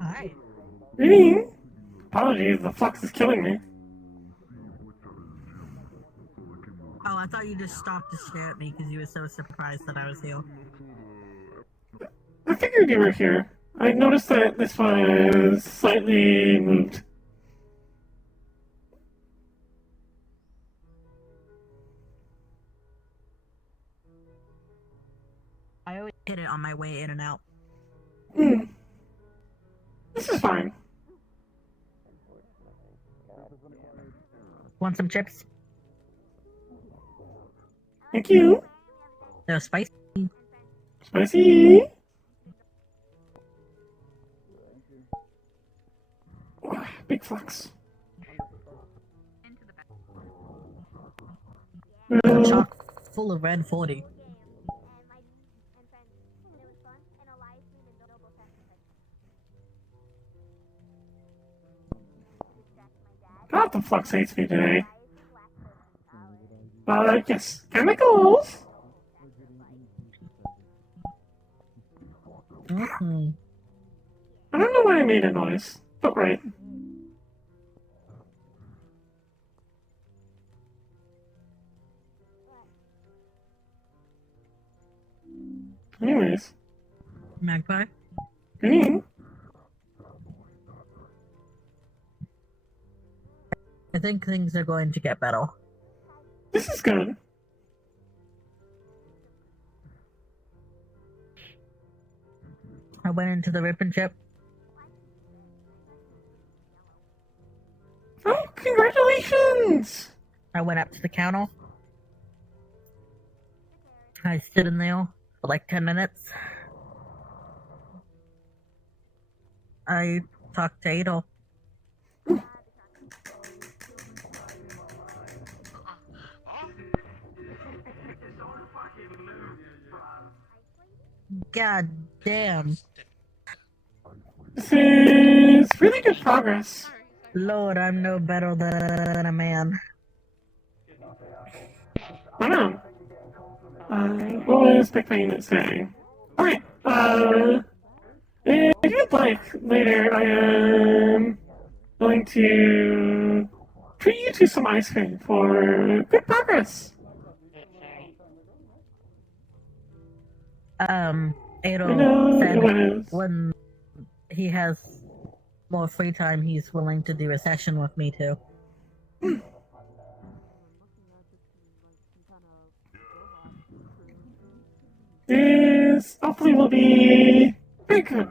Hi. Really? Apologies, the flux is killing me. Oh, I thought you just stopped to stare at me because you were so surprised that I was here. I figured you were here. I noticed that this was slightly moved. I always hit it on my way in and out. This is fine. Want some chips? Thank you. They're spicy. Spicy. Big flux. Chock full of red 40. God, the flux hates me today. Yes, chemicals. Mm-hmm. I don't know why I made a noise, but right. Anyways. Magpie? Green. I think things are going to get better. This is good. I went into the rip and chip. Oh, congratulations! I went up to the counter. I stood in there for like 10 minutes. I talked to Adol. God damn. This is really good progress. Lord, I'm no better than a man. Wow. What was Big Bang saying? Alright, if you'd like, later I am going to treat you to some ice cream for good progress. Adol said was... when he has more free time, he's willing to do a session with me too. This hopefully will be very good.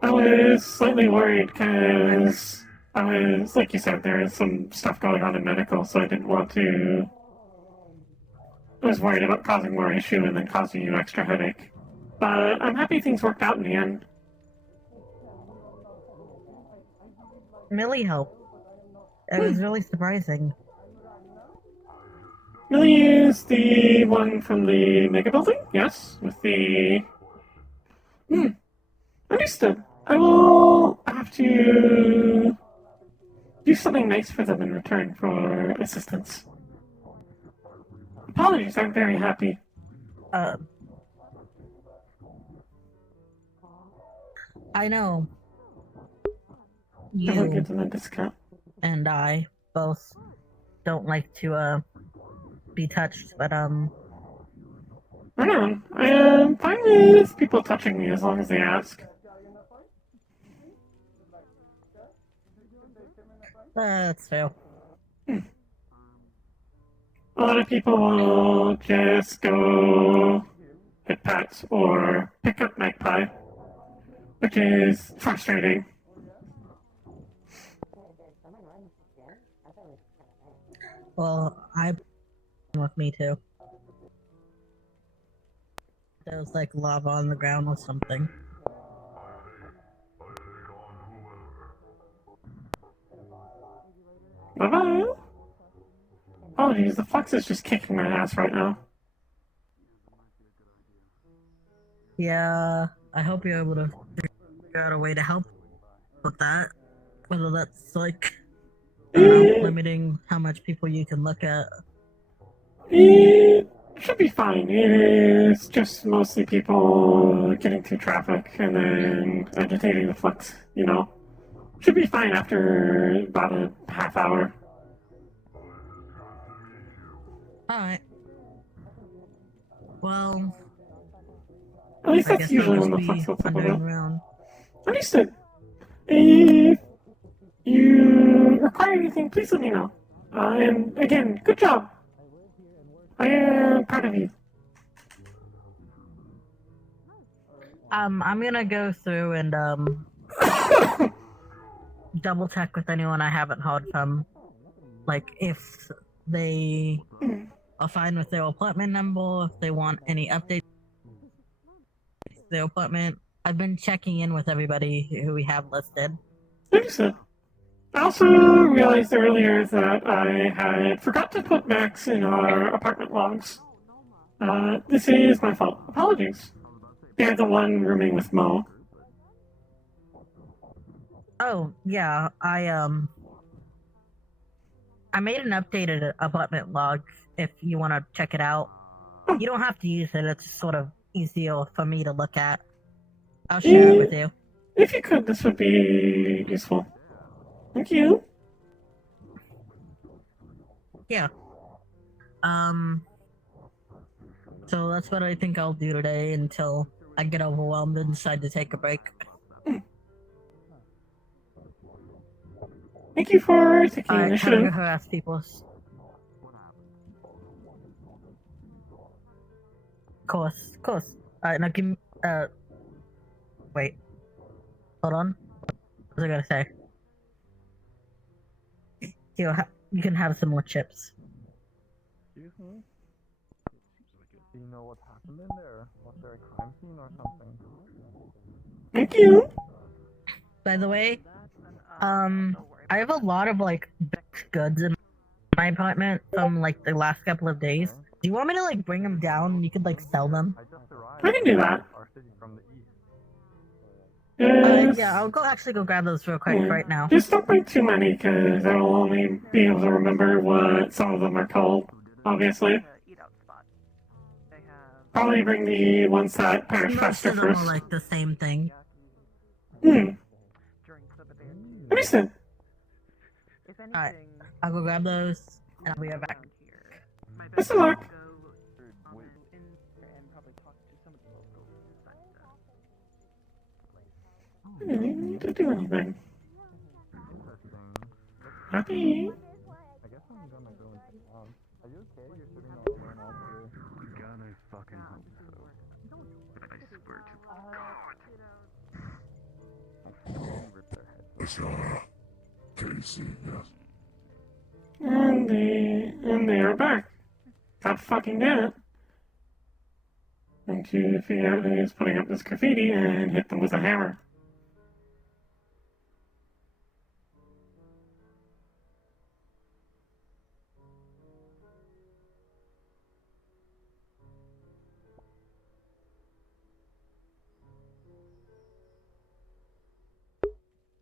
I was slightly worried because I was, like you said, there is some stuff going on in medical, so I didn't want to. I was worried about causing more issue and then causing you extra headache. But I'm happy things worked out in the end. Millie helped. It was really surprising. Millie is the one from the mega building? Yes, with the... Understood. I will have to do something nice for them in return for assistance. Apologies, I'm very happy. I know. I will You give them a discount. and I both don't like to, be touched, but, I don't know. I am fine with people touching me as long as they ask. That's fair. A lot of people will just go hit pets or pick up Magpie, which is frustrating. Well, I with me too. There was like lava on the ground or something. Bye-bye. Apologies, the Flux is just kicking my ass right now. Yeah, I hope you're able to figure out a way to help with that. Whether that's like, I don't know, limiting how much people you can look at. It should be fine. It is just mostly people getting through traffic and then agitating the Flux, you know. Should be fine after about a half hour. Alright. Well, At least I that's guess I'll usually when just the be Flux lets up a bit. wandering around. Understood. If you require anything, please let me know. And again, good job. I am proud of you. I'm gonna go through and double check with anyone I haven't heard from, like if they are fine with their apartment number, if they want any updates to their apartment. I've been checking in with everybody who we have listed. Understood. I also realized earlier that I had forgot to put Max in our apartment logs. This is my fault. Apologies. They're the one rooming with Mo. Oh yeah, I made an updated apartment log if you want to check it out. You don't have to use it, it's sort of easier for me to look at. I'll share it with you. If you could, this would be useful. Thank you. Yeah. So that's what I think I'll do today until I get overwhelmed and decide to take a break. Thank you for taking Alright, initiative. how to harass people. Of course. Alright, now give me, wait. Hold on. What was I gonna say? You can have some more chips. Excuse me? Do you know what happened in there? Was there a crime scene or something? Thank you. By the way, I have a lot of like goods in my apartment from like the last couple of days. Do you want me to like bring them down and you could like sell them? I just arrived. I can do that. Our city from the east. Yes. Yeah, I'll actually go grab those real quick right now. Just don't bring too many, because I will only be able to remember what some of them are called, obviously. Probably bring the ones that perish Most faster of them are first. like the same thing. Understood. Alright, I'll go grab those and I'll be right back. Best of luck. I didn't even need to do anything. Happy. I guess I'm gonna go into town. Are you okay? You're sitting all alone all day. God, I fucking hope so. I swear to God. I fucking rip their heads off. And they are back. God fucking damn it. Trying to figure out who's putting up this graffiti and hit them with a hammer.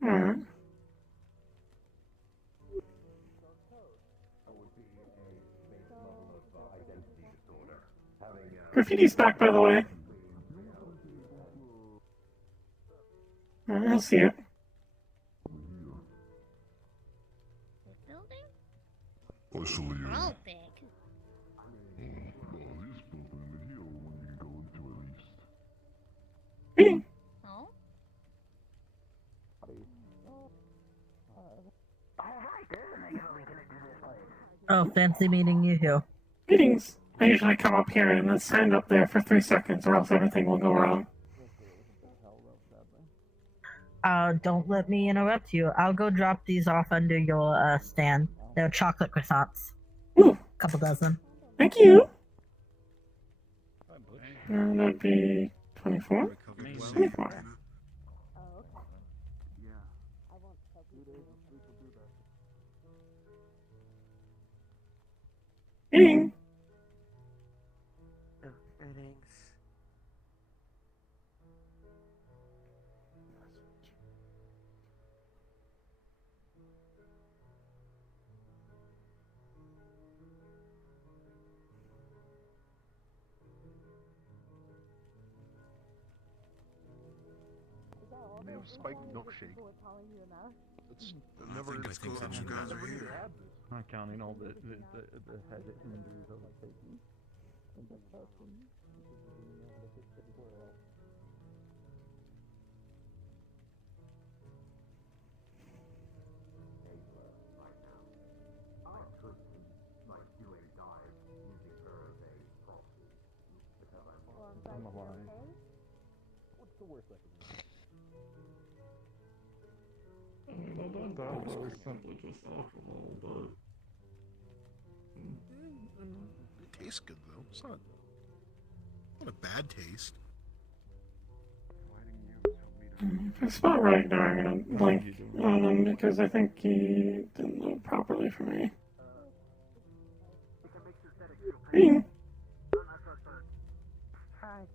Alright. Graffiti's back, by the way. I'll see it. This building? Partially, How big? well, this building in here, one you can go into at least. Meeting. Oh? Oh, fancy meeting you here. Meetings. I usually come up here and then stand up there for 3 seconds or else everything will go wrong. Don't let me interrupt you. I'll go drop these off under your stand. They're chocolate croissants. Ooh, Couple dozen. thank you. That'd be 24? 24. Eating. Greetings. They have spiked milkshake. It's never think disclosed I'm you gonna guys are here. Not counting all the head injuries that I've taken. And the person, I'm alive. What's the worst I can do? That was simply just alcohol, but... It tastes good though. It's not a bad taste. If I spot right now, I'm gonna blink on him because I think he didn't load properly for me. Eating. Hi.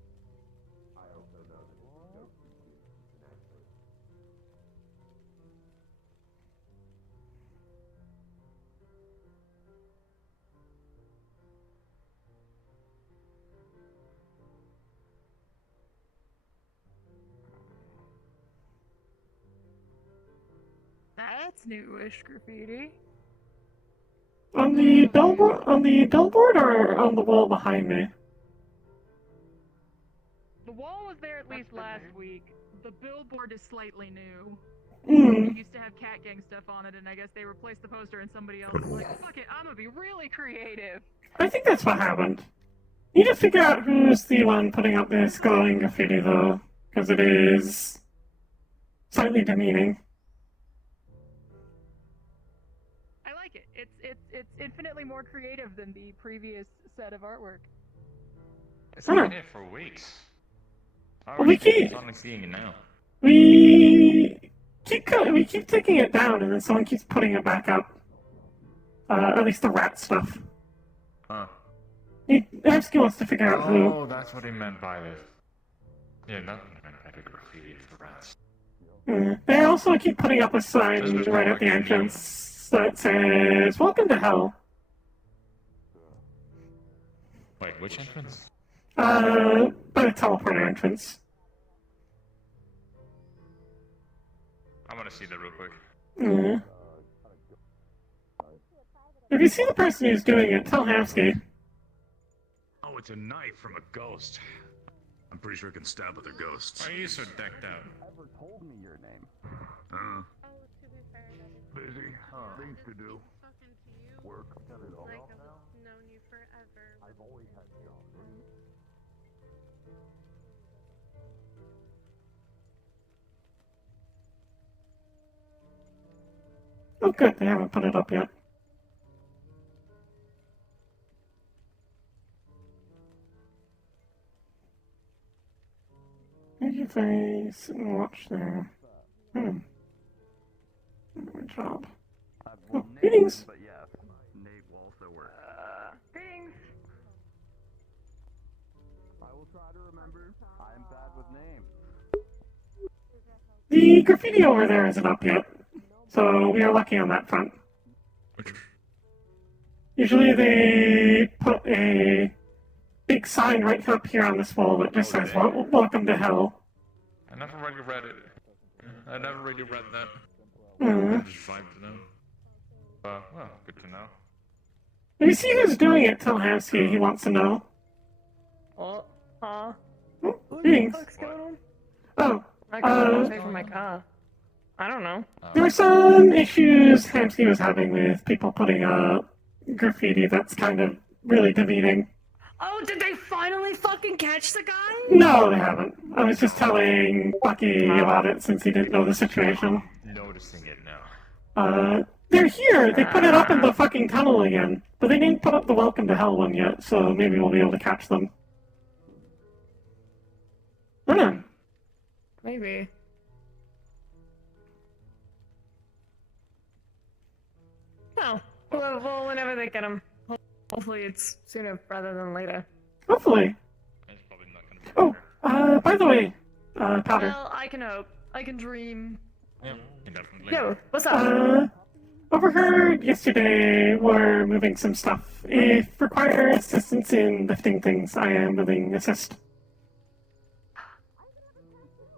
That's newish graffiti. On the billboard or on the wall behind me? The wall was there at least last week. The billboard is slightly new. Hmm. It used to have cat gang stuff on it, and I guess they replaced the poster and somebody else was like, fuck it, I'm gonna be really creative. I think that's what happened. Need to figure out who's the one putting up this glowing graffiti though, because it is slightly demeaning. I like it. It's infinitely more creative than the previous set of artwork. It's Huh. been here for weeks. I Well, we already think keep- it's only seeing it now. We keep taking it down, and then someone keeps putting it back up. At least the rat stuff. Huh. Evsky wants to figure out who. Oh, that's what he meant by this. Yeah, nothing meant by the graffiti, it's the rats. They also keep putting up a sign right at the entrance that says, "Welcome to Hell." Wait, which entrance? By the teleporter entrance. I want to see that real quick. If you see the person who's doing it, tell Hamsky. Oh, it's a knife from a ghost. I'm pretty sure it can stab other ghosts. Why are you so decked out? Never told me your name. Oh, to be fair, that is Busy. Things to do. talking to you. Work. Got it all Like off I've now. known you forever. I've always had jobs. Oh, good, they haven't put it up yet. Maybe if I sit and watch there. Good job. Oh, greetings. But yes, Nate will also work. Greetings. I will try to remember. I'm bad with names. The graffiti over there isn't up yet, so we are lucky on that front. Usually they put a big sign right up here on this wall that just says, "Welcome to Hell." I never really read it. I never really read that. Hmm. I just vibed to know. Well, good to know. If you see who's doing it, tell Hamsky he wants to know. Oh, Greetings. what's going on? Oh, I can pay for my car. I don't know. there were some issues Hamsky was having with people putting up graffiti that's kind of really demeaning. Oh, did they finally fucking catch the guy? No, they haven't. I was just telling Bucky about it since he didn't know the situation. Noticing it now. They're here. They put it up in the fucking tunnel again. But they didn't put up the Welcome to Hell one yet, so maybe we'll be able to catch them. I don't know. Maybe. No. Well, whenever they get him. Hopefully it's sooner rather than later. Hopefully. It's probably not gonna be Oh, by the way, Powder. Well, I can hope. I can dream. Yeah, definitely. Yo, what's up? Overheard yesterday we're moving some stuff. If require assistance in lifting things, I am willing to assist.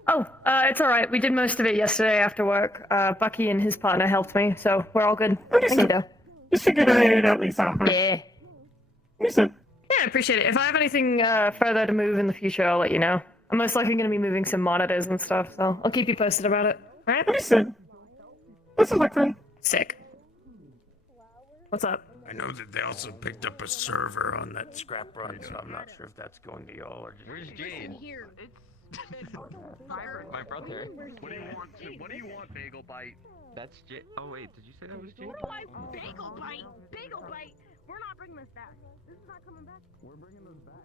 Oh, it's alright. We did most of it yesterday after work. Bucky and his partner helped me, so we're all good. Thank you, though. Just figured I'd at least offer. Yeah. Listen. Yeah, I appreciate it. If I have anything further to move in the future, I'll let you know. I'm most likely going to be moving some monitors and stuff, so I'll keep you posted about it. Alright? Listen. Best of luck, then. Sick. What's up? I know that they also picked up a server on that scrap run, so I'm not sure if that's going to y'all or just... Where's Jade? Here. My brother. What do you want, Bagel Bite? That's Jade. Oh wait, did you say that was Jade? What do I bagel bite? Bagel bite. We're not bringing this back. This is not coming back. We're bringing this back.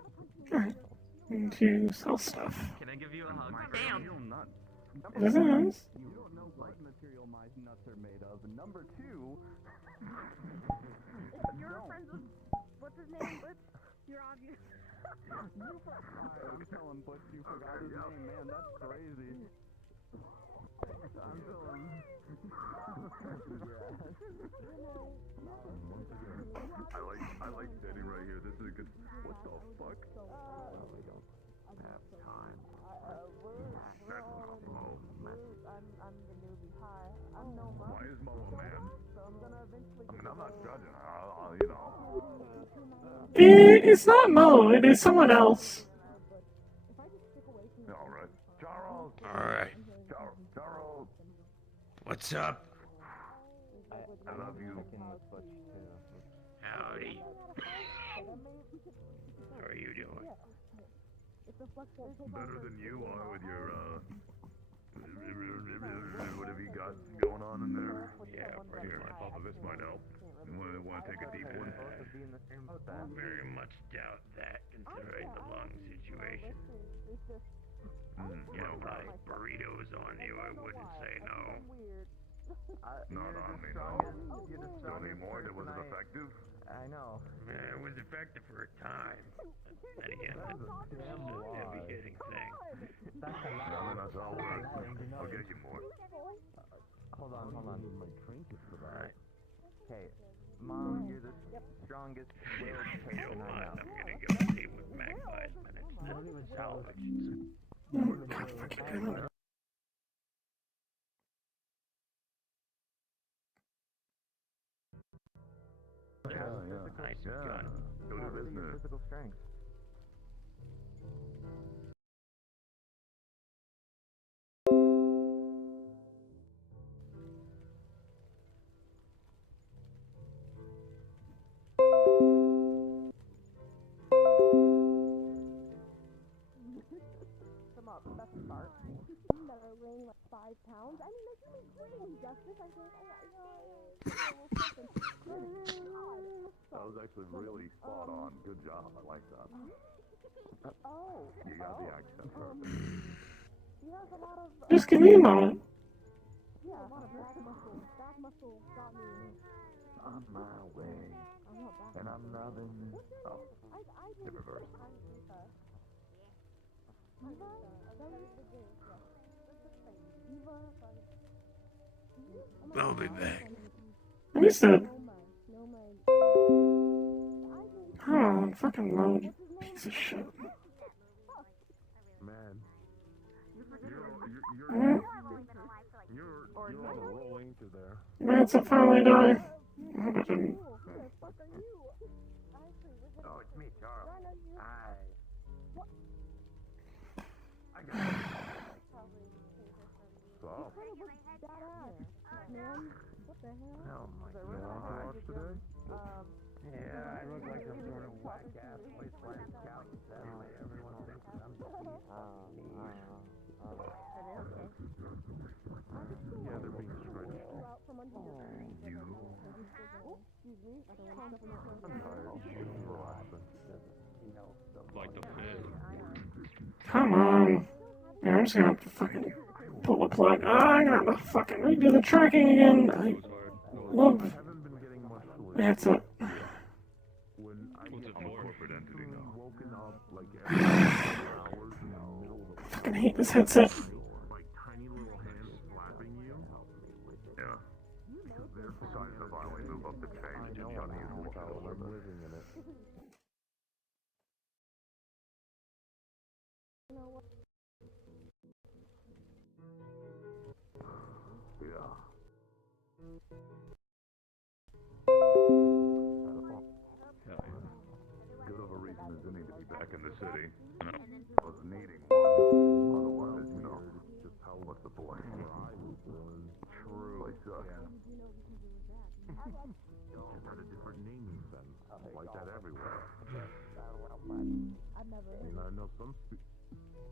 Alright. Need to sell stuff. Can I give you a hug? Damn. This is. You don't know what material my nuts are made of. And number two... You're friends with... What's his name? You're obvious. I'm telling Butch you forgot his name, man. That's crazy. I'm telling... I like standing right here. This is a good. What the fuck? We don't have time. That's not Mo. I'm the newbie. Hi. I'm Noma. Why is Mo a man? So I'm gonna eventually... I mean, I'm not judging. You know. It's not Mo, it is someone else. All right, Charles. Alright. Charles. What's up? I love you. Howdy. How are you doing? Better than you are with your whatever you got going on in there. Yeah, pretty Here, much. Papa, this might help. You want to take a deep one? Very much doubt that, considering the lung situation. You know, like burritos on you, I wouldn't say no. Not on me, no. Don't anymore. That wasn't effective. I know. It was effective for a time. Then again, that's a heavy hitting thing. No, then that's all work. I'll get you more. Hold on. Alright. Okay, Mom, you're the strongest willed You know person I what? know. I'm gonna go see what Magpie's minutes. That's salvaged. God fucking damn it. Nice gun. Go to Your business. physical strength. That's a start. That are weighing like 5 pounds. I mean, that's really great injustice. I think, That was actually really spot on. Good job. I like that. You got the accent perfect. he has a lot of... Just give me a moment. Yeah, a lot of back muscle. Back muscle got me. On my way. And I'm loving this. Oh, in reverse. I'll be back. Understood. Come on, fucking load, piece of shit. Man. You're on a roll, ain't you there? Man's up finally die. I didn't. Oh, it's me, Charles. I got it. So, Oh my you want to watch today? Yeah, I look like some sort of whack-ass wasteland scout. Sadly, everyone thinks that I'm Yeah, they're being stretched. You. I'm tired. What happened? Like the fish. Come on. Yeah, I'm just gonna have to fucking pull the plug. I'm gonna have to fucking redo the tracking again. I love I haven't been getting much sleep. that's it. With when I What's get it for? corporate entity now. Woken up like every 4 hours in the middle of the Fucking hate this headset. like tiny little hands slapping you. Yeah. Because they're decided to finally move up the chain and just shut these bullshit over. I'm living in it. Yeah. Good of a reason as any to be back in the city. Was needing one. Otherwise, you know, just how what's the point? True. Place sucks. Just had a different naming then. Like that everywhere. I've never I mean, I know some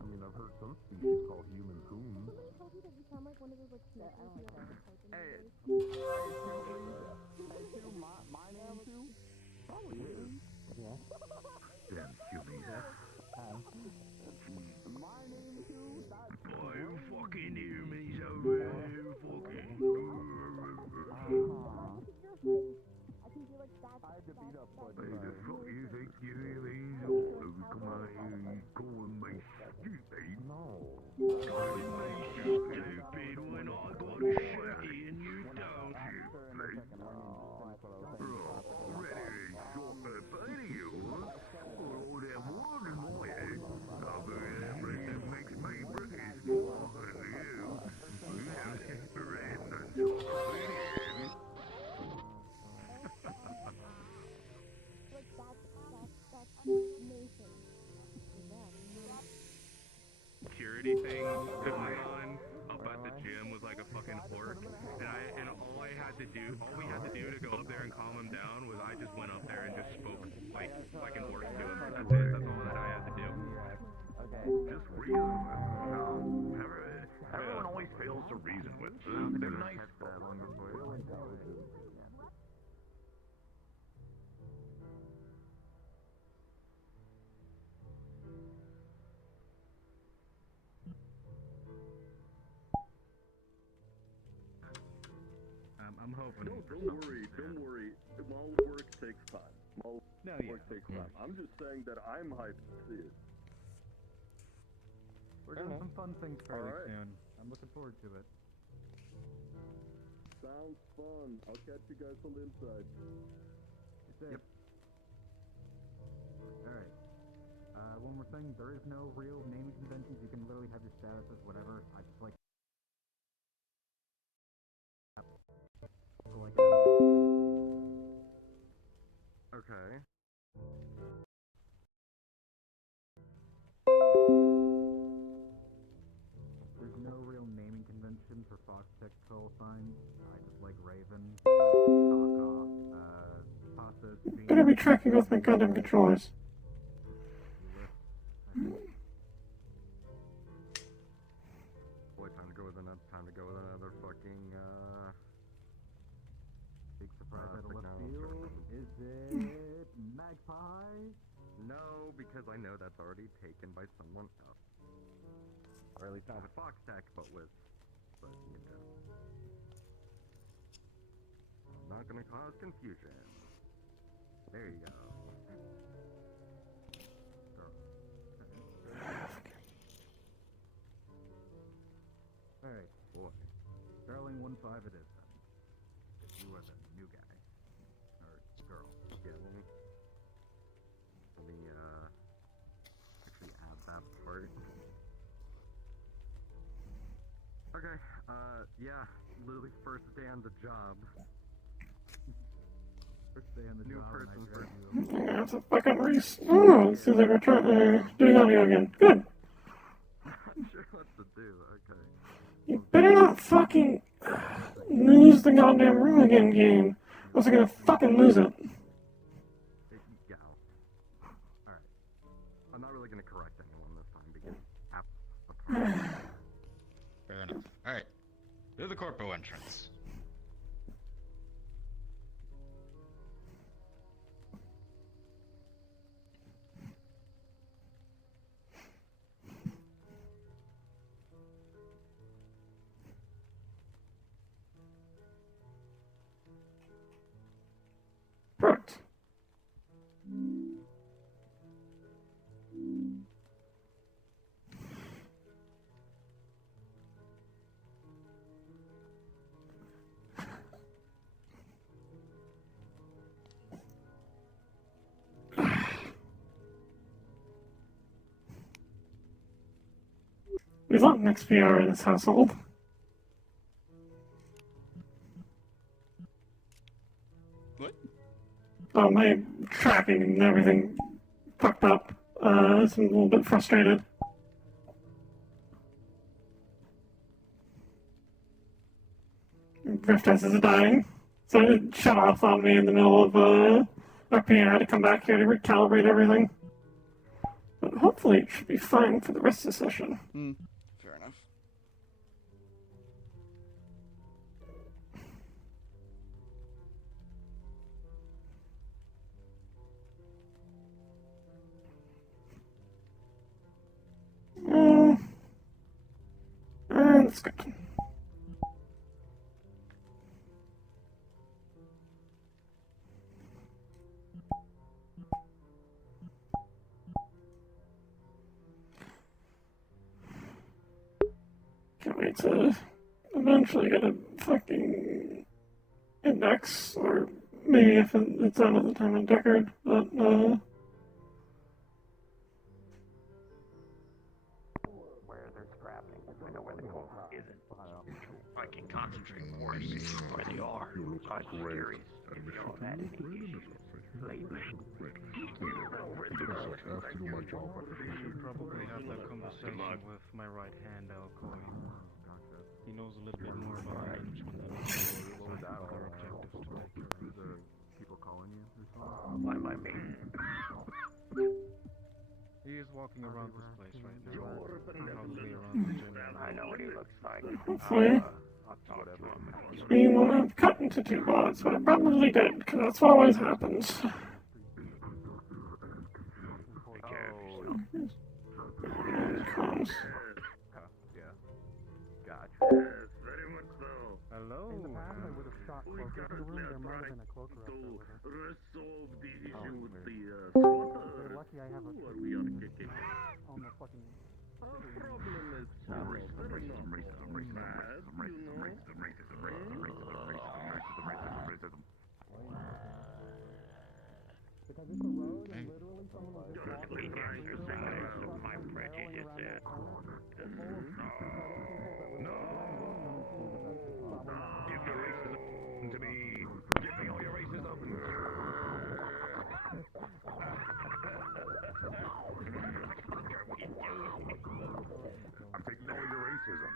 I've heard some species called human coons. you sound like one of those like Hey, my name too? Probably is. Yeah. Damn humies. My name too? Boy, you fucking humans over there, fucking. I can do like that. I had to beat up Hey, the fuck you think you humans are? Come on here, you calling me stupid? no. Calling me stupid when I got a shitty and you don't, you bitch. Right, ready to shot the bait of yours? All that word in my head. I'll be that makes me British smarter than you. You have read the encyclopedia. Like that's Nathan. Security thing going on up at the gym was like a fucking orc, and all we had to do to go up there and calm him down was I just went up there and just spoke like an orc to him. That's it. That's all that I had to do. Just reason with them. No. Everyone always fails to reason with them. They're nice folk. Real intelligent. I'm hoping. Don't worry. Small work takes time. Small work takes time. I'm just saying that I'm hyped to see it. We're doing some fun things fairly Alright. soon. I'm looking forward to it. Sounds fun. I'll catch you guys on the inside. Yep. Alright. One more thing, there is no real naming conventions. You can literally have your status as whatever. I just like Okay. There's no real naming convention for fox text call signs. I just like Raven, Pasta, Better be tracking with my goddamn controllers. Boy, time to go with another fucking, Big surprise out of left field. Is it Magpie? No, because I know that's already taken by someone else. Or at least not with Fox Tech, but you know. I'm not gonna cause confusion. There you go. Alright, Boy. Darling 1-5 it is then. You are the new guy. Or girl. Yeah, let me actually add that part. Okay, yeah, literally first day on the job. First day on the New job person and I first. grab you. Yeah, it's a fucking race. Oh, it seems like we're doing audio again. Good. Not sure what to do, okay. You better not fucking lose the goddamn room again, game. Or else I'm gonna fucking lose it. Yeah. Alright. I'm not really gonna correct anyone this time because apps apart. Fair enough. Alright. Do the corpo entrance. Correct. There's not an XPR in this household. What? Oh, my tracking and everything fucked up. So I'm a little bit frustrated. Drift tests is dying. So it shut off on me in the middle of RP. I had to come back here to recalibrate everything. But hopefully it should be fine for the rest of the session. Fair enough. That's good. Can't wait to eventually get a fucking index, or maybe if it's on at the time of Deckard, but Where they're scrapping, because I know where the gold isn't. I can concentrate more and see where they are. I'm curious if y'all had any issues lately. Probably have that conversation with my right hand, Alcoy. He knows a little bit more about management than I do. What was that? Our objectives today. The people calling you or something? Why am I being... He is walking around this place right now. Probably around the gym. I know what he looks like. hopefully I'll talk to him. we won't have cut into two bots, but it probably did, because that's what always happens. Take care of yourself. Comms. Yeah. Gotcha. Yes, very much so. Hello. In the past, I would have shot closer to the room. There might have been a cloaker up there with her. Resolve the issue with the They're squatter. lucky I have a Who are we on kicking? on the fucking. Our problem is very Because it's a road and literally someone was just walking We around can't just sing it. My prejudice is No. Give your racism to me. Give me all your racism. I'm taking all your racism.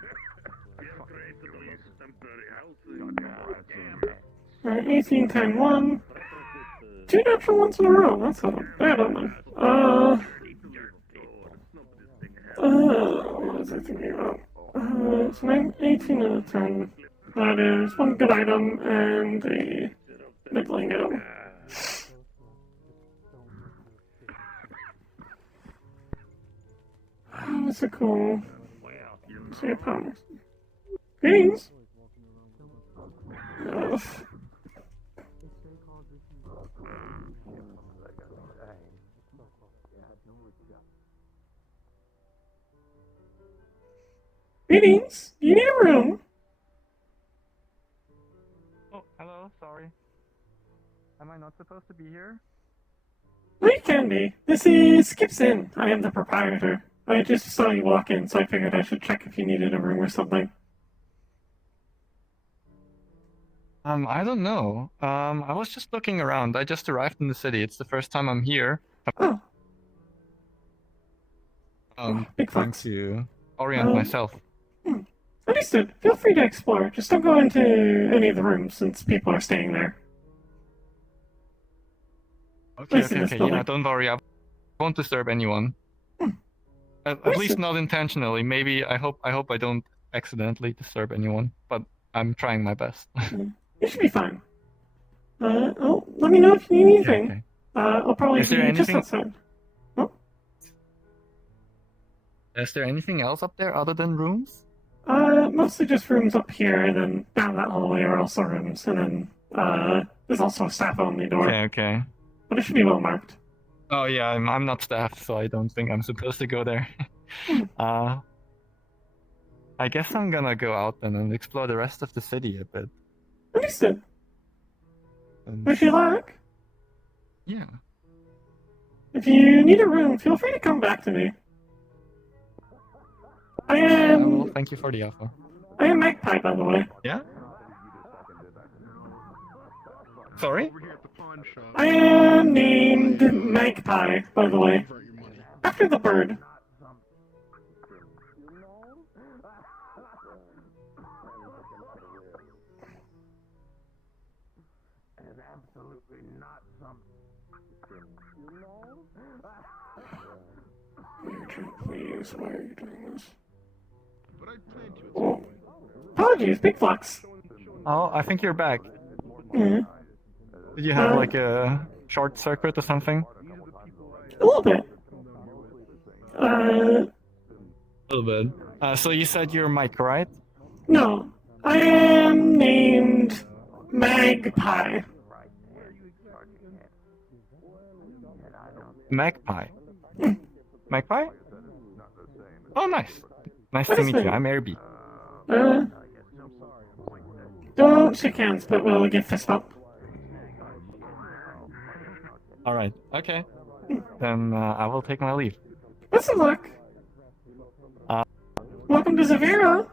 Yeah, great, at least I'm very healthy. Alright, 18-10-1. Two natural ones in a row, that's a bad omen. What was I thinking about? It's 18 out of 10. That is one good item and a middling item. That's a cool. See a promise. Greetings! Ugh. Greetings! Do you need a room? Oh, hello, sorry. Am I not supposed to be here? Well, you can be. This is Skips In. I am the proprietor. I just saw you walk in, so I figured I should check if you needed a room or something. I don't know. I was just looking around. I just arrived in the city. It's the first time I'm here. Oh. Big Trying fucks. to orient myself. Understood. Feel free to explore. Just don't go into any of the rooms since people are staying there. Okay, least in this Yeah, building. don't worry. I won't disturb anyone. At least not intentionally. Maybe I hope I don't accidentally disturb anyone. But I'm trying my best. You should be fine. Let me know if you need anything. Okay. I'll probably Is there be just anything- outside. Is there anything else up there other than rooms? Mostly just rooms up here, and then down that hallway are also rooms, and then, there's also a staff-only door. Okay. But it should be well marked. Oh yeah, I'm not staffed, so I don't think I'm supposed to go there. I guess I'm gonna go out then and explore the rest of the city a bit. Understood. And, Wish you luck. yeah. If you need a room, feel free to come back to me. I I will am. thank you for the offer. I am Magpie, by the way. Yeah? Sorry? I am named Magpie, by the way. After the bird. And absolutely not Please, why are you doing this? Oh. Apologies, Big Flux. Oh, I think you're back. Yeah. Did you have like a short circuit or something? A little bit. A little bit. So you said you're Mike, right? No. I am named Magpie. Magpie. Magpie? Oh, nice. Nice What to is meet you. it? I'm Airby. Don't shake hands, but we'll get fist bump. Alright, okay. Then I will take my leave. Best of luck. Welcome to Zavira.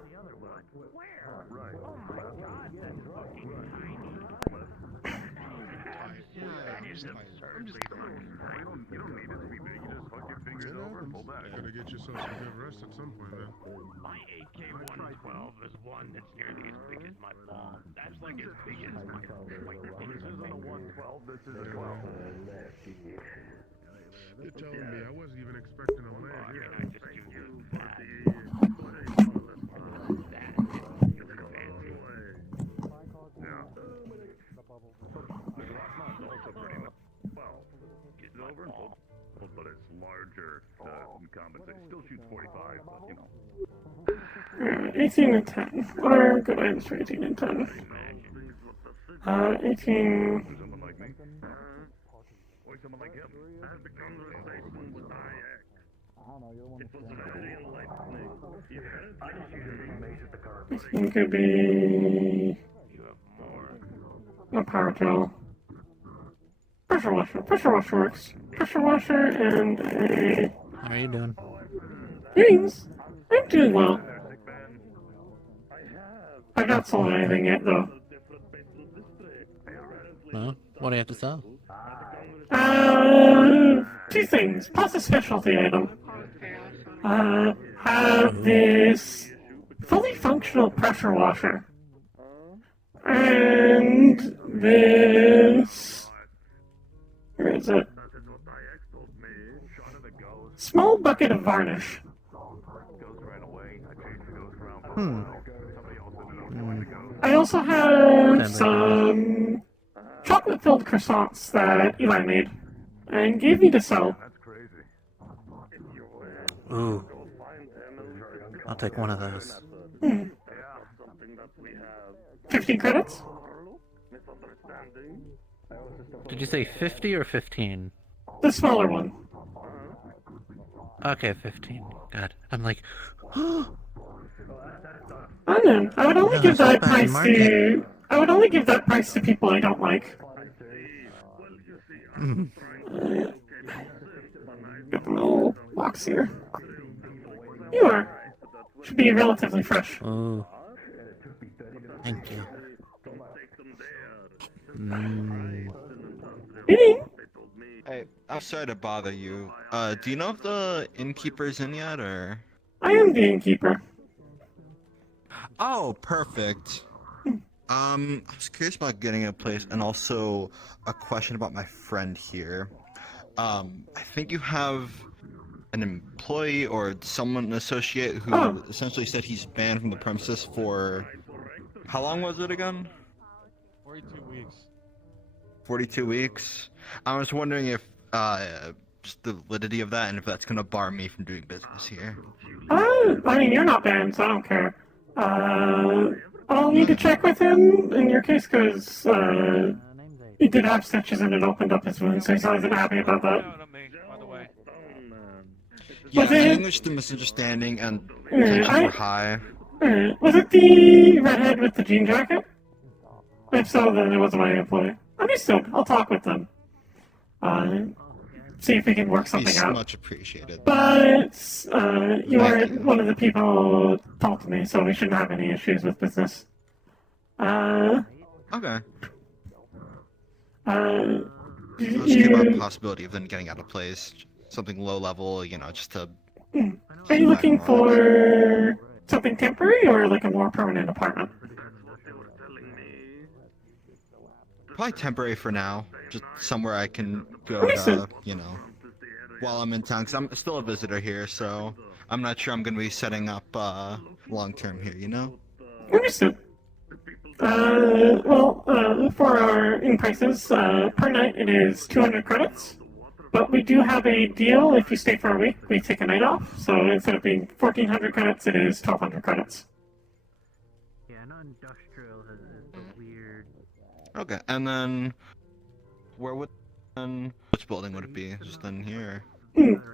You gotta get yourself some good rest at some point, man. My AK-112 is one that's nearly as big as my ball. That's like as big as my... This isn't a 112, this is a 12. You're telling me, I wasn't even expecting a leg here. I just do use that. But it's larger compensation. Still shoots 45, but you know. 18 and 10. What are good items for 18 and 10? 18. Someone like me? Or someone like him? I had the conversation with IX. It was a very enlightening. This one could be a power tool. Pressure washer works. Pressure washer and a... How are you doing? Greetings. I'm doing well. I've not sold anything yet, though. No? What do you have to sell? Two things, plus a specialty item. Have this fully functional pressure washer. And this... Where is it? Small bucket of varnish. I also have some chocolate-filled croissants that Eli made and gave me to sell. Ooh. I'll take one of those. 15 credits? Did you say 50 or 15? The smaller one. Okay, 15. God. I'm like, I don't know. I would only give that price to... I would only give that price to people I don't like. Get the little box here. You are. Should be relatively fresh. oh. Thank you. Hey, I'm sorry to bother you. Do you know if the innkeeper's in yet, or? I am the innkeeper. Oh, perfect. I was curious about getting a place, and also a question about my friend here. I think you have an employee or someone, an associate, who essentially said he's banned from the premises for... How long was it again? 42 weeks. 42 weeks? I was wondering if, just the validity of that, and if that's gonna bar me from doing business here. I mean, you're not banned, so I don't care. I'll need to check with him in your case, because, he did have stitches and it opened up his wound, so he's not even happy about that. Yeah, I Was think it... there's just a misunderstanding, and Yeah, tensions were high. Was it the redhead with the jean jacket? If so, then it wasn't my employee. Understood. I'll talk with them. see if we can work something out. Much appreciated. But you Thank are you. one of the people told to me, so we shouldn't have any issues with business. Okay. You, Let's keep about the possibility of them getting out of place. Something low level, you know, just to. are you looking for something temporary or like a more permanent apartment? Probably temporary for now. Just somewhere I can go to, you know, while I'm in town. Because I'm still a visitor here, so I'm not sure I'm going to be setting up long term here, you know? Understood. For our in prices, per night it is 200 credits. But we do have a deal. If you stay for a week, we take a night off. So instead of being 1,400 credits, it is 1,200 credits. Yeah, I know industrial is a weird. Okay, and then which building would it be? Just in here?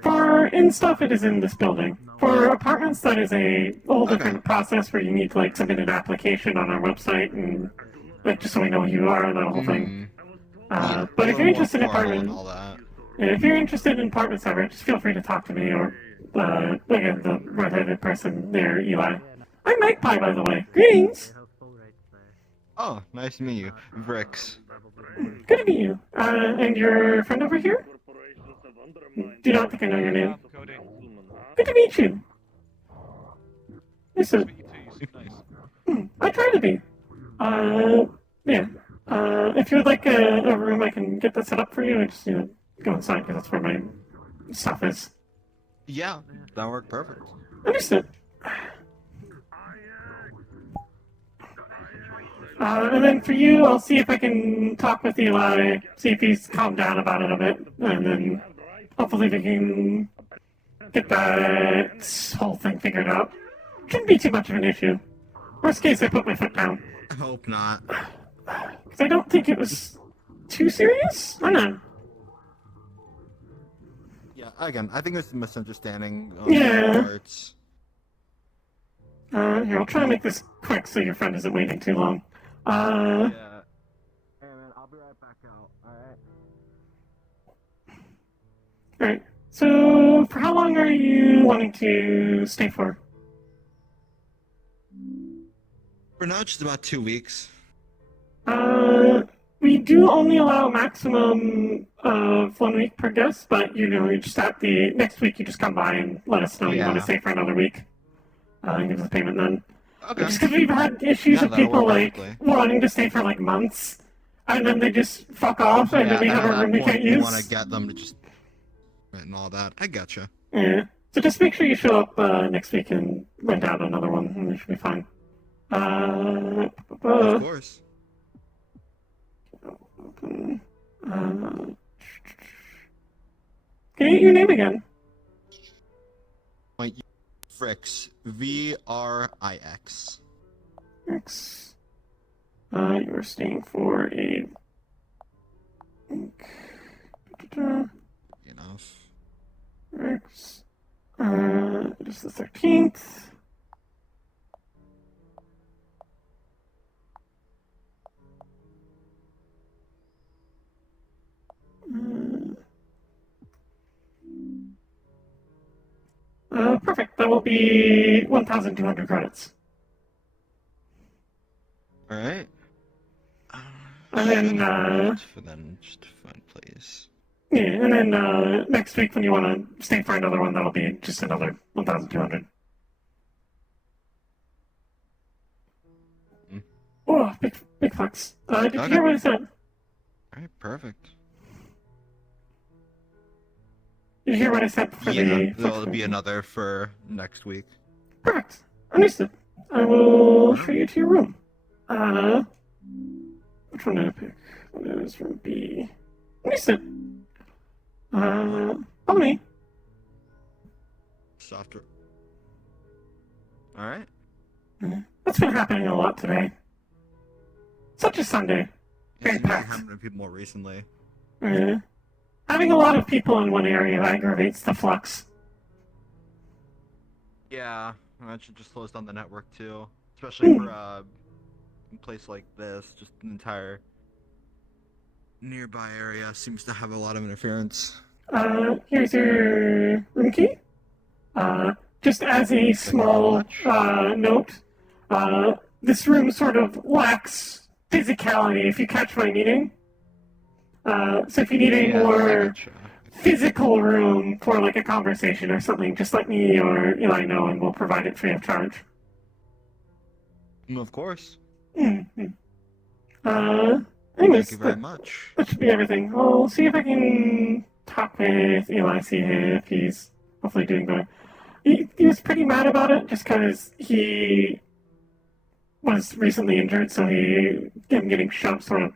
For in stuff, it is in this building. For apartments, that is a whole different process where you need to like submit an application on our website and like just so we know who you are and that whole thing. But if you're interested in if you're interested in apartments ever, just feel free to talk to me or again the redheaded person there, Eli. I'm Magpie, by the way. Greetings. Oh, nice to meet you, Vrix. Good to meet you. And your friend over here? Do not think I know your name. Good to meet you. Listen. I try to be. Yeah. If you would like a room, I can get that set up for you. I just, you know, go inside because that's where my stuff is. Yeah, that worked perfect. Understood. And then for you, I'll see if I can talk with Eli, see if he's calmed down about it a bit, and then hopefully we can get that whole thing figured out. Shouldn't be too much of an issue. Worst case, I put my foot down. I hope not. Because I don't think it was too serious? I don't know. Yeah, again, I think it's a misunderstanding on both parts. Here, I'll try to make this quick so your friend isn't waiting too long. Yeah. Hey man, I'll be right back out. Alright. So, for how long are you wanting to stay for? For now, just about 2 weeks. We do only allow a maximum of 1 week per guest, but you know, you just at the next week you just come by and let us know you want to stay for another week. And give us a payment then. Okay. Just because we've had issues with people like wanting to stay for like months, and then they just fuck off, and then we have a room we can't use. You want to get them to just and all that. I gotcha. Yeah. So just make sure you show up next week and rent out another one, and we should be fine. Of course. Can I get your name again? My Vrix. VRIX. X. You are staying for a. Enough. X. It is the 13th. Perfect. That will be 1,200 credits. All right. And then, for them, just to find place. Yeah, and then next week when you want to stay for another one, that'll be just another 1,200. Oh, big flex. Did you hear what I said? All right, perfect. Did you hear what I said for there'll be another for next week. Perfect. Understood. I will show you to your room. Which one did I pick? It is from B. Understood. Follow me. Softer. All right. That's been happening a lot today. Such a Sunday. Very packed. Happened to people more recently. Having a lot of people in one area aggravates the flux. Yeah, that should just slows down the network too, especially for a place like this. Just an entire nearby area seems to have a lot of interference. Here's your room key. Just as a small note, this room sort of lacks physicality, if you catch my meaning. So if you need a more physical room for like a conversation or something, just let me or Eli know and we'll provide it free of charge. Of course. Mm-hmm. Thank you very much. That should be everything. I'll see if I can talk with Eli, see if he's hopefully doing better. He was pretty mad about it just because he was recently injured, so him getting shoved sort of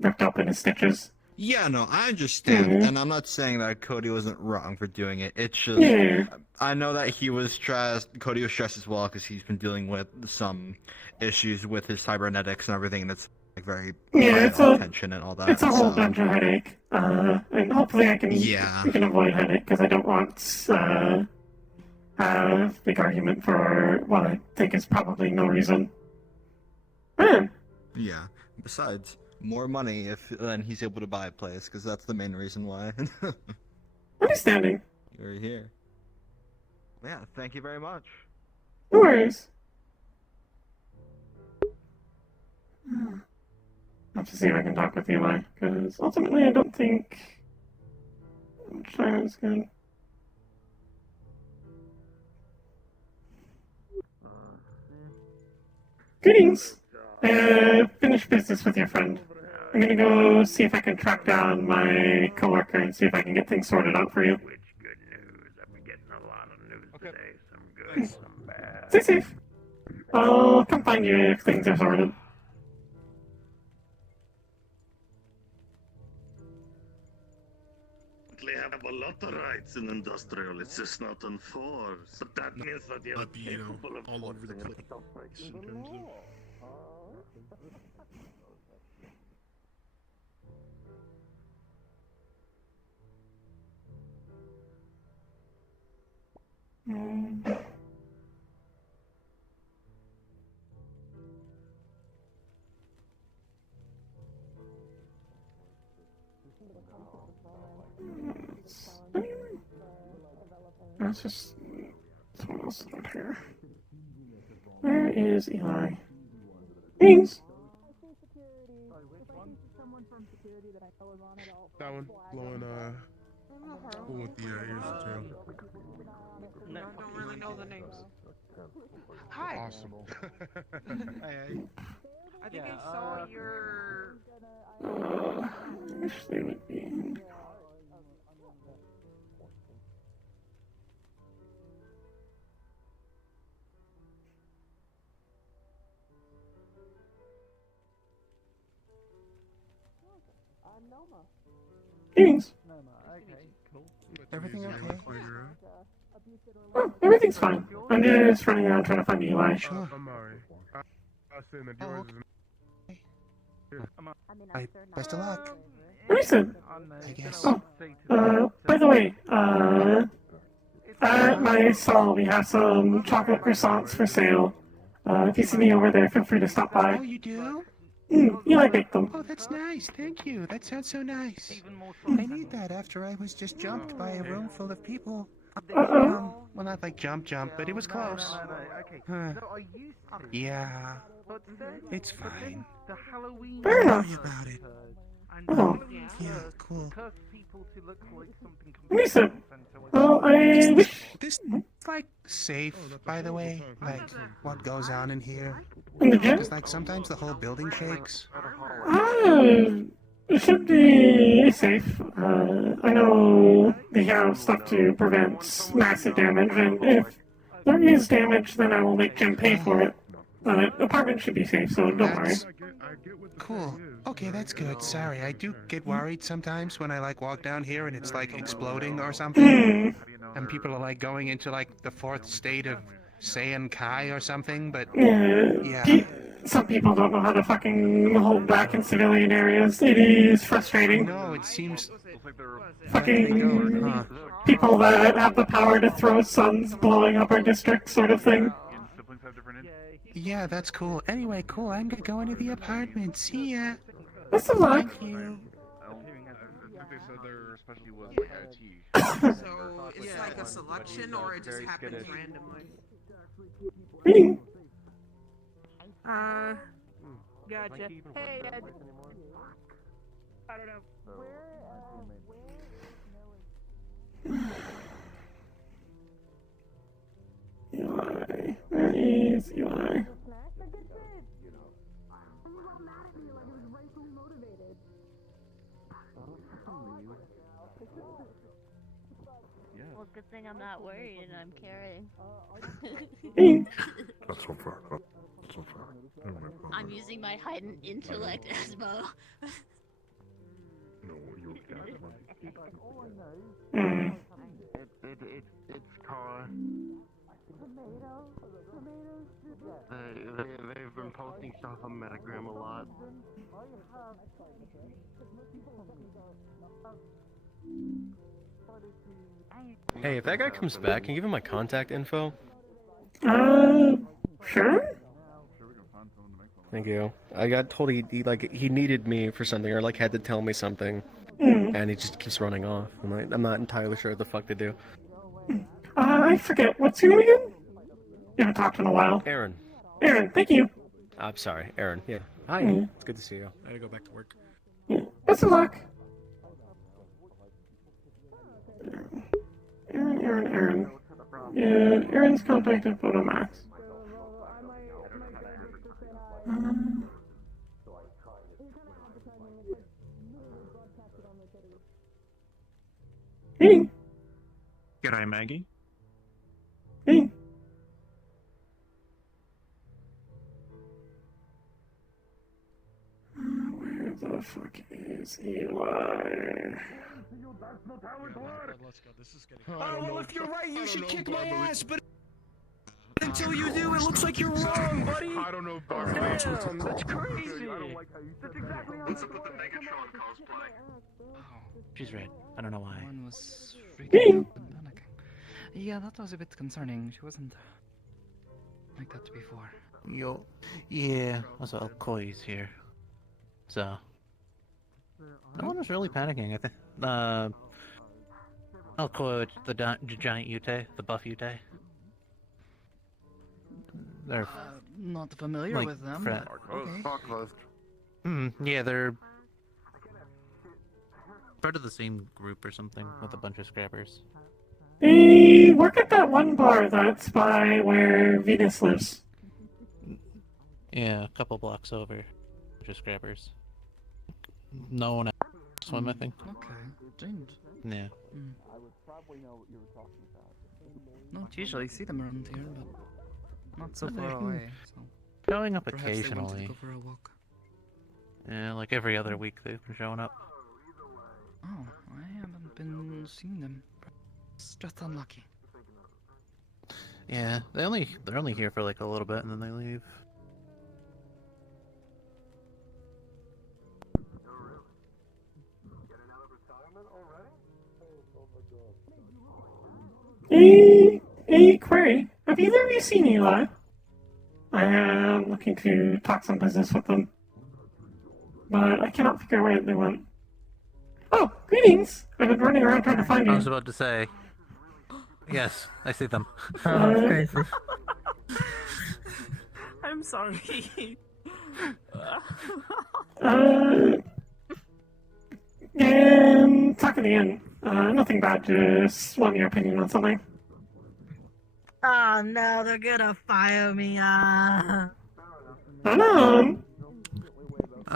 ripped up in his stitches. Yeah, no, I understand, Mhm. and I'm not saying that Cody wasn't wrong for doing it. It's just, Yeah. I know that he was stressed. Cody was stressed as well because he's been dealing with some issues with his cybernetics and everything. That's like very It's high a tension and all that. It's a whole so. bunch of headache, and hopefully we can avoid headache because I don't want a big argument for what I think is probably no reason. Man. Yeah. Besides, more money if then he's able to buy a place because that's the main reason why. Understanding. You're here. Yeah. Thank you very much. No worries. I'll have to see if I can talk with Eli, because ultimately I don't think China's good. Greetings! Finish business with your friend. I'm gonna go see if I can track down my coworker and see if I can get things sorted out for you. Which good news? I've been getting a lot of news today. Some good, some bad. Stay safe. I'll come find you if things are sorted. They have a lot of rights in industrial, it's just not enforced. But that means that you're capable of all over the place. In terms of... That's just someone else out here. Where is Eli? Beans! That one blowing one with the ears and tail. No, I don't really know the names. Hi. Awesome. I think I saw your. Actually, would be. Greetings. Everything okay? Oh, everything's fine. I'm just running around trying to find Eli. I'm alright. I said that yours is... Best of luck. Listen. I guess. Oh, by the way, at my stall we have some chocolate croissants for sale. If you see me over there, feel free to stop by. Oh, you do? Eli baked them. Oh, that's nice. Thank you. That sounds so nice. I need that after I was just jumped by a room full of people. Well, not like jump, but it was close. Yeah. It's fine. Fair enough. Sorry about it. Oh. Yeah, cool. Listen. Well, I wish... This, like, safe, by the way? Like, what goes on in here? In the gym? Because, like, sometimes the whole building shakes. It should be safe. I know they have stuff to prevent massive damage, and if there is damage, then I will make Jim pay for it. Apartment should be safe, so don't worry. Cool. Okay, that's good. Sorry, I do get worried sometimes when I, like, walk down here and it's, like, exploding or something. And people are, like, going into, like, the fourth state of Saiyan Kai or something, but... Yeah. Some people don't know how to fucking hold back in civilian areas. It is frustrating. No, it seems... Fucking people that have the power to throw suns blowing up our district sort of thing. Yeah, that's cool. Anyway, cool. I'm gonna go into the apartment. See ya. Best of luck. Thank you. they said their specialty was like IT. So it's like a selection, or it just happens randomly. Gotcha. Hey, I don't know. Eli. Where is Eli? Well, good thing I'm not worried and I'm carrying. That's so far. So far. I'm using my heightened intellect as bow. No, you It's car. They've been posting stuff on Metagram a lot. Hey, if that guy comes back, can you give him my contact info? Sure? Thank you. I got told he needed me for something, or like had to tell me something, and he just keeps running off. I'm not entirely sure what the fuck to do. I forget. What's your name again? You haven't talked in a while. Aaron. Aaron, thank you. I'm sorry, Aaron. Yeah. Hi. It's good to see you. I gotta go back to work. Best of luck. Aaron. Yeah, Aaron's contact info to Max. Hey. G'day, Maggie. Hey. Where the fuck is Eli? Let's go. This is getting. Oh, well, if you're right, you should kick my ass, but until you do, it looks like you're wrong, buddy. I don't know, Damn, that's crazy. That's exactly how it's with the Megatron cosplay. She's right. I don't know why. One was freaking out and panicking. Yeah, that was a bit concerning. She wasn't like that before. Yeah. Also, Koi's here. So. No one was really panicking. I think. Koi, the giant Yute, the buff Yute. They're not familiar with them. But okay. Yeah, they're part of the same group or something with a bunch of scrappers. They work at that one bar that's by where Venus lives. Yeah, a couple blocks over. Bunch of scrappers. No one else swim, I think. Okay, didn't. Yeah. I would probably know what you were talking about. Not usually see them around here, but not so But far they're away. So showing up perhaps they wanted to occasionally. go for a walk. Yeah, like every other week they've been showing up. Oh, I haven't been seeing them. It's just unlucky. Yeah, they're only here for like a little bit and then they leave. Hey, query. Have either of you seen Eli? I am looking to talk some business with them, but I cannot figure out where they went. Oh, greetings! I've been running around trying to find you. I was about to say. Yes, I see them. Crazy. I'm sorry. And talk at the end. Nothing bad, just want your opinion on something. Oh no, they're gonna fire me. I'm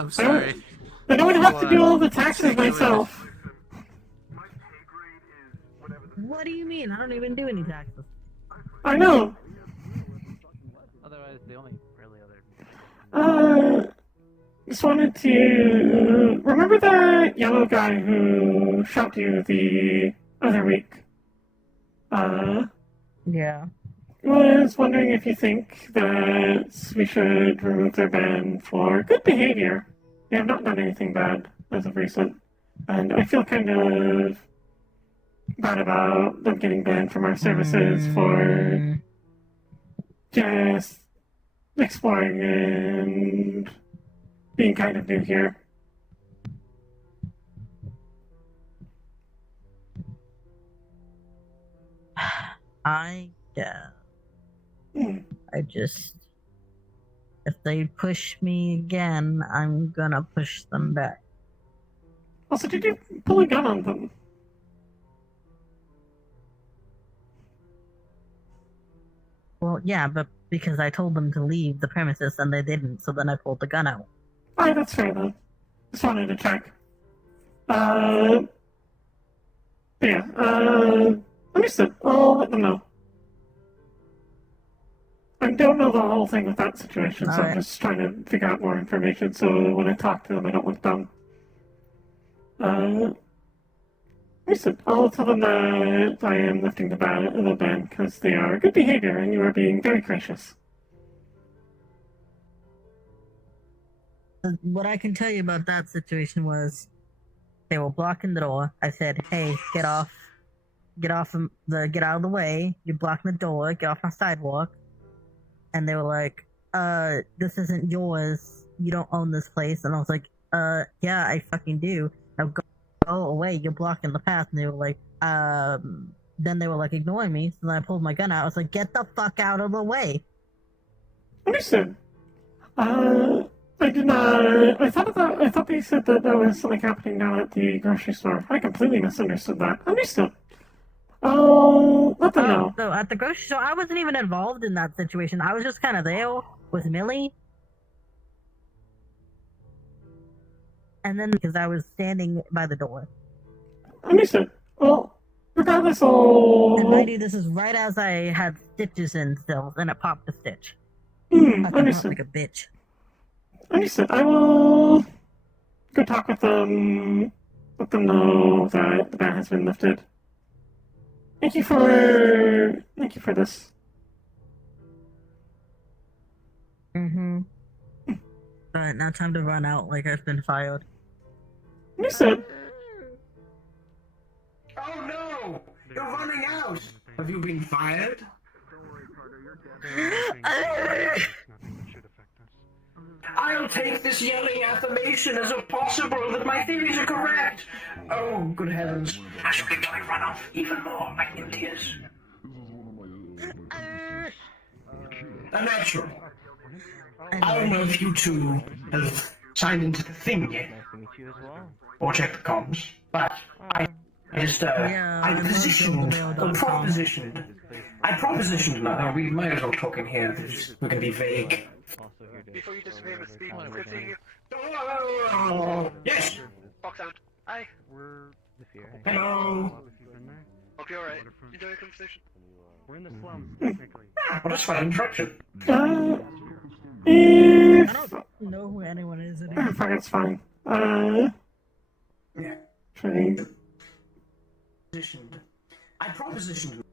sorry. I don't have to do all the taxes myself. What do you mean? I don't even do any taxes. I know. Otherwise, the only really other. Just wanted to remember that yellow guy who shot you the other week. Yeah. Was wondering if you think that we should remove their ban for good behavior. They have not done anything bad as of recent, and I feel kind of bad about them getting banned from our services for just exploring and being kind of new here. Yeah. I just... If they push me again, I'm gonna push them back. Also, did you pull a gun on them? Well, yeah, but because I told them to leave the premises and they didn't, so then I pulled the gun out. Alright, that's fair then. Just wanted to check. Yeah, understood. I'll let them know. I don't know the whole thing with that situation, so I'm just trying to figure out more information, so when I talk to them, I don't look dumb. Listen, I'll tell them that I am lifting the ban, because they are good behavior, and you are being very gracious. What I can tell you about that situation was, they were blocking the door. I said, "Hey, get out of the way. You're blocking the door. Get off my sidewalk." And they were like, "This isn't yours. You don't own this place." And I was like, "Yeah, I fucking do. Now go away. You're blocking the path." And they were like, then they were like ignoring me. So then I pulled my gun out. I was like, "Get the fuck out of the way." Understood. I did not. I thought they said that there was something happening down at the grocery store. I completely misunderstood that. Understood. Oh, let them know. So at the grocery store, I wasn't even involved in that situation. I was just kind of there with Millie. And then because I was standing by the door. Understood. Well, regardless, I'll... And mind you, this is right as I had stitches in still, and it popped a stitch. Understood. Like a bitch. Understood. I will go talk with them. Let them know that the ban has been lifted. Thank you for this. Alright, now time to run out like I've been fired. Understood. Oh no! You're running out! Have you been fired? I'll take this yelling affirmation as a possible that my theories are correct. Oh, good heavens. I should make my run off even more like in tears. A natural. I don't know if you two have signed into the thing yet, or checked the comms, but I propositioned, we might as well talk in here, we're gonna be vague. Before you disappear with speed, good seeing you. Yes! Box out. Hi. Hello! Hope you're alright. Enjoy the conversation. We're in the slums, technically. Well, that's fine, interruption. I don't know who anyone is anymore. It's fine. Yeah. Trained. I propositioned.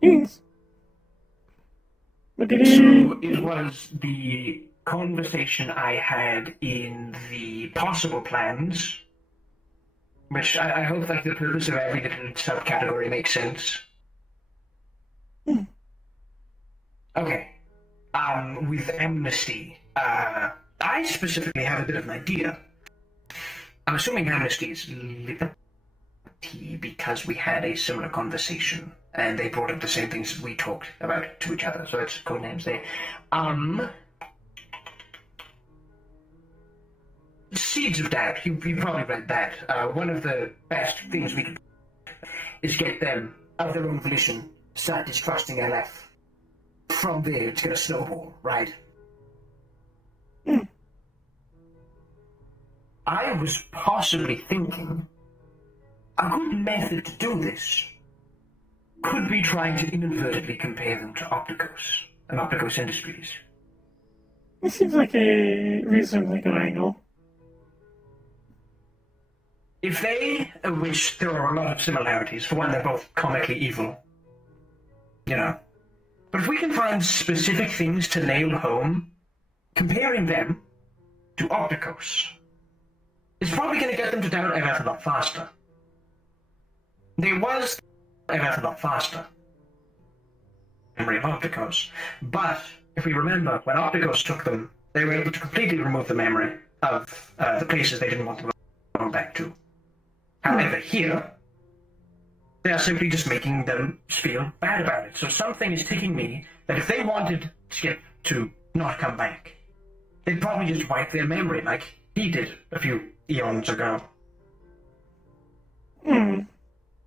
Yes. What did he... So it was the conversation I had in the possible plans, which I hope that the purpose of every little subcategory makes sense. Okay. With amnesty, I specifically have a bit of an idea. I'm assuming amnesty is liberty because we had a similar conversation, and they brought up the same things we talked about to each other, so it's codenames there. Seeds of Doubt, you probably read that. One of the best things we could do is get them, of their own volition, start distrusting LF. From there, it's gonna snowball, right? I was possibly thinking a good method to do this could be trying to inadvertently compare them to Opticos and Opticos Industries. This seems like a reasonably good angle. If they, which there are a lot of similarities, for one, they're both comically evil, you know. But if we can find specific things to nail home, comparing them to Opticos is probably going to get them to doubt MF a lot faster. There was MF a lot faster. Memory of Opticos. But, if we remember, when Opticos took them, they were able to completely remove the memory of the places they didn't want to go going back to. However, here, they are simply just making them feel bad about it. So something is ticking me that if they wanted Skip to not come back, they'd probably just wipe their memory like he did a few eons ago.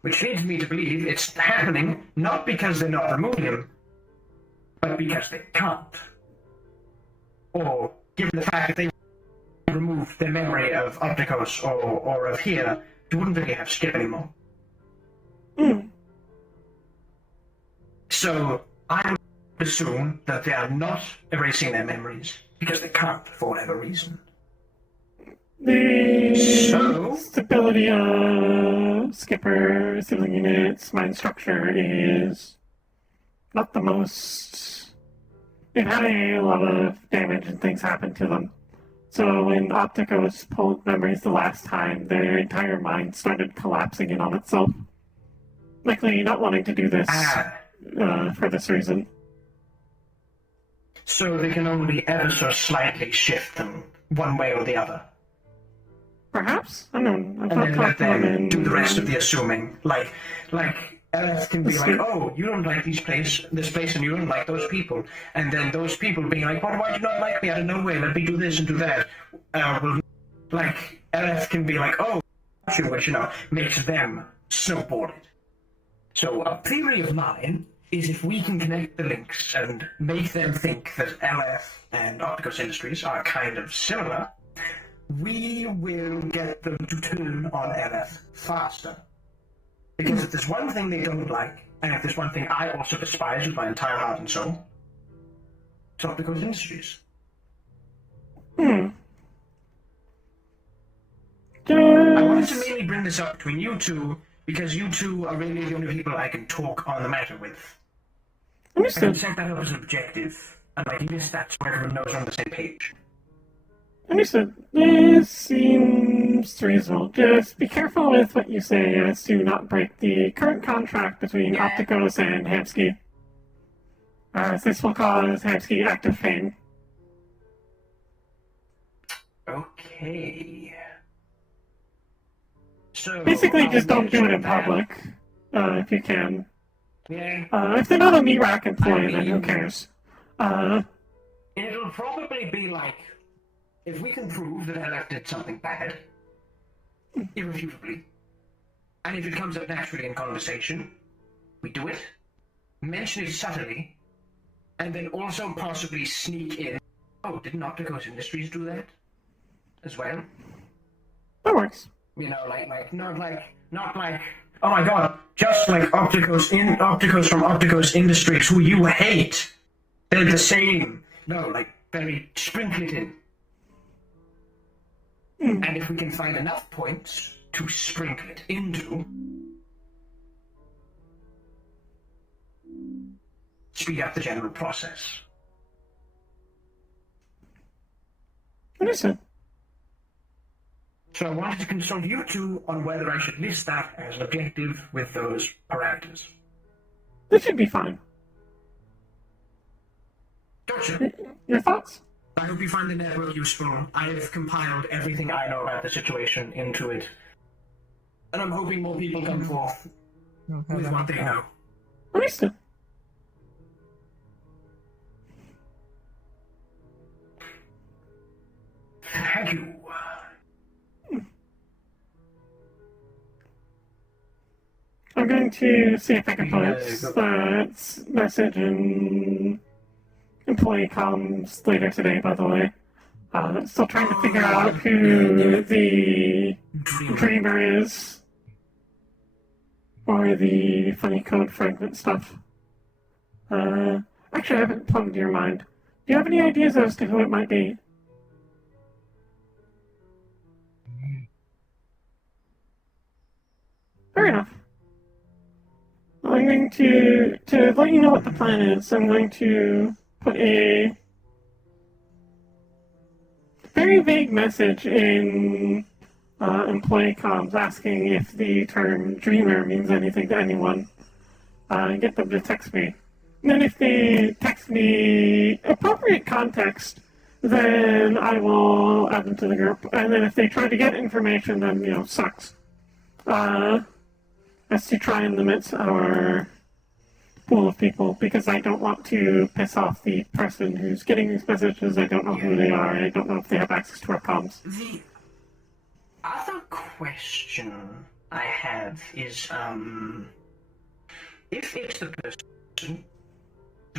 Which leads me to believe it's happening not because they're not removing him, but because they can't. Or, given the fact that they removed their memory of Opticos or of here, you wouldn't really have Skip anymore. So, I would assume that they are not erasing their memories because they can't for whatever reason. The stability of Skipper, civilian units, mind structure is not the most. They've had a lot of damage and things happen to them. So when Opticos pulled memories the last time, their entire mind started collapsing in on itself. Likely not wanting to do this for this reason. So they can only ever so slightly shift them one way or the other. Perhaps? I don't know. And then let them do the rest of the assuming. Like Eleth can be like, oh, you don't like this place and you don't like those people. And then those people being like, why do you not like me out of nowhere? Let me do this and do that. Eleth can be like, oh, which, makes them snowboarded. So a theory of mine is if we can connect the links and make them think that Eleth and Opticos Industries are kind of similar, we will get them to turn on Eleth faster. Because if there's one thing they don't like, and if there's one thing I also despise with my entire heart and soul, it's Opticos Industries. I wanted to mainly bring this up between you two, because you two are really the only people I can talk on the matter with. I can set that up as an objective, and I can list that so everyone knows we're on the same page. Understood. This seems reasonable. Just be careful with what you say as to not break the current contract between Opticos and Hamsky, as this will cause Hamsky active pain. Okay. So basically, just don't do it in public, if you can. Yeah. If they're not a NERAC employee, then who cares? It'll probably be like, if we can prove that Eleth did something bad, irrefutably, and if it comes up naturally in conversation, we do it, mention it subtly, and then also possibly sneak in, oh, didn't Opticos Industries do that as well? That works. Not like, oh my god, just like Opticos from Opticos Industries, who you hate, they're the same. No, very sprinkle it in. And if we can find enough points to sprinkle it into, speed up the general process. Understood. So I wanted to consult you two on whether I should list that as an objective with those parameters. This should be fine. Gotcha. Your thoughts? I hope you find the network useful. I have compiled everything I know about the situation into it. And I'm hoping more people come forth with what they know. Understood. Thank you. I'm going to see if I can post that message in employee comms later today, by the way. Still trying to figure out who the dreamer is for the funny code fragment stuff. Actually, I haven't plumbed your mind. Do you have any ideas as to who it might be? Fair enough. I'm going to let you know what the plan is, I'm going to put a very vague message in employee comms asking if the term dreamer means anything to anyone, and get them to text me. And then if they text me appropriate context then I will add them to the group. And then if they try to get information, then, you know, sucks. As to try and limit our pool of people, because I don't want to piss off the person who's getting these messages. I don't know who they are. I don't know if they have access to our comms. The other question I have is, if it's the person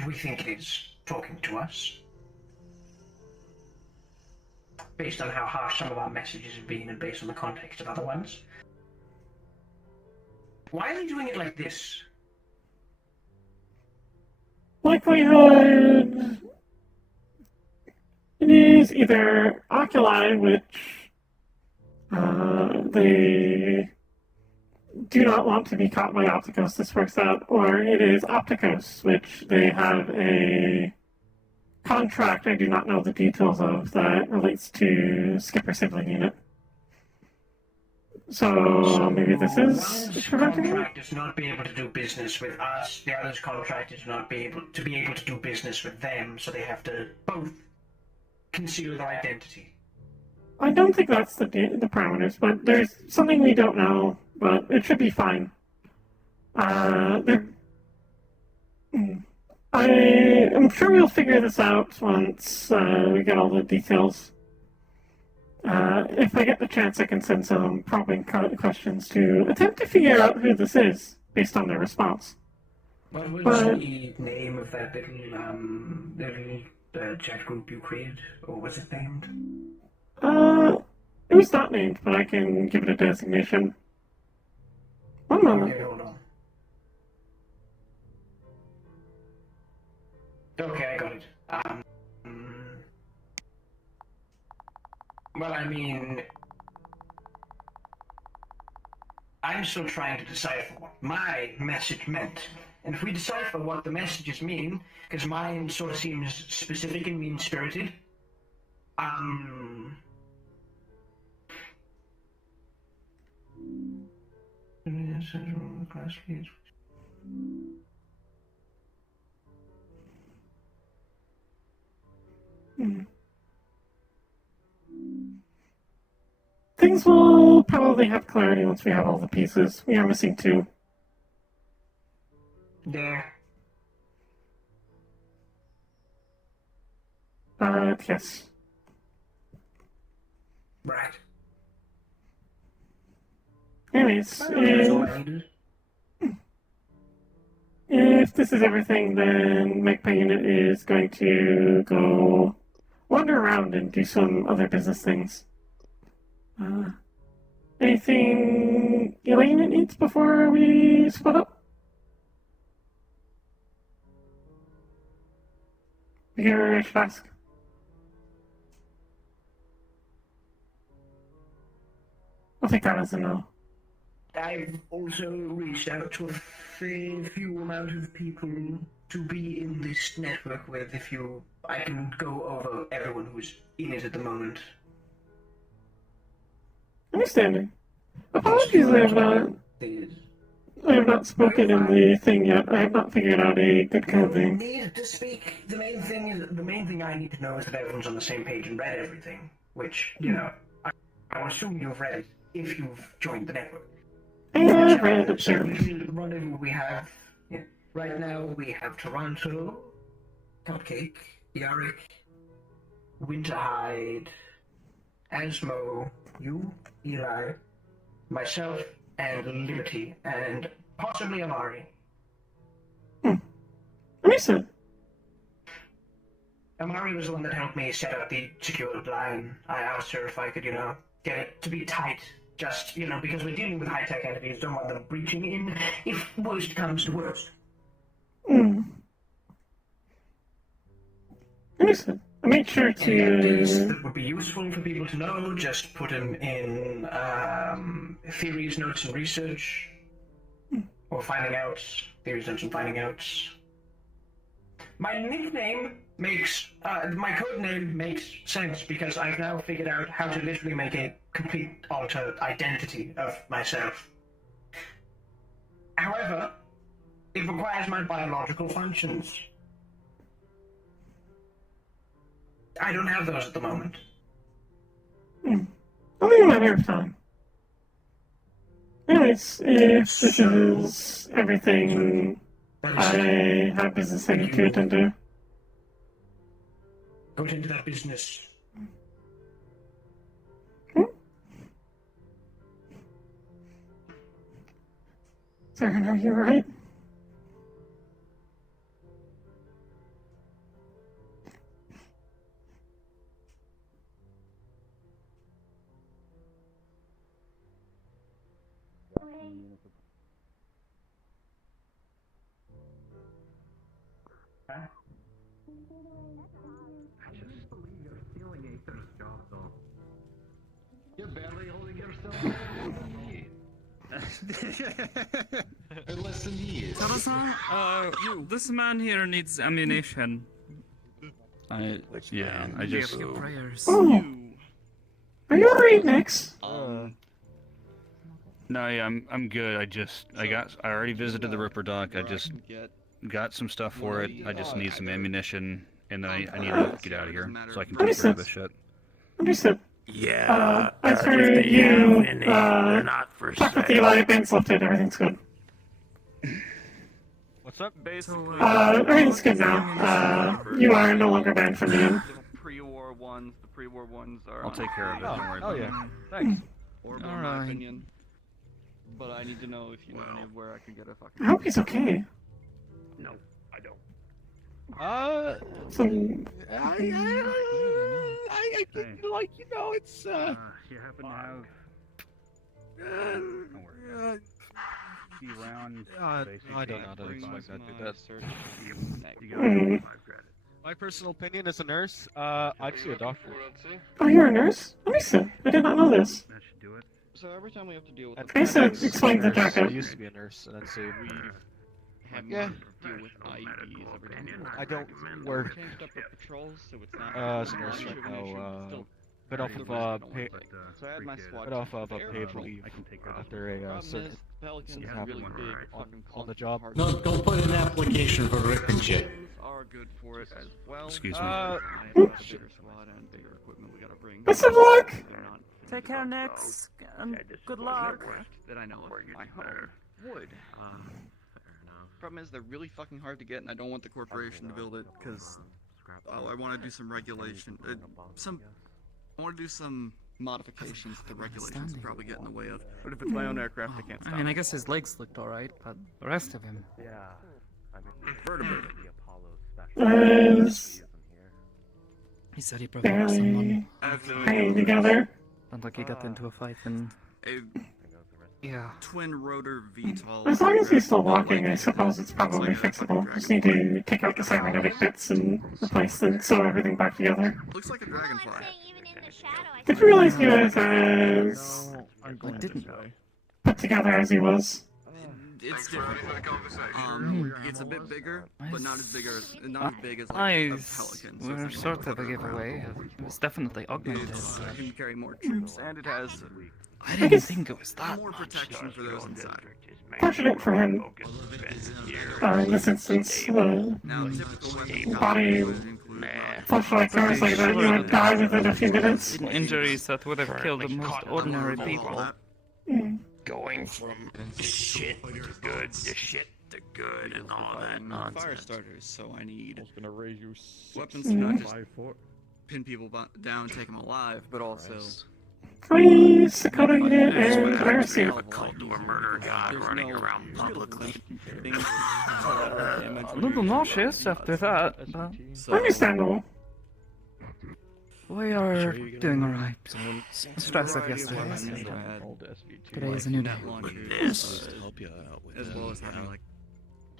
we think it is talking to us, based on how harsh some of our messages have been and based on the context of other ones, why are they doing it like this? Likelihood it is either Oculi, which they do not want to be caught by Opticos, this works out, or it is Opticos, which they have a contract I do not know the details of that relates to Skipper Sibling Unit. So maybe this is one's preventing it? contract is not be able to do business with us, the other's contract is not be able to do business with them, so they have to both conceal their identity. I don't think that's the parameters, but there's something we don't know, but it should be fine. I'm sure we'll figure this out once we get all the details. If I get the chance, I can send some probing questions to attempt to figure out who this is, based on their response. What was the name of that little chat group you created, or was it named? It was not named, but I can give it a designation. One moment. Okay, hold on. Okay, I got it. Well, I mean, I'm still trying to decipher what my message meant. And if we decipher what the messages mean, because mine sort of seems specific and mean-spirited, Things will probably have clarity once we have all the pieces. We are missing 2. There. Yes. Right. Anyways, if this is everything, then Magpie Unit is going to go wander around and do some other business things. Anything Elaine needs before we split up? Here, I should ask. I'll take that as a no. I've also reached out to a few amount of people to be in this network with. I can go over everyone who's in it at the moment. Understanding. Apologies, I have not spoken in the thing yet. I have not figured out a good code name. Need to speak. The main thing I need to know is that everyone's on the same page and read everything. Which, you know, I assume you've read it if you've joined the network. I read it. So the rendezvous we have right now. We have Toronto, Cupcake, Yarick, Winterhide, Asmo, you, Eli, myself, and Liberty, and possibly Amari. Understood. Amari was the one that helped me set up the secured line. I asked her if I could, get it to be tight. Just, because we're dealing with high-tech entities, don't want them breaching in if worst comes to worst. Understood. I made sure to... Any updates that would be useful for people to know, just put them in theories, notes, and research. Or finding outs. Theories, notes, and finding outs. My nickname makes... my code name makes sense because I've now figured out how to literally make a complete altered identity of myself. However, it requires my biological functions. I don't have those at the moment. I'll leave a matter of time. Anyways, if this is everything I have business I need to attend to. Go into that business. Sarah, are you alright? I just believe you're stealing Aether's job, though. You're barely holding yourself. Listen here. Tara-san, this man here needs ammunition. I We just. have your prayers. Oh. Are you alright, Nix? No, yeah, I'm good. I already visited the Ripper Dock. I just got some stuff for it. I just need some ammunition, and then I need to get out of here so I can take care of this shit. Understood. Yeah. As for if they you, have any, they're not for talk with sale. Eli, Ben's lifted, everything's good. What's up? Basically, Everything's good now. You are no longer banned from the inn. pre-war ones. The pre-war ones are. I'll take care of it. Don't worry about it. Thanks. Or All my right. opinion. But I need to know if you know anywhere I can get a fucking. I hope he's okay. No, I don't. Some... I think, like, you know, it's, You happen to have. be around. I don't know how to explain that to that. Mm. My personal opinion as a nurse, I'd see a doctor. Oh, you're a nurse? Let me see. I did not know this. That should do it. So every time we have to deal with. I said, explain the I jacket. used to be a nurse, and I'd say we. Have Yeah. to deal with IEDs every time. I don't work Changed up our patrols, so it's not. as a nurse right now. Bit off of So I had my SWAT bit off of a team paid patrol. leave I can take care of after it. a Problem certain is, Pelicans incident are happened really big fucking on the job. Go put an application for ripping shit. Are good for it as well. Excuse me. I have a bigger SWAT and bigger equipment we gotta bring. Best of luck! They're not Take care, Nix, and good luck. that I know of. My home would. Problem is, they're really fucking hard to get, and I don't want the corporation to build it because I want to do some regulation. I want to do some modifications that the regulations probably get in the way of. But if it's my own aircraft, I can't stop. I mean, I guess his legs looked alright, but the rest of him. Yeah. I mean, vertebrae. The Apollo special. He said he provoked someone. Hanging together. Sounds like he got into a fight and. Yeah. Twin rotor VTOL. As long as he's still walking, I suppose it's probably fixable. Just need to take out the cybernetic bits and replace them, sew everything back together. Looks like a dragonfly. Did you realize he was as I didn't. put together as he was? It's different. It's a bit bigger, but not as big as like a Eyes Pelican's. were sort of a giveaway. It was definitely augmented. It can carry more troops, and it has. I didn't think it was that more protection for those inside. Fortunate for him. In this instance, Now, typical weapons body flashlight cars like that, you would die within a few minutes. Injuries that would have killed the most ordinary people. Going from shit to good to shit to good and all that Fire nonsense. starters, so I need Gonna raise you weapons to not just pin people down and take them alive, but also. Please, Dakota Unit and VRCRP. A cult to a murder god running around publicly. A little nauseous after that, but Understandable. we are doing alright. Stress of yesterday. Today is a new day. This, as well as having like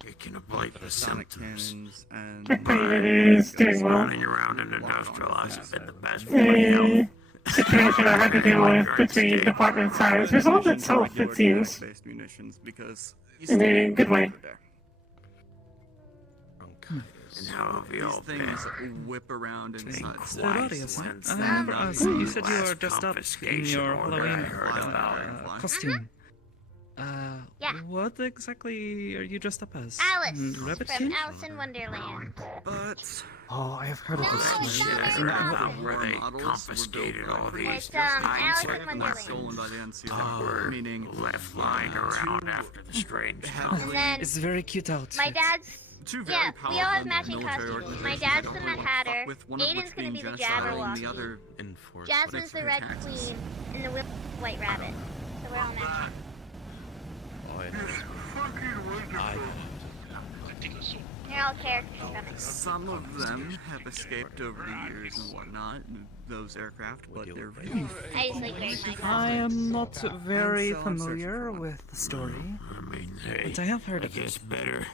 you can avoid the sonic symptoms. cannons and Dakota Unit is doing well. Running around and industrialized has been the best for you. The situation I had to deal with between departments has resolved itself, it seems. based munitions because In a good way. And how have you all these been? things whip around inside. You said you were dressed up in your Halloween costume. Yeah. What exactly are you dressed up as? Alice Rabbit from King? Alice in Wonderland. But Oh, I have heard of No, this it's one. not very popular. Where they confiscated all these. It's Alice in Wonderland. Stolen by the NCO, meaning left lying around after the strange And then it's very cute outfit. my dad's. two very Yeah, we all have powerful matching military costumes. My organizations dad's that the don't Mad really Hatter. fuck with, one of Aiden's which gonna being be the genocide and Jabberwocky. the other enforced. Jasmine's the Red Queen, and the White Rabbit. So we're all matching. They're all characters from it. Some of them have escaped over the years and whatnot, those aircraft, but they're really. I just like wearing my I am not very And so I'm familiar searching for with the story, Hey, but I have heard I of guess it. better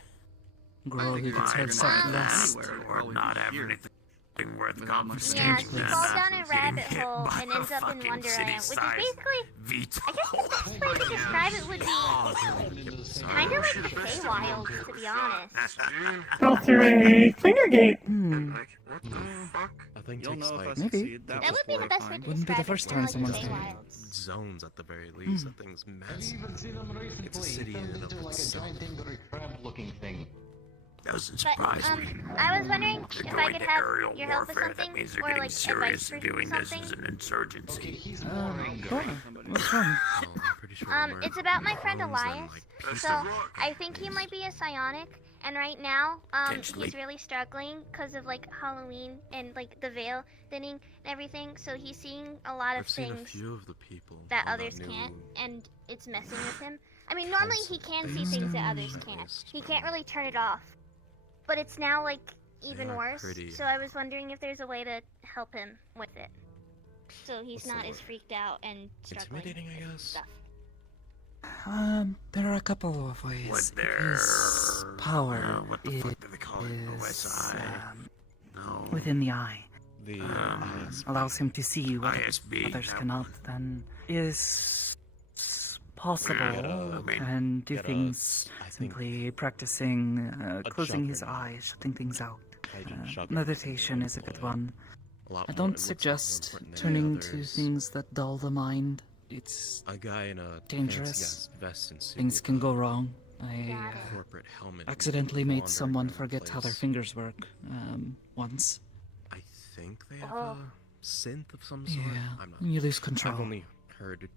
Girl who gets find herself that lost. or not have anything worth Yeah, confiscating he than falls down a getting rabbit hit hole by and a ends up in fucking Wonderland, which is city-sized basically, Vito. I guess the best way to describe it would be kind of like the Feywild, to be honest. Go through a finger gate. I think You'll takes know if I like succeed. That would be the best way to Wouldn't be the describe first it, time more someone's like done the it. Feywilds. zones at the very least. That thing's massive. It's a city in and of itself. looking thing. Doesn't But, surprise me. I was wondering If if they're I going could to have aerial your help with warfare, that something, means they're or getting like serious advice and for viewing this something. as an insurgency. Sure. What's wrong? Oh, I'm pretty sure It's about my friend drones and, Elias. like, So I think he might be a psionic, and right now, Potentially. he's really struggling because of like Halloween and like the veil thinning and everything. So he's seeing a lot of I've seen a things few of the people that on others new can't, and it's messing with him. I mean, normally he can see things that others can't. He can't really turn it off, but it's now like even They are worse. pretty- So I was wondering if there's a way to help him with it, so he's What's the not as word? freaked out and struggling Intimidating, I with guess. stuff. There are a couple of ways. What His their power what the fuck do they call it? OSI? No. within the eye The allows him to see what ISB, others that cannot, then is possible I mean, and do get a- things I think simply practicing a closing his juggernaut. eyes, shutting things out. Hygiene juggernaut Meditation is a something good like one. a lot I more- it don't looks a lot more suggest important than turning to others. things that dull the mind. It's A guy in a dangerous. fancy vest and suit Things with can a go wrong. I corporate helmet accidentally made wandering someone around the forget how their place. fingers work once. I think they have Oh. a synth of some sort. Yeah, I'm not. you lose control. I've only heard.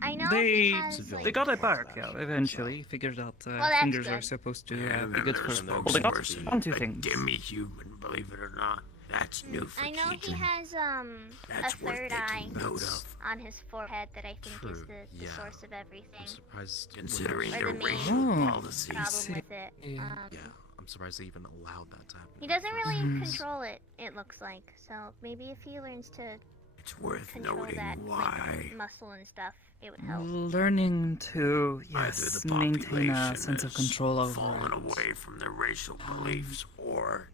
I know They he has like, they got it back. Yeah, eventually figured out that's fingers are good. supposed to And be then good for. there's Well, they got spokesperson, onto a things. demi-human, believe it or not. That's new for I know he Keegan. has a That's worth third eye taking note of. on his forehead that I think is True, the yeah. source of everything. I'm surprised. Considering Or their the main racial Oh. policies. problem with it. Yeah. Yeah, I'm surprised they even allowed that to happen. He doesn't really Mm. control it, it looks like. So maybe if he learns to It's worth control noting that why. like, muscle and stuff, it would help. Learning to Either yes the maintain a population sense of has control over fallen it. away from their racial beliefs, or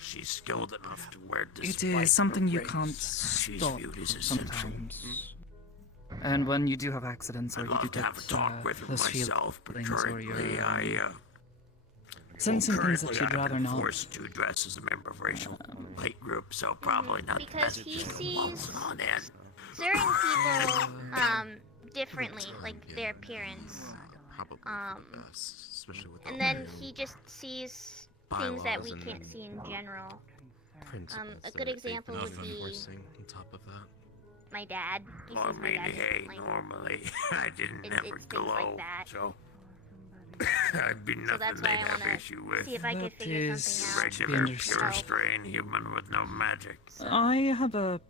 she's skilled enough to where It despite is something her you race, can't she's stop viewed as essential. sometimes. And when you do have accidents or I'd you do love to have a get talk with her those myself, but feelings or currently you're I sensing things that currently you'd I've rather been not. forced to dress as a member of racial white group, so probably not the Because best he just sees waltzing on in. certain people differently, like their appearance. Probably Um, especially with And all then the he just sees things that we bylaws can't and see in general. principles A that good they've example been would be enforcing on top of that. my dad. He Well, I sees my mean, dad hey, differently. normally I didn't It's ever things glow, like that. so I'd be So nothing that's they'd why I have wanna issue with. see if I could That figure is something out. Regular, understood. pure strain human with no magic. I have a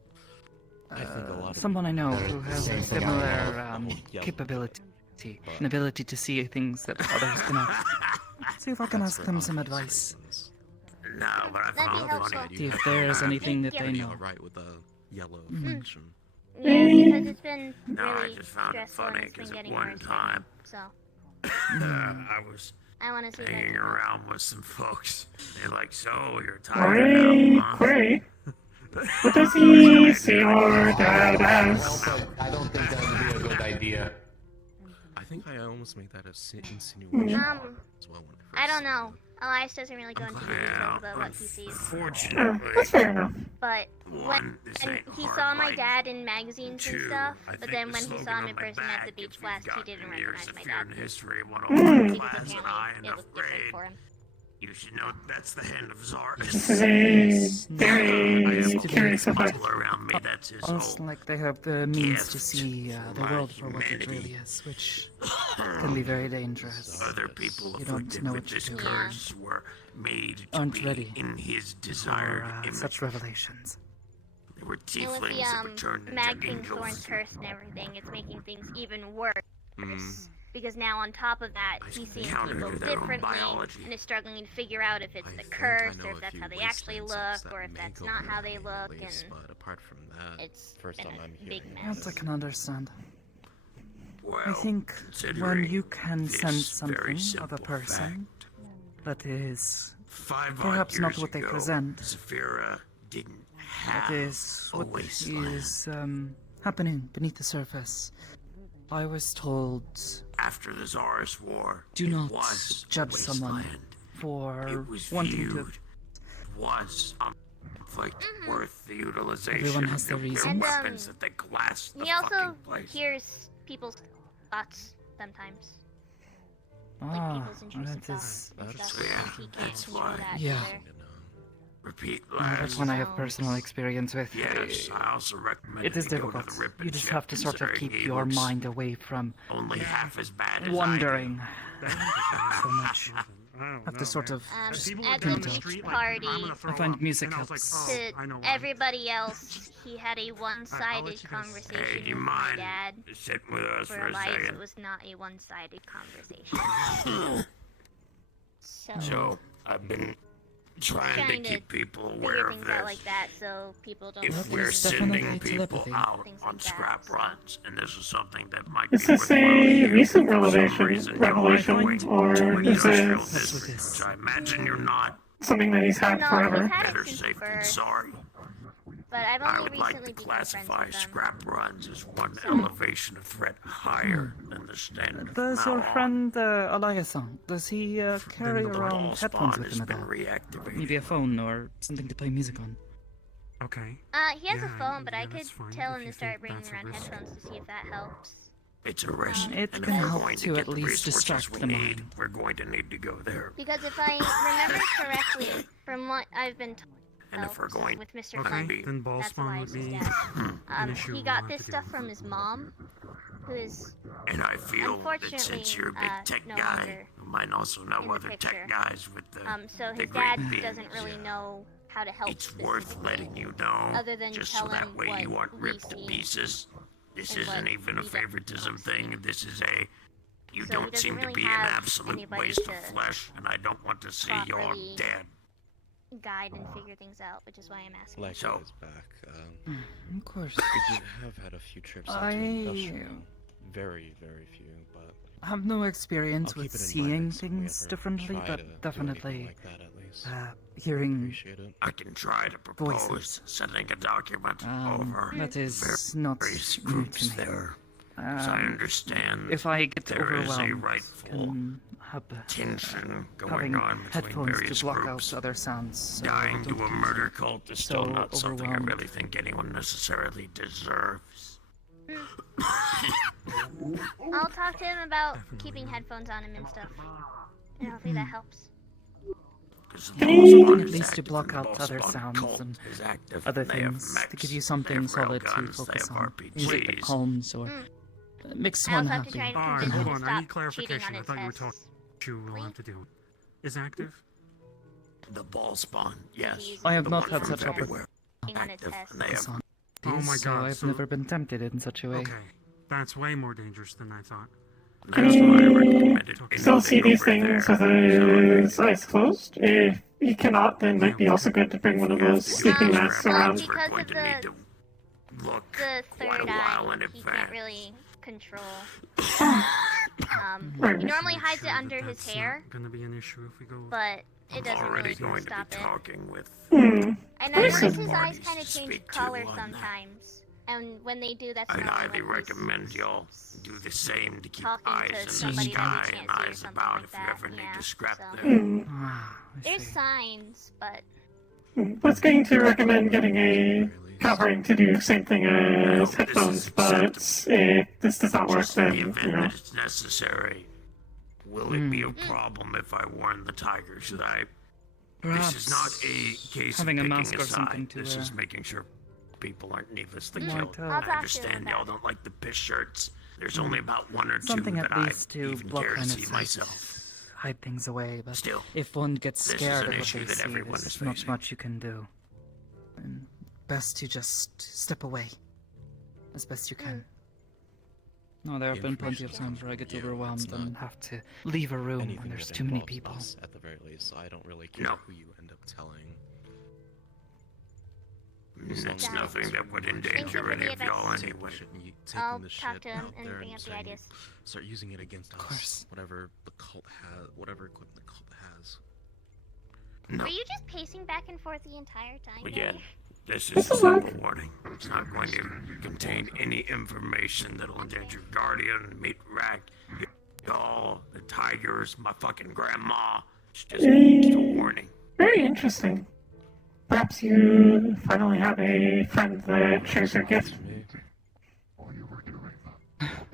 I think a lot of someone I know who people has say a things similar yellow. capability, an ability to see things that others cannot. See if I can That's ask for them some obvious advice. reasons. No, but I That'd be found it helpful. funny. See if there's anything that Thank they you. know. Alright with the yellow Mhm. affliction. Yeah, because it's been No, I really just found it stressful and funny it's been because at getting one worse. time So I was I want to see if I hanging can. around with some folks. They're like, "So you're tired now, Quay, huh?" Quay. What does he see your dad as? I don't think that would be a good idea. I think I almost made that a insinuation Um, as well when I don't know. Elias doesn't really go into the details about what he sees. Oh, that's fair enough. But when he saw my dad in magazines and stuff, but then when he saw him in person at the beach last, he didn't recognize my dad. Because apparently it was different for him. You should know that's the hand of Zara. This is a very curious effect. Around me, that's his Almost like they have the means to see the world for what it really is, which can be very dangerous. Other people You don't afflicted know with what this you're curse were made to aren't be ready in his desired for image. such revelations. They were And with tieflings that were the turned into Magpie angels. Thorn curse and everything, it's making things even worse. Mm. Because now on top of that, he's seeing counter people to their own differently biology. and is struggling to figure out if it's the curse or if that's how they actually look or if that's not how they look, and but apart from that, it's first been time I'm a big hearing mess. Yes, I can understand. I Well, think when considering you can this sense very something of a simple person that is 5 perhaps odd not years what they ago, present, Zephyra didn't have that is a what wasteland. is happening beneath the surface. I was told, After the Tsarist War, do it not was a judge someone wasteland. for It was wanting viewed, to. was a conflict worth the utilization Everyone has of their nuclear reasons. weapons that they glassed the He also fucking place. hears people's thoughts sometimes. Ah, people's intrusive that is. thoughts. So yeah, He can't that's control why. that Yeah. either. Repeat No, last. that's one I have personal experience with. Yes, I also recommend It is that you go to difficult. the Rip and You just Chip, have to sort of considering keep he your looks mind away from only half as bad as wondering I so much. Have to sort of just At tune the it out. beach party, I find music helps. to everybody else, he had a one-sided conversation Hey, do you with my mind dad. sitting with us For for a Elias, second? it was not a one-sided conversation. So, I've been trying to keep people aware figure of things out this. like that so people don't. If lose we're It's sending definitely people telepathy. out Things on like that, scrap so. runs, and this is something that might Is be this worthwhile to a you, recent for some reason you're revelation, going or to an is industrial this district, which I imagine you're not. something that he's had No, forever? he's had it Better since safe than birth. sorry. But I've I only would like recently to become friends classify with them. scrap runs as one elevation of threat higher than the standard of Does your Malon. friend Elias-san, does he carry the around ball headphones spawn with has him at been all? reactivated. Maybe a phone or something to play music on. Okay. He has a Yeah, phone, but yeah, I could that's fine tell if him you to start think bringing that's a around risk. headphones to see if that helps. It's a risk. It and can if we're help going to get at the least resources distract we the need, mind. we're going to need to go there. Because if I remember correctly, from what I've been told, And if we're going with Mr. okay, Flynn, then ball that's spawn would Elias's be dad. an issue He we'll got have this to stuff deal from his mom, who is And I feel that unfortunately since you're a big tech no guy, longer who might also in know the other picture. tech guys with the so his degree dad beams, doesn't really know how to help. it's worth letting you know, other than just tell so that him way you what aren't we ripped to see pieces. This and isn't what even a we don't favoritism thing. This is a you So he don't doesn't seem to really be an have absolute anybody waste to of flesh, and I don't want to see you're properly dead. guide and figure things out, which is why I'm asking. Like So- is back. Of course. We have had a few trips out to industrial. Very, very few, but I have no experience I'll with keep it in seeing mind next time we things ever differently, try but to do definitely anything like that, at least. hearing Appreciate it. I can try to propose voices. sending a document over That is various not new groups to me. there. As I Um, understand, if I get there is a overwhelmed, rightful can have tension going having on between headphones various to block groups. out other sounds. So Dying don't to a get murder cult is still so not something I overwhelmed. really think anyone necessarily deserves. I'll talk to him about keeping headphones on him and stuff. And hopefully that helps. Something at least to block out other sounds and other They have things, to mechs, give you they something have solid to railguns, they focus have on. Music that RPGs. calms or makes I one also have to happy. try and Alright, convince hold him on, to I stop need clarification. cheating on I his thought you were tests. talking. We'll have to do. Is active? The ball spawn, yes. I have The not one had from such February. On his Active, tests. and they have Oh my so I've never been tempted in such a way. Okay, that's way more dangerous than I thought. I mean, still see these things with his eyes closed. If he cannot, then it might be also good to bring one of those sleeping masks around. Because of the third eye, he can't really control. Right. He normally hides it under his hair, Gonna be an issue if we go. but it doesn't already really going stop to be it. talking with. And I notice his eyes kind of change color on that. sometimes. And when they do, that's I'd normally highly when he's recommend y'all do the same to keep talking eyes to in the somebody that sky we and can't see or eyes something about like if you that. ever need Yeah, to scrap so. them. There's signs, but Was going to recommend getting a covering to do the same thing as headphones, but if this does not work, Just in the then, event you know. that it's necessary, will it be a problem if I warn the tigers that I... This is not a case of having a picking mask a or something side. to This is wear. making sure people aren't needlessly Might, killed. I'll I talk to understand y'all don't like the piss shirts. There's only about one or two Something that at I least to even block care to line of see sight, myself. hide things away. But Still, if one gets this is scared an of what issue they that see, everyone there's is not facing. much you can do. And best to just step away as best you can. No, there have been plenty of times where I get overwhelmed and have to leave a room when there's too many people. At the very least, so I don't really care No. who you end up telling. It's nothing that would endanger any of y'all anyway. I'll talk to him and bring up the ideas. Start using it against us. Whatever the cult has, whatever equipment the cult has. No. Were you just pacing back and forth the entire time? Again, this is a simple warning. It's not going to contain any information that'll endanger Guardian, Meat Rack, y'all, the Tigers, my fucking grandma. It's just a warning. Very interesting. Perhaps you finally have a friend that shares your gift.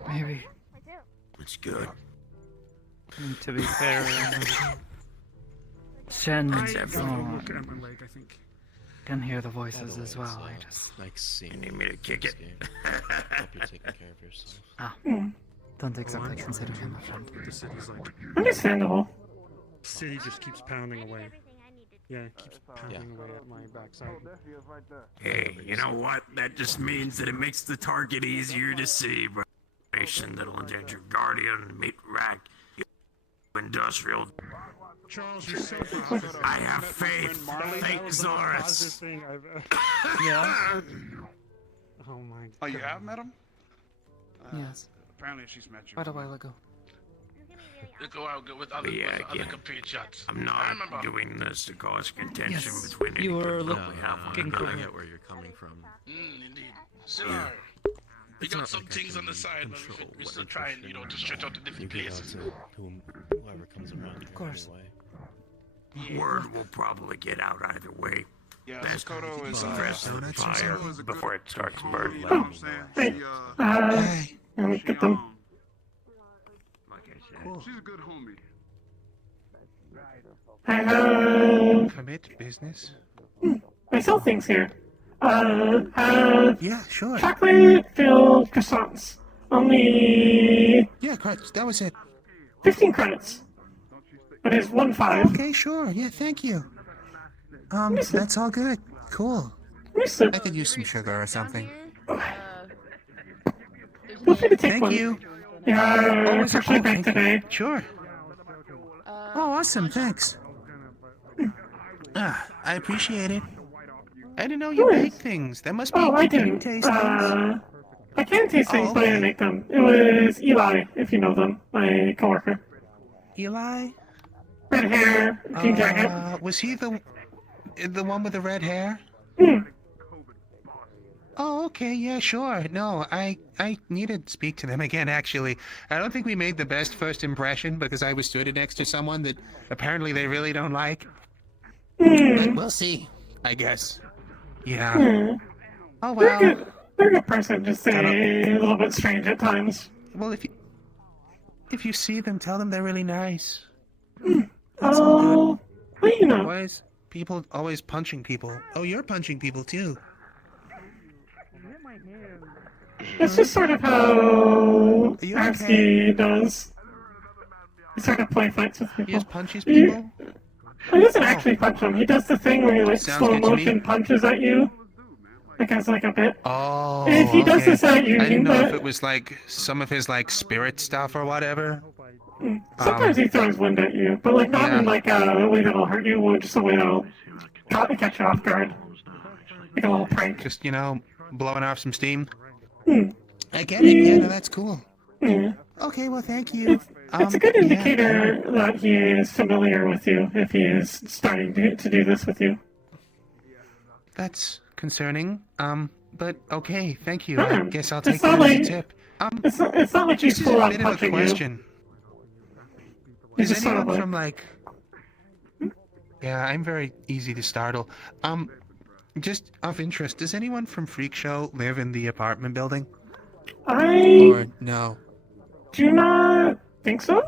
Maybe. It's good. And to be fair, Shen can hear the voices as well. I just like seeing. You need me to kick it? Hope you're taking care of yourself. don't exactly consider him a friend. The city's like... Understandable. City just keeps pounding away. Yeah, it keeps pounding away at my backside. Hey, you know what? That just means that it makes the target easier to see, but that'll endanger Guardian, Meat Rack, industrial. Charles, you're so positive. I have faith. Thanks, Zoris. Yeah? Oh my god. Oh, you have met him? Yes. Apparently she's met you. Quite a while ago. You go out with other, Yeah, with other again, compatriots. I'm not doing this to cause contention Yes, between any you were good looking we have on for another. I get where you're coming from. Indeed. So, Yeah. we It's got not some like I things can on the side, but control we what still try and, to stretch out to You different give out places. to whoever comes around. Of course. Word will probably get out either way. Yeah, Best Kodo is, press the fire before it starts burning. Hey, let me get them. Like I said, she's a good homie. I have... Commit business. I sell things here. Yeah, sure. Chocolate-filled croissants. Only... Yeah, that was it. 15 credits. But it's 1.5. Okay, sure. Yeah, thank you. That's all good. Cool. I could use some sugar or something. Feel free to take Thank one. you. Yeah, it's actually baked thank you. today. Sure. Oh, awesome. Thanks. I appreciate it. I didn't know you baked things. That must be. Oh, I Can you didn't. taste things? I can taste things, but I didn't make them. It was Eli, if you know them, my coworker. Eli? Red hair, jean jacket. Was he the one with the red hair? Oh, okay, yeah, sure. No, I need to speak to them again, actually. I don't think we made the best first impression because I was stood next to someone that apparently they really don't like. But we'll see, I guess. Yeah. Oh, well. They're a good person, just a little bit strange at times. Well, if you see them, tell them they're really nice. That's all good. Well, you know. Why is people always punching people? Oh, you're punching people, too. It's just sort of how Arsky does. He sort of play fights with people. He just punches people? He doesn't actually punch them. He does the thing where he like Sounds slow good to me. motion punches at you. Like as like a bit. Oh, If he does okay. this at you, I didn't know but if it was like some of his like spirit stuff or whatever. sometimes he throws wind at you, but like not in like a way that'll hurt you, or just a way that'll catch you off guard. Like a little prank. Just, blowing off some steam. I get it. Yeah, no, that's cool. Okay, well, thank you. It's a good indicator that he is familiar with you if he is starting to do this with you. That's concerning. But okay, thank you. I guess I'll take It's that not as a like tip. it's not like you This is full a on bit of a punching you. question. He's Is just sort of anyone like, from like? Yeah, I'm very easy to startle. Just of interest, does anyone from Freak Show live in the apartment building? Or no? do not think so.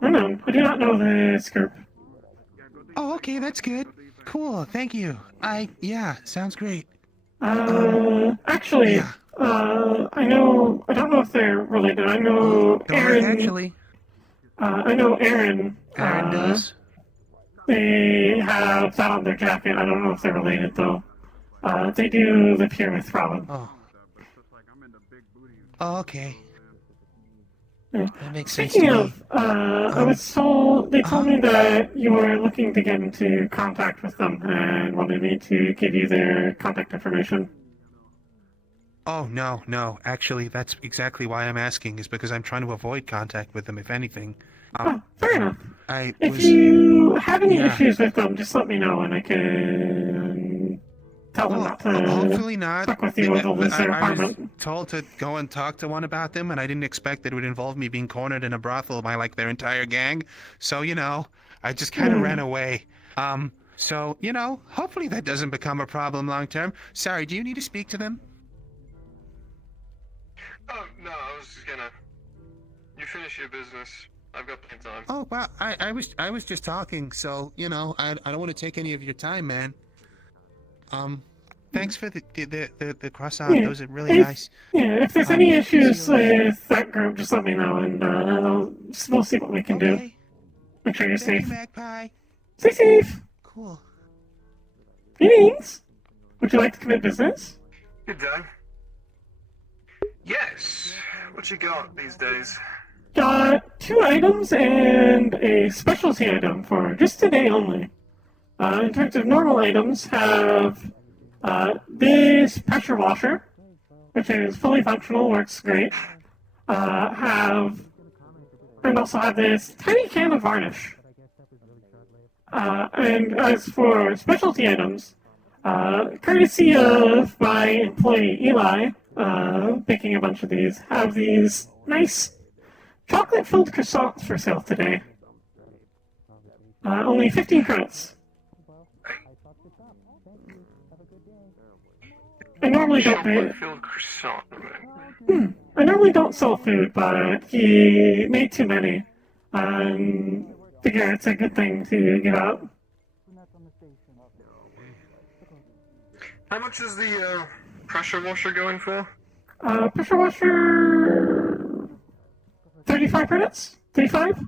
No, I do not know this group. Oh, okay, that's good. Cool, thank you. Yeah, sounds great. Actually, yeah. I don't know if they're related. I know Aaron. Actually. I know Aaron. Aaron does? They have that on their jacket. I don't know if they're related though. They do live here with Robin. Oh, okay. That makes sense Speaking to of, me. I was told they told me that you were looking to get into contact with them and wanted me to give you their contact information. Oh, no. Actually, that's exactly why I'm asking, is because I'm trying to avoid contact with them, if anything. Fair enough. If was- you have any yeah. issues with them, just let me know and I can tell them not to Hopefully not. fuck with you or they'll lose their I was apartment. told to go and talk to one about them, and I didn't expect that it would involve me being cornered in a brothel by, like, their entire gang. So, I just kind of ran away. So, hopefully that doesn't become a problem long term. Sorry, do you need to speak to them? Oh, no, I was just gonna... You finish your business. I've got plenty of time. Oh, well, I was just talking, so, I don't want to take any of your time, man. Thanks for the cross-out. Yeah, Those are really nice. Yeah, if there's any issues with that group, just let me know and we'll see what we can do. Make sure you're Thank safe. you, Magpie. Stay safe! Cool. Greetings! Would you like to commit business? Good day. Yes. What you got these days? Got 2 items and a specialty item for just today only. In terms of normal items, have this pressure washer, which is fully functional, works great. And also have this tiny can of varnish. And as for specialty items, courtesy of my employee Eli, making a bunch of these, have these nice chocolate-filled croissants for sale today. Only 15 credits. I normally don't pay. Chocolate-filled croissant. I normally don't sell food, but he made too many. Figure it's a good thing to give out. How much is the pressure washer going for? Pressure washer... 35 credits? 35?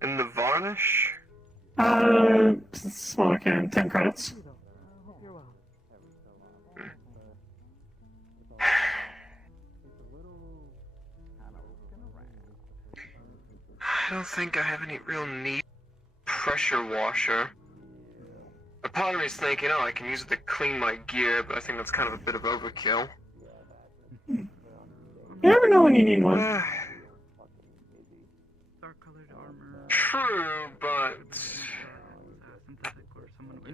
And the varnish? Smaller can, 10 credits. I don't think I have any real need pressure washer. A part of me is thinking, I can use it to clean my gear, but I think that's kind of a bit of overkill. You never know when you need one. True, but...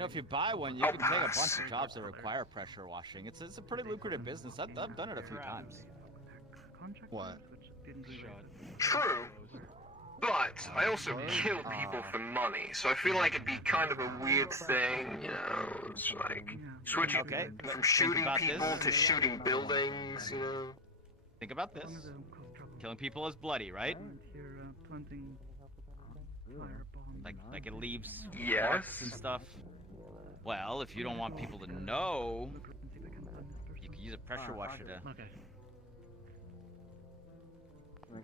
If you buy one, you can take a bunch of jobs that require pressure washing. It's a pretty lucrative business. I've done it a few times. What? True. But I also kill people for money, so I feel like it'd be kind of a weird thing, it's like switching from shooting people to shooting buildings, Think about this. Killing people is bloody, right? Like it leaves marks and stuff. Well, if you don't want people to know, you can use a pressure washer to... Okay.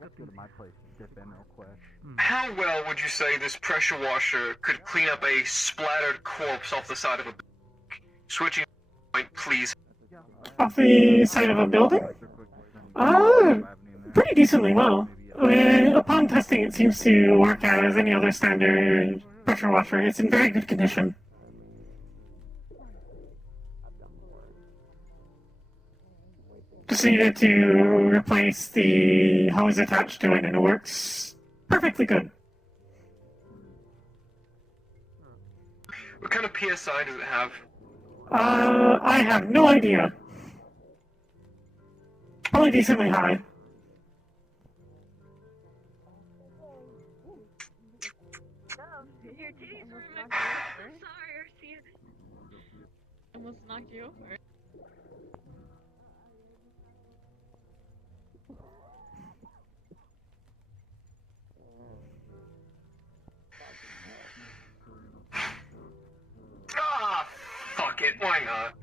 Let's go to my place and dip in real quick. How well would you say this pressure washer could clean up a splattered corpse off the side of a building? Switching point, please. Off the side of a building? Pretty decently well. Upon testing, it seems to work as any other standard pressure washer. It's in very good condition. Just needed to replace the hose attached to it, and it works perfectly good. What kind of PSI does it have? I have no idea. Probably decently high. Your titties were in my face. I'm sorry, Arcia. Almost knocked you over. Ah, fuck it, why not?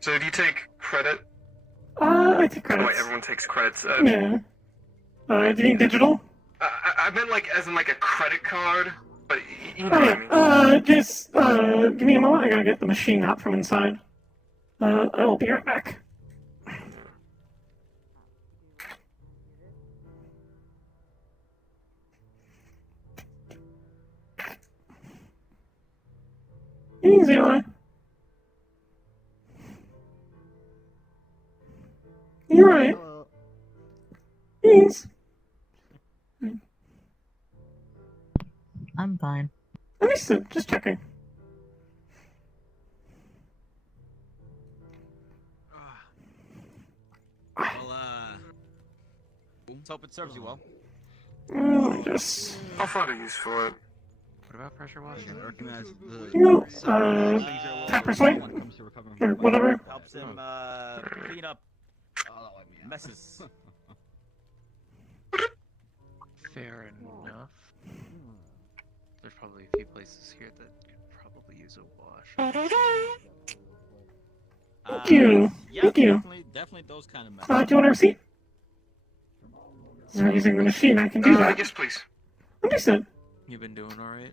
So do you take credit? I take Oh, credits. wait, everyone takes credits. Yeah. Do you need digital? I meant like as in like a credit card, but you know Oh, what I mean. just, give me a moment, I gotta get the machine out from inside. I will be right back. Easy, Eli. You're right. Thanks. I'm fine. Understood, just checking. Well, let's hope it serves you well. Just... I'll find a use for it. What about pressure washing? Recognize You know, tap persuade? Or whatever. Helps him, clean up messes. Fair enough. There's probably a few places here that could probably use a wash. Thank you. Yeah, Thank you. Definitely those kind of messes. Do you want a receipt? So using the machine, I can do that. Yes, please. Understood. You been doing alright?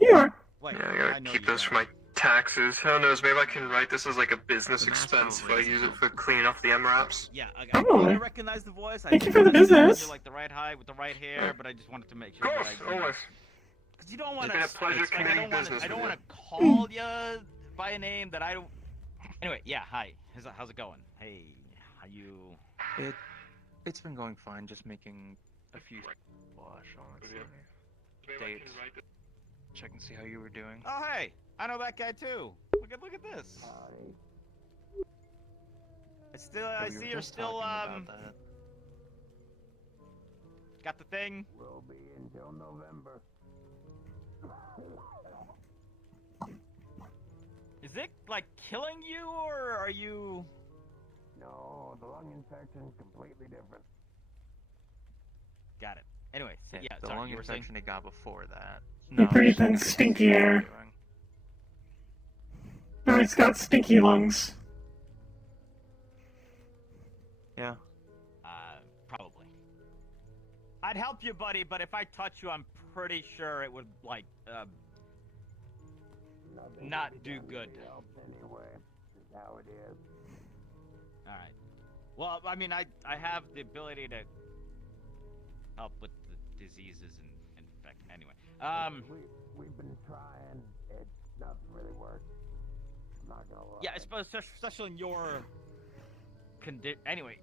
You are. Wait, Yeah, I gotta keep those for my taxes. Who knows, maybe I can write this as like a business expense if I use it for cleaning off the MRAPs. Yeah, Oh. I recognize the voice. Thank you for the business. You're like the right height with the right hair, but I just wanted to make sure. Of course, that I, always. Because you don't want It's to. been a pleasure committing business I don't with want to call you by a name that I don't. Anyway, yeah. Hi. How's it going? Hey, how you? It's been going fine, just making a few wash, honestly. Dates. Check and see how you were doing. Oh hey, I know that guy too. Look at this. I see you're still got the thing. Will be until November. Is it like killing you, or are you? No, the lung infection completely different. Got it. Anyway, Yeah, yeah. the Sorry, lung you were saying? infection he got before that. You breathe in stinky air. Now he's got stinky lungs. Yeah. Probably. I'd help you, buddy, but if I touch you, I'm pretty sure it would, like, not do good. Anyway, this is how it is. Alright. Well, I mean, I have the ability to help with the diseases and infect. Anyway, We've been trying. It's not really worked. I'm not gonna lie. yeah, I suppose especially in your anyway,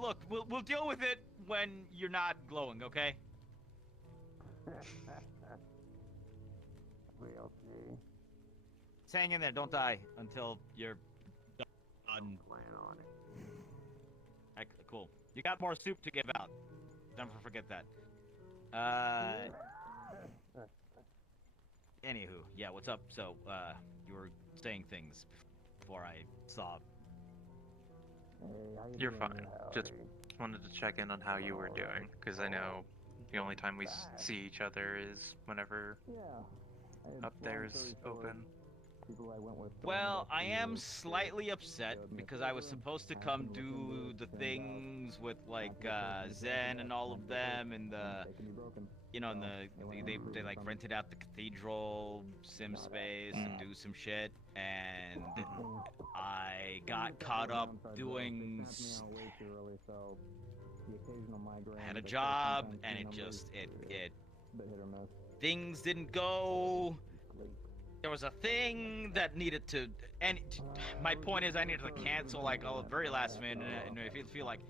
look, we'll deal with it when you're not glowing, okay? We'll see. Just hang in there, don't die until you're done. Plan on it. Cool. You got more soup to give out. Never forget that. Anywho, yeah, what's up? So, you were saying things before I saw. You're fine. Just wanted to check in on how you were doing, because I know the only time we see each other is whenever up there is open. Well, I am slightly upset because I was supposed to come do the things with like Zen and all of them, and and they like rented out the cathedral sim space and do some shit, and I got caught up doing. I had a job, and it things didn't go. There was a thing that needed to, and my point is I needed to cancel like all the very last minute, and I feel like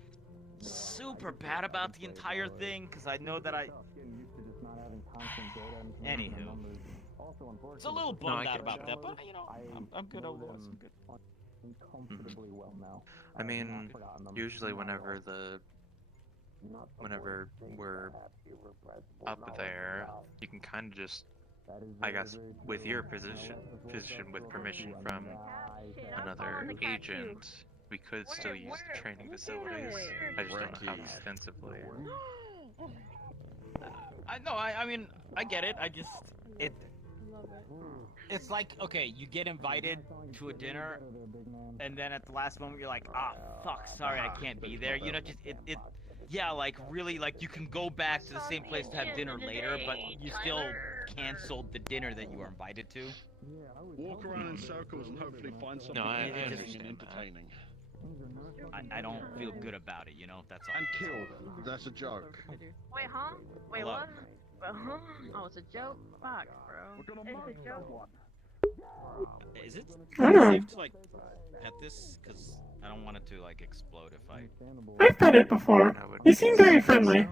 super bad about the entire thing because I know that Anywho, it's a little bummed out about that, but you know, I'm good otherwise. I'm good. I mean, usually whenever we're up there, you can kind of just, I guess, with your position with permission from another agent, we could still use the training facilities. I just don't know how extensively. I mean, I get it. It's like, okay, you get invited to a dinner, and then at the last moment you're like, ah, fuck, sorry, I can't be there. You know, just yeah, like really, like you can go back to the same place to have dinner later, but you still canceled the dinner that you were invited to. Walk around in circles and hopefully find something interesting and entertaining. I don't feel good about it, you know. That's all. And kill. That's a joke. Wait, huh? Wait, what? Oh, it's a joke? Fuck, bro. It's a joke. Is it I don't know. safe to like pet this? Because I don't want it to like explode if I. I've pet it before. He seemed very friendly.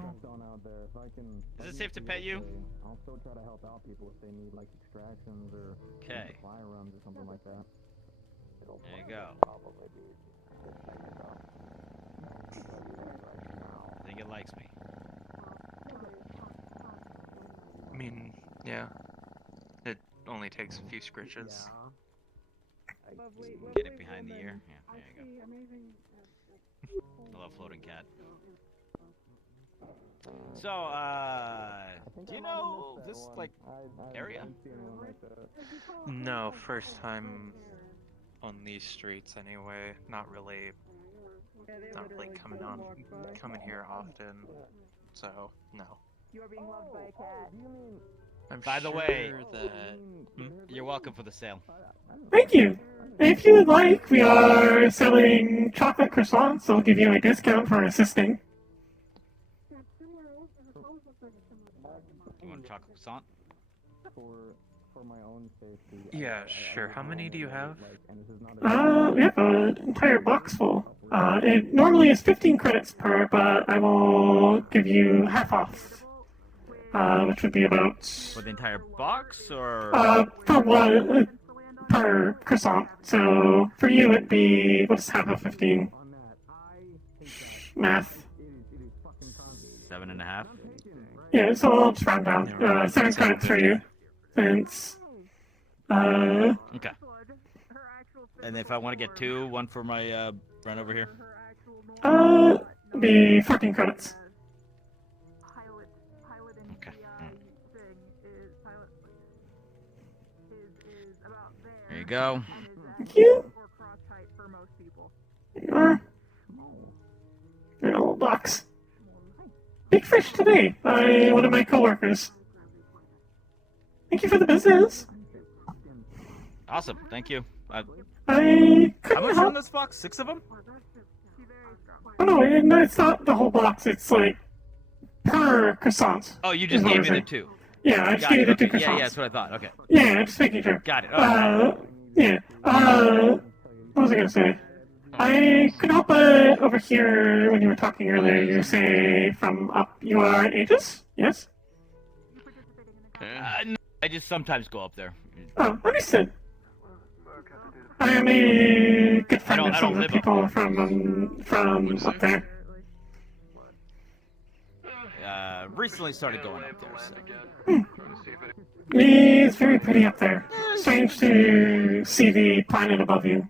Is it safe to pet you? I'll still try to help out people if they need like extractions or supply runs or something like that. There you go. I think it likes me. I mean, yeah. It only takes a few scritches. Get it behind the ear. Yeah, there you go. I love floating cat. So, do you know this like area? No, first time on these streets anyway. Not really coming here often. So, no. You are being loved by a cat. I'm By the sure way, that you're welcome for the sale. Thank you. If you would like, we are selling chocolate croissants, so I'll give you a discount for assisting. You want a chocolate croissant? For my own safety. yeah, sure. How many do you have? We have an entire box full. It normally is 15 credits per, but I will give you half off. Which would be about... For the entire box, or? For one, per croissant. So, for you it'd be, what's half of 15? Math. 7.5. Yeah, so I'll just round down. 7 credits for you. Since, Okay. And if I want to get 2, one for my friend over here. It'd be 14 credits. Okay. There you go. Thank you. There you are. In a little box. Big fish today by one of my coworkers. Thank you for the business. Awesome. Thank you. I How much on this box? 6 of them? Oh no, it's not the whole box. It's like per croissant. Oh, you just gave me the 2. Yeah, I just Got gave you it. the 2 Okay. croissants. Yeah, that's what I thought. Okay. Yeah, I'm just making sure. Got it. Yeah. What was I gonna say? I couldn't help but overhear when you were talking earlier. You say from up. You are in Aegis? Yes. No, I just sometimes go up there. Oh, understood. I am a good friend of some of the people from up there. Recently started going up there. So. It's very pretty up there. Strange to see the planet above you.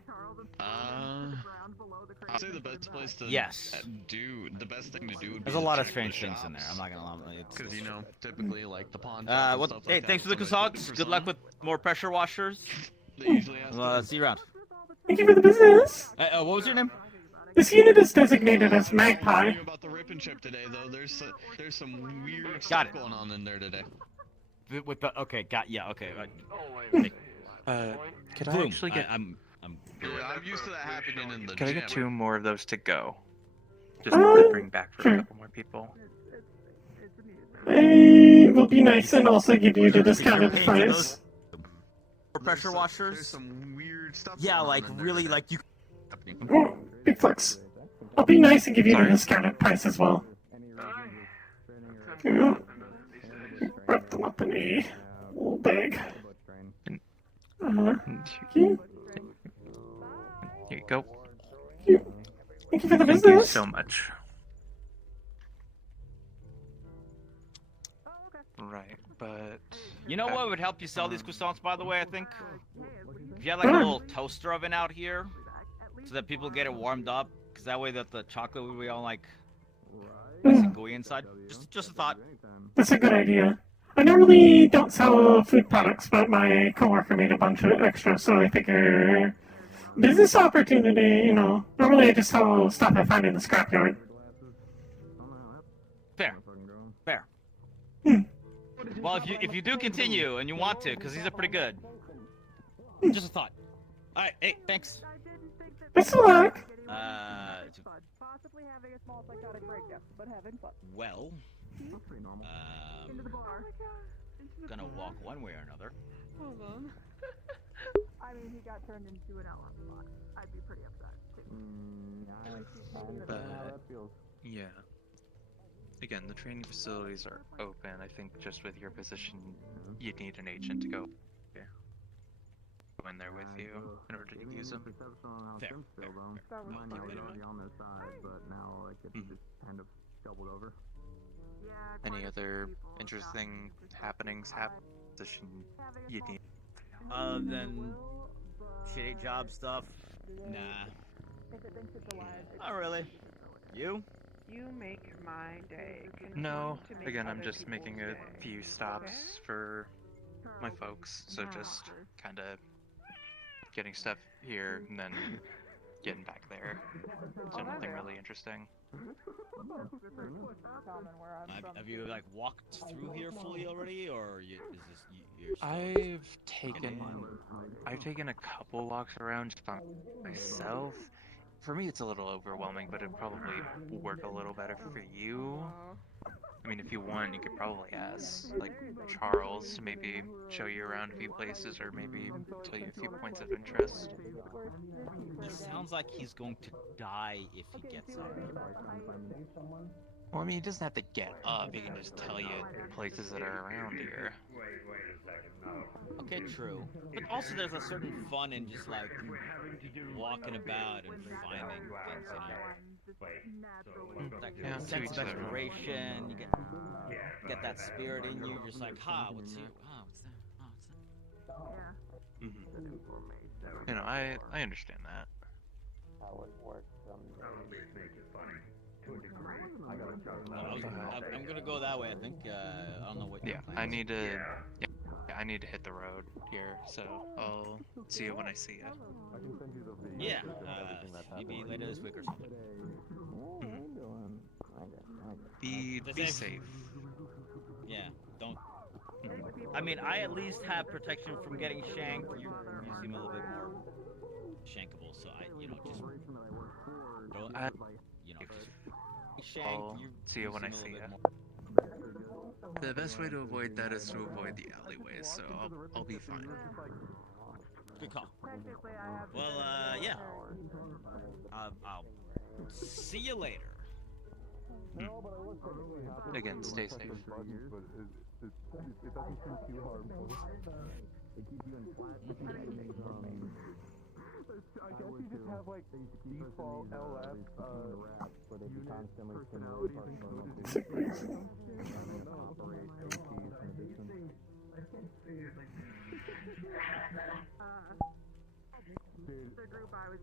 I'd say the best place to do the best thing to do would be There's a lot of strange things in there. I'm not gonna lie. Because you know, typically like the pawn. Hey, thanks for the croissants. Good luck with more pressure washers. See you around. Thank you for the business. What was your name? This unit is designated as Magpie. About the rip and chip today, though, there's some weird stuff going on in there today. With the okay, okay. Could I actually get? I'm used to that happening in the Can I gym. get 2 more of those to go? Just to bring back for a couple more people. I will be nice and also give you the discounted price. More pressure washers. There's some weird stuff. Yeah, like really, like you. Oh, big flex. I'll be nice and give you the discounted price as well. Yeah. Wrap them up in a little bag. Thank you. Here you go. Thank you for the Thank business. you so much. Right, but... You know what would help you sell these croissants, by the way, I think? If you had like a little toaster oven out here, so that people get it warmed up, because that way that the chocolate would be all like nice and gooey inside. Just a thought. That's a good idea. I normally don't sell food products, but my coworker made a bunch of extra, so I figure business opportunity, you know. Normally I just sell stuff I find in the scrapyard. Fair. Fair. Well, if you do continue and you want to, because these are pretty good. Just a thought. All right. Hey, thanks. Best of luck. Possibly having a small psychotic breakdown, but having fun. Well, Into the bar. gonna walk one way or another. Hold on. I mean, he got turned into an L on the block. I'd be pretty upset too. Yeah. Again, the training facilities are open. I think just with your position, you'd need an agent to go in there with you in order to use them. Fair. Any other interesting happenings position you'd need? Other than shitty job stuff? Nah. Not really. You? You make my day. No, again, I'm just making a few stops for my folks, so just kind of getting stuff here and then getting back there. So nothing really interesting. Have you like walked through here fully already, or is this you're still... I've taken a couple walks around just by myself. For me, it's a little overwhelming, but it probably will work a little better for you. I mean, if you want, you could probably ask, like, Charles to maybe show you around a few places, or maybe tell you a few points of interest. He sounds like he's going to die if he gets up. Well, I mean, he doesn't have to get up, he can just tell you places that are around here. Okay, true. But also there's a certain fun in just like walking about and finding things, you know? That sense of exploration, you get that spirit in you, you're just like, what's here? Oh, what's there? Oh, what's there? You know, I understand that. I'm gonna go that way, I think. I don't know what your plans I need to hit the road here, so I'll see you when I see you. Yeah, maybe later this week or something. Be safe. Yeah, don't. I mean, I at least have protection from getting shanked. You seem a little bit more shankable, so just don't, just shank. I'll see you when I see you. The best way to avoid that is to avoid the alleyways, so I'll be fine. Good call. Well, yeah. I'll see you later. Again, stay safe. I guess you just have like default LF where they can constantly stimulate operate APs in addition. Dude,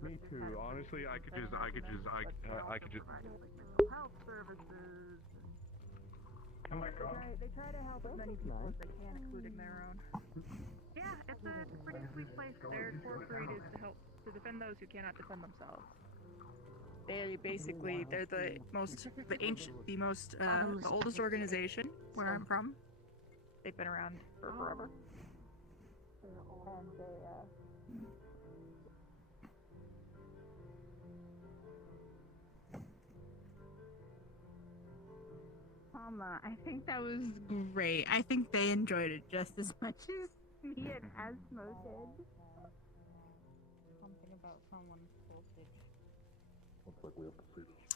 me too. Honestly, I could just Health services. Oh my god. They try to help as many people as they can, including their own. Yeah, it's a pretty sweet place. They're incorporated to help to defend those who cannot defend themselves. They're the oldest organization where I'm from. They've been around for forever. I think that was great. I think they enjoyed it just as much as me and Asmo did. Something about someone's voltage. Looks like we have to see this.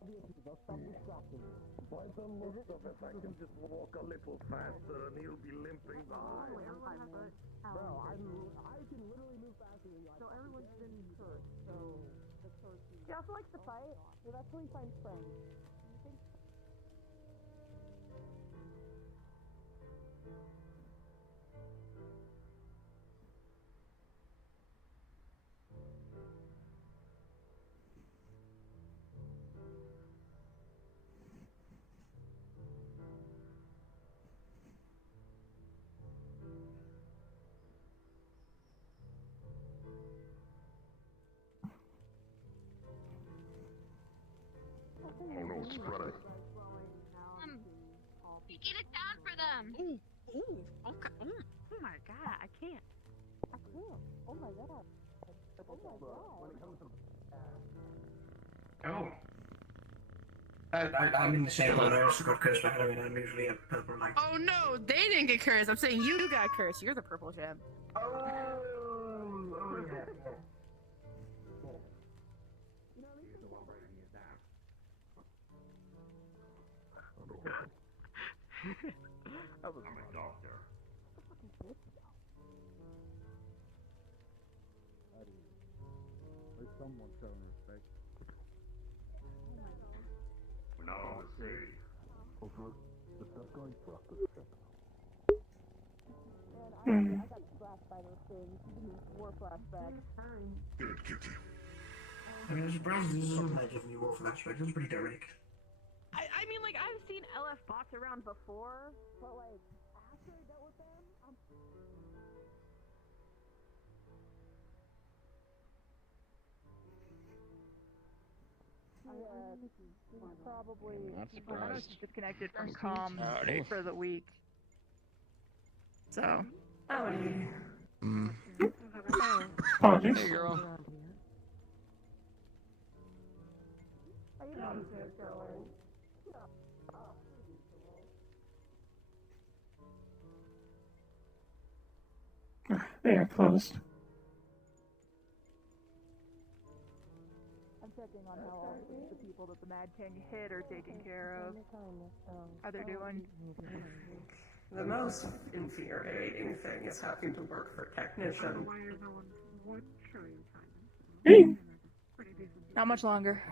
By the looks of it, I can just walk a little faster and he'll be limping behind. Bro, I can literally move faster than you. So everyone's been hurt. So the curse. He also likes to fight. That's how he finds friends. You think? Oh no, it's spreading. Get it down for them. Ooh, okay. Oh my god, I can't. Oh my god. Oh. I'm in the same boat. I also got cursed by Halloween. I'm usually a purple light. Oh no, they didn't get cursed. I'm saying you got cursed. You're the purple gem. Oh yeah. That was my doctor. There's someone showing respect. We're not on the city. Over the stuff going fuck the ship. Man, I got scratched by those things. War flashback. Good, Kitty. I mean, I'm surprised this isn't like giving you war flashbacks. It's pretty direct. I mean, like, I've seen LF bots around before, but, like, after I dealt with them, this is probably... Not surprised. Disconnected from comms for the week. So... Howdy. Apologies. Hey, girl. How you doing, They are closed. I'm checking on how all the people that the Mad King hit are taken care of. How they're doing. The most infuriating thing is having to work for technician. Not much longer.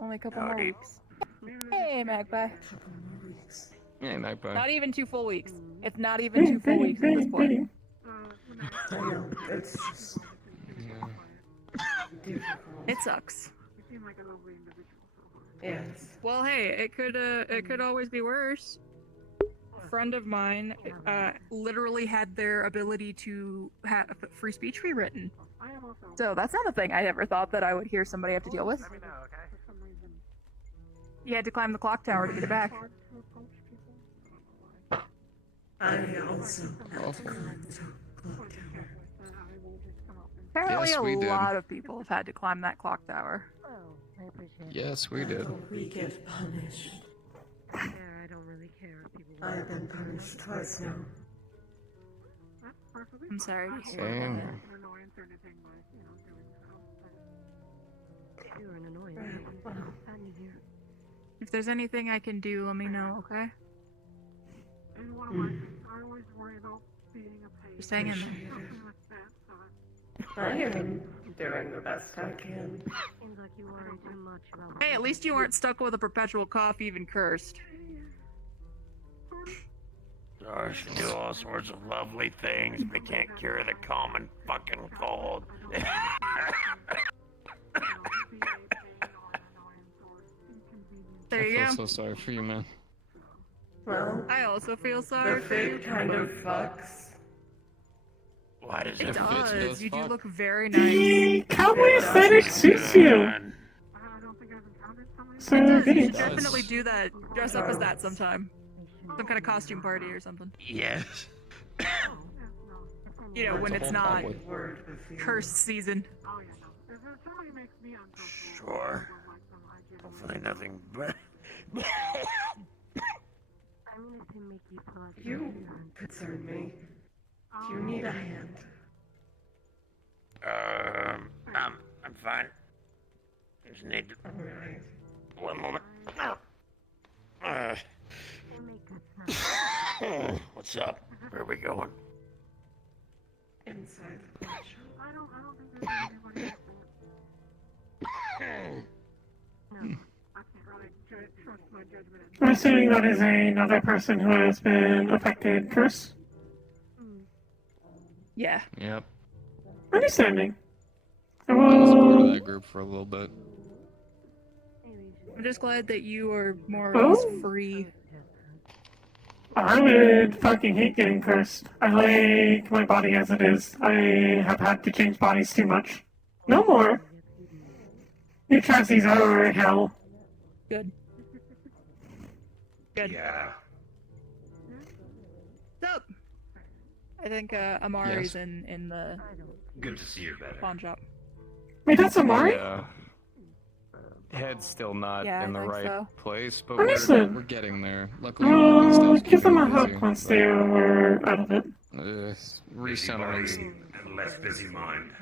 Only a couple more weeks. Hey, Magpie. Hey, Magpie. Not even 2 full weeks. It's not even 2 full weeks at this point. It's just... It sucks. Yes. Well, hey, it could always be worse. A friend of mine literally had their ability to have free speech rewritten. So that's not a thing I ever thought that I would hear somebody have to deal with. You had to climb the clock tower to get it back. I also Apparently Yes, we a did. lot of people have had to climb that clock tower. Yes, we did. We get punished. I don't really care if people I've been punished twice now. I'm sorry to hear Same. that. You're an annoying If there's anything I can do, let me know, okay? Just hang in there. I am doing the best I can. Hey, at least you aren't stuck with a perpetual cough, even cursed. Gosh, you do all sorts of lovely things, but can't cure the common fucking cold. There you I go. feel so sorry for you, man. Well, I also feel the sorry for you. fit kind of fucks. Why does It it does. You do fuck. look very The nice. cowboy aesthetic suits you. So, It does. You hey. should definitely do that. Dress up as that sometime. Some kind of costume party or something. Yes. You know, when it's not Word. cursed season. Sure. Hopefully nothing but... You concern me. Do you need a hand? I'm fine. Just need to... Alright. One moment. What's up? Where are we going? Inside the pawn shop. I don't think there's anybody No, I can't really trust my judgment. I'm assuming that is another person who has been affected, Chris? Yeah. Yep. Understanding. I was part of that group for a little bit. I'm just glad that you are more or less Oh. free. I would fucking hate getting cursed. I like my body as it is. I have had to change bodies too much. No more. New chassis are hell. Good. Good. Yeah. So, I think Amari's Yes. in the Good to see you better. pawn shop. Wait, that's Amari? Yeah. Head's still not Yeah, in the I think right so. place, but Understood. we're getting there. Luckily, walking stuff's Give them a keeping me hug busy, once but, they are out of it. recentering. And less busy mind.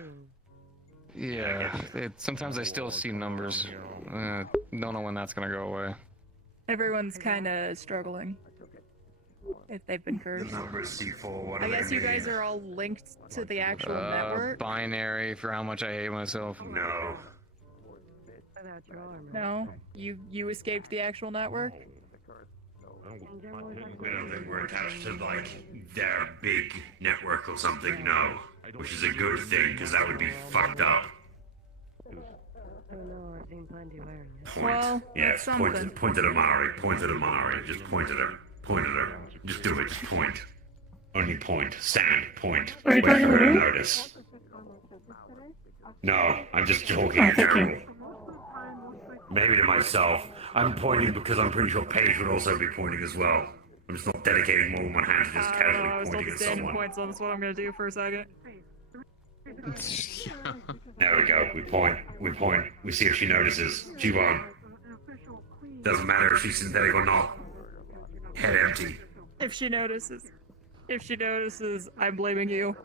Yeah, sometimes I still see numbers. Don't know when that's gonna go away. Everyone's kind of struggling. If they've been The cursed. numbers C4, what do I they guess you guys mean? are all linked to the actual network. Binary for how much I hate myself. No. No, you escaped the actual network. I don't think we're attached to, like, their big network or something, no. Which is a good thing, because that would be fucked up. Point. Well, Yeah, that's point something. at Amari. Point at Amari. Just point at her. Point at her. Just do it. Just point. Only point. Stand. Point. Are you Wait for talking her to to me? notice. No, I'm just talking in general. Maybe to myself. I'm pointing because I'm pretty sure Paige would also be pointing as well. I'm just not dedicating more than one hand to just I casually was told pointing to at stand in someone. points, so that's what I'm gonna do for a second. There we go. We point. We point. We see if she notices. She won't. Doesn't matter if she's synthetic or not. Head empty. If she notices, I'm blaming you.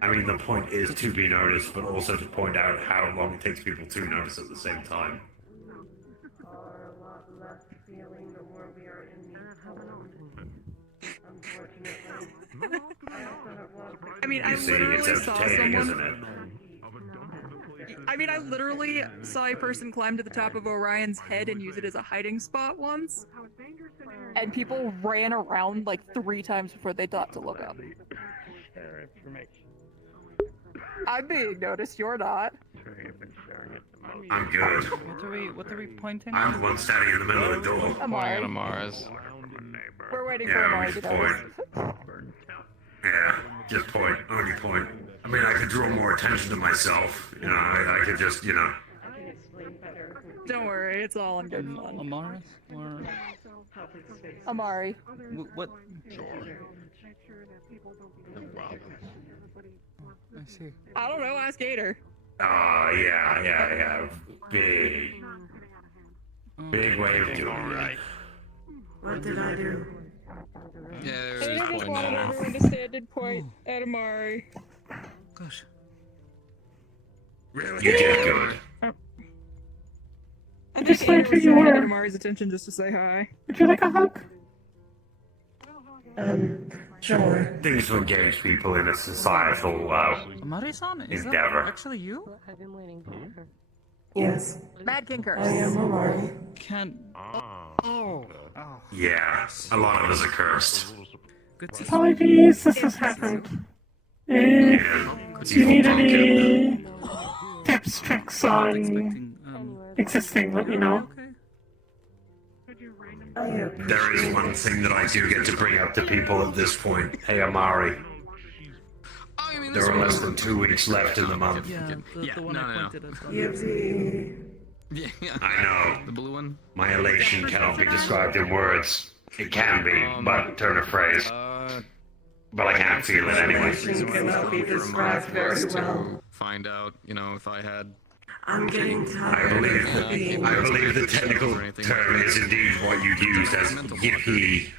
I mean, the point is to be noticed, but also to point out how long it takes people to notice at the same time. I mean, I You see, literally it's saw entertaining, isn't someone. it? I mean, I literally saw a person climb to the top of Orion's head and use it as a hiding spot once. And people ran around like 3 times before they thought to look up. I'm being noticed, you're not. I'm good. What are we pointing I'm the one standing in the middle of the door. Amari. Pointing at Mars. We're waiting for Yeah, we Amari just to notice. point. Yeah, just point. Only point. I mean, I could draw more attention to myself. You know, I could just, you know. Don't worry, it's all in good fun. Amari? Or... Amari. What? I see. I don't know, ask Gator. Oh, yeah. Big way of doing it. What did I do? Yeah, I there's just pointing wanted at her. everyone to stand and point at Amari. Gosh. Really? You did good. I Just think like Gator who was you trying to were. get Amari's attention just to say hi. Would you like a hug? Sure. Things to engage people in a societal, Amari-san? Is that endeavor. actually you? I've been waiting for her. Yes, Mad King Curse. I am Amari. Can't. Oh. Yeah, a lot of us are cursed. Good to Apologies, this has happened. If you need any tips, tricks on existing, let me know. There is one thing that I do get to bring up to people at this point. Hey, Amari. There are less than 2 weeks left in the month. Yeah, the one I pointed at. Yeah. I know. The blue one? My elation cannot be described in words. It can be, but turn a phrase. But I can't feel it anyway. Cannot be described very well. Find out, if I had. I'm getting I tired. believe the technical term is indeed what you used as yippee.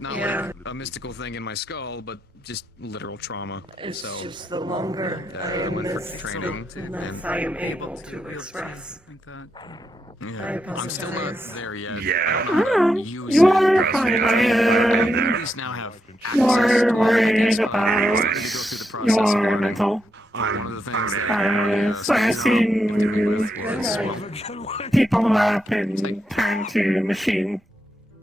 Not like a mystical thing in my skull, but just literal trauma. It's so, just the longer I I went for miss training, the less I am able to express. yeah, I'm still not there yet. Yeah. I don't know how to use You it. are fine, I am. at least now have You access are to worried it. I'm about starting to go through the process of your learning. mental. One of the things that I've seen people who have been turned to machine.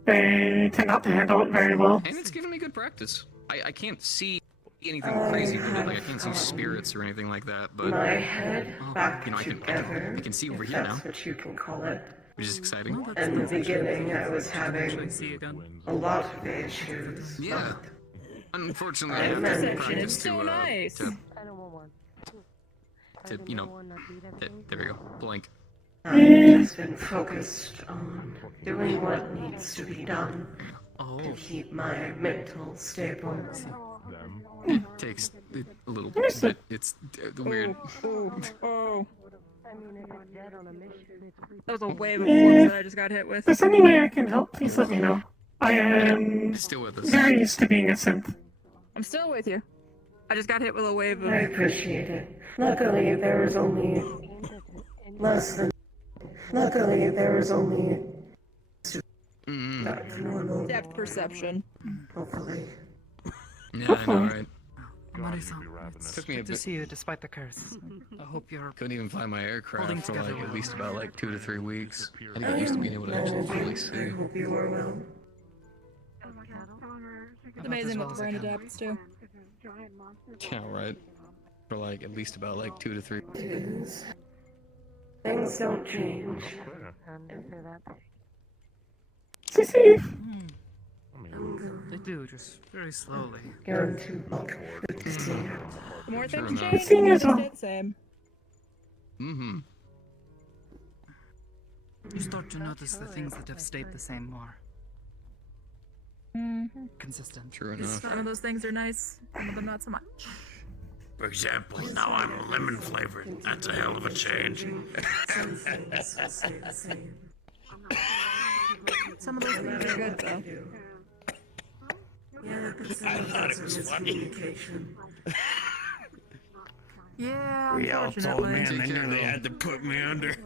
They tend not to handle it very well. And it's given me good practice. I can't see anything crazy with it, like I can't see spirits or anything like that, but My head back you know, together, I can see over if here that's now, what you can call it. which is exciting. In the beginning, I was having a lot of issues. Yeah. Unfortunately, I I have to managed practice it. to, So nice. to, you know, there we go, blink. I've just been focused on doing what needs to be done to keep my mental stable. It takes a little bit, it's weird. Oh. That was a wave of Eh, force that I just got hit with. If there's any way I can help, please let me know. I am Still with us. very used to being a synth. I'm still with you. I just got hit with a wave of. I appreciate it. Luckily, there was only less than. Luckily, there was only. That's normal. Depth perception. Hopefully. Yeah, I know, right? It's Took me a good to bit. see you despite the curse. I hope you're Couldn't even fly my aircraft holding for together like at well. least about like 2 to 3 weeks. I think I'm used to being able to actually fully see. I hope you are well. It's amazing what the brain adapts to. Yeah, right. For like at least about like 2 to 3. Things don't change. They do, just very slowly. Going to look to see it. The more Sure things enough. change, the more they stay the same. Mm-hmm. You start to notice the things that have stayed the same more. Consistent. True enough. Some of those things are nice, some of them not so much. For example, now I'm lemon flavored. That's a hell of a change. Some of those things are good though. I thought it was funny. Yeah, Real told me, unfortunately. and they knew they had to put me under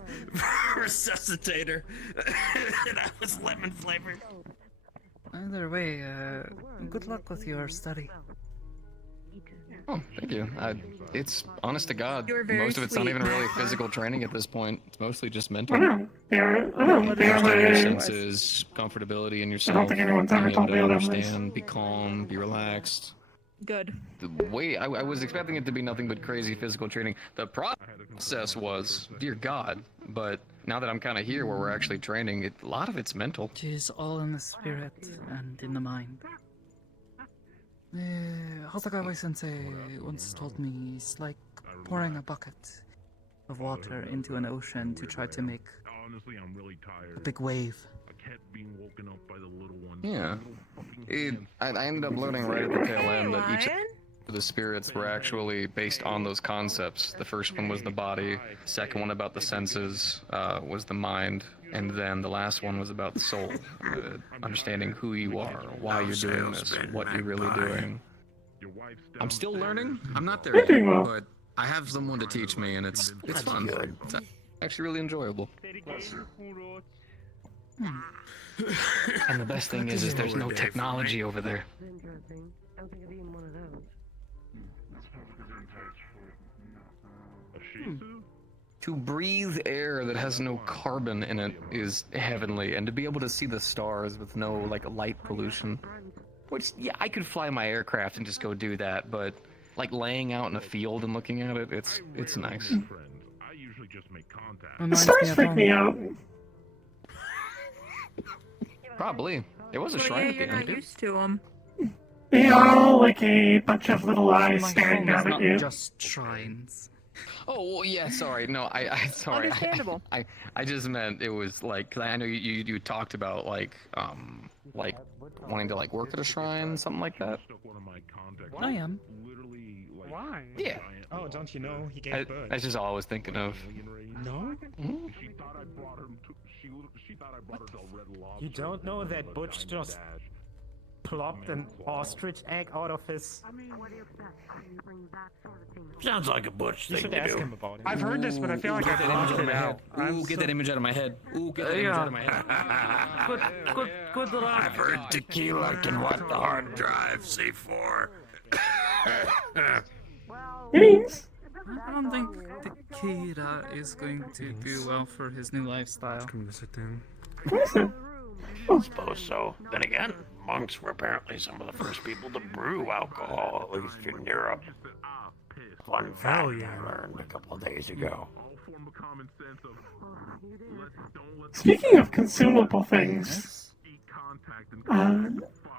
resuscitator. And I was lemon flavored. Either way, good luck with your study. Oh, thank you. It's honest to God. You're very Most of it's not sweet. even really physical training at this point. It's mostly just mental. I know. They're Understand your like. senses, comfortability in yourself. think anyone's ever being told able me to otherwise. understand, be calm, be relaxed. Good. The way I was expecting it to be nothing but crazy physical training. The process was, dear God. But now that I'm kind of here where we're actually training, a lot of it's mental. It is all in the spirit and in the mind. Hasagawa-sensei once told me it's like pouring a bucket of water into an ocean to try to make Honestly, I'm really tired. a big wave. I kept being woken up by the little one. Yeah. I ended up learning right at the tail end that each of the spirits were actually based on those concepts. The first one was the body, second one about the senses was the mind, and then the last one was about the soul. Understanding who you are, why you're doing this, what you're really doing. I'm still learning. I'm not there yet, but I have someone to teach me, and it's fun. It's actually really enjoyable. And the best thing is there's no technology over there. To breathe air that has no carbon in it is heavenly, and to be able to see the stars with no like light pollution. Which, yeah, I could fly my aircraft and just go do that, but like laying out in a field and looking at it, it's nice. I usually just make contact. The stars freak me out. Probably. There was a Well, shrine yeah, at the you're end, not too. used to them. They are like a bunch of little eyes My staring home is down at not you. just shrines. Oh, well, yeah, sorry. No, I sorry. Understandable. I just meant it was like, 'cause I know you talked about like wanting to like work at a shrine, something like that. I am. Why? Yeah. Oh, don't you know he gave birth? That's just all I was thinking of. No? She thought I brought her to. She thought I brought her to a red lobster. You don't know that Butch just... plopped an ostrich egg out of his... Sounds like a butch You thing should to ask do. him about it. I've heard this, but I feel like get I've that image blocked out of it my head. out. Ooh, get that image out of my head. Ooh, get that image out of my head. Good luck. I've heard tequila can wipe the hard drive, C4. Greetings. I don't think Tequila is going to do well for his new lifestyle. Come to sit down. I suppose so. Then again, monks were apparently some of the first people to brew alcohol, at least in Europe. Fun fact I learned a couple of days ago. Speaking of consumable things,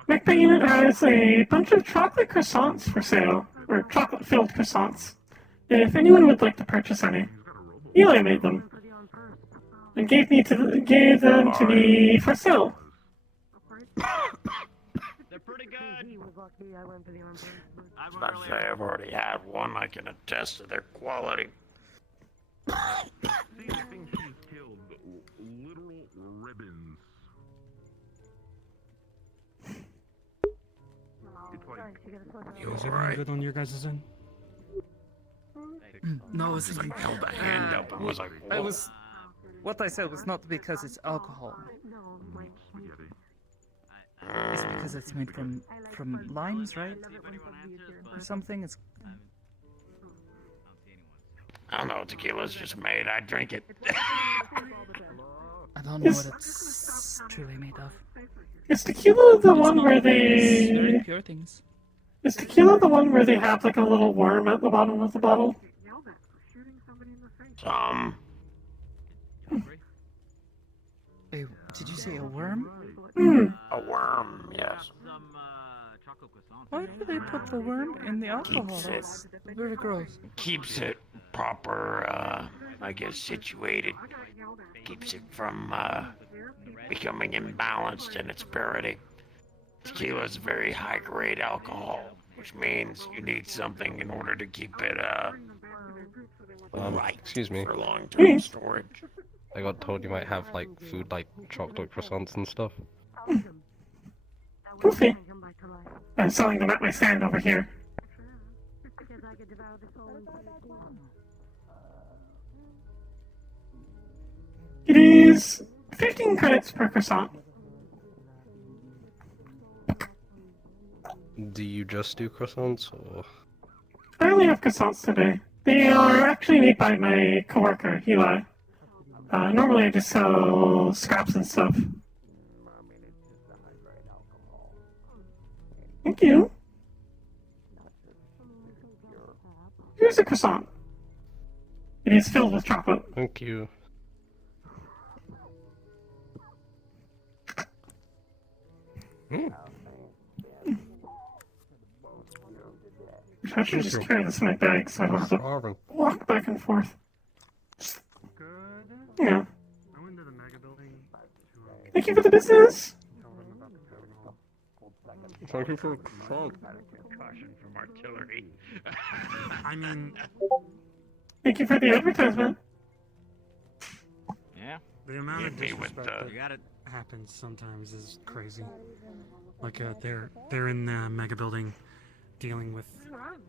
Magpie Unit has a bunch of chocolate croissants for sale, or chocolate-filled croissants. If anyone would like to purchase any, Eli made them and gave them to me for sale. They're pretty good. I was about to say I've already had one. I can attest to their quality. I think she's killed literal ribbons. It's like Is everything good on your guys' end? No, I was thinking. Held a hand up and was like, I was. What I said was not because it's alcohol. It's because it's made from limes, right? Or something. It's. I don't know, tequila's just made. I drink it. I don't know what it's truly made of. Is tequila the It's one not- where it's very they... pure things. Is tequila the one where they have like a little worm at the bottom of the bottle? Hey, did you say a worm? A worm, yes. Why do they put the worm in the alcohol? Keeps it- That's very gross. Keeps it proper, I guess, situated. Keeps it from, becoming imbalanced in its purity. Tequila is very high-grade alcohol, which means you need something in order to keep it, right Excuse me. for long-term storage. I got told you might have like food like chocolate croissants and stuff. Goofy. I'm selling them at my stand over here. It is 15 credits per croissant. Do you just do croissants or? I only have croissants today. They are actually made by my coworker, Eli. Normally I just sell scraps and stuff. Thank you. Here's a croissant. It is filled with chocolate. Thank you. I should just carry this in my bag so I don't have to walk back and forth. Yeah. Thank you for the business. Thank you for Caution from artillery. I mean, Thank you for the advertisement. Yeah. the amount of Hit me with disrespect the- that happens sometimes is crazy. Like, they're in the mega building dealing with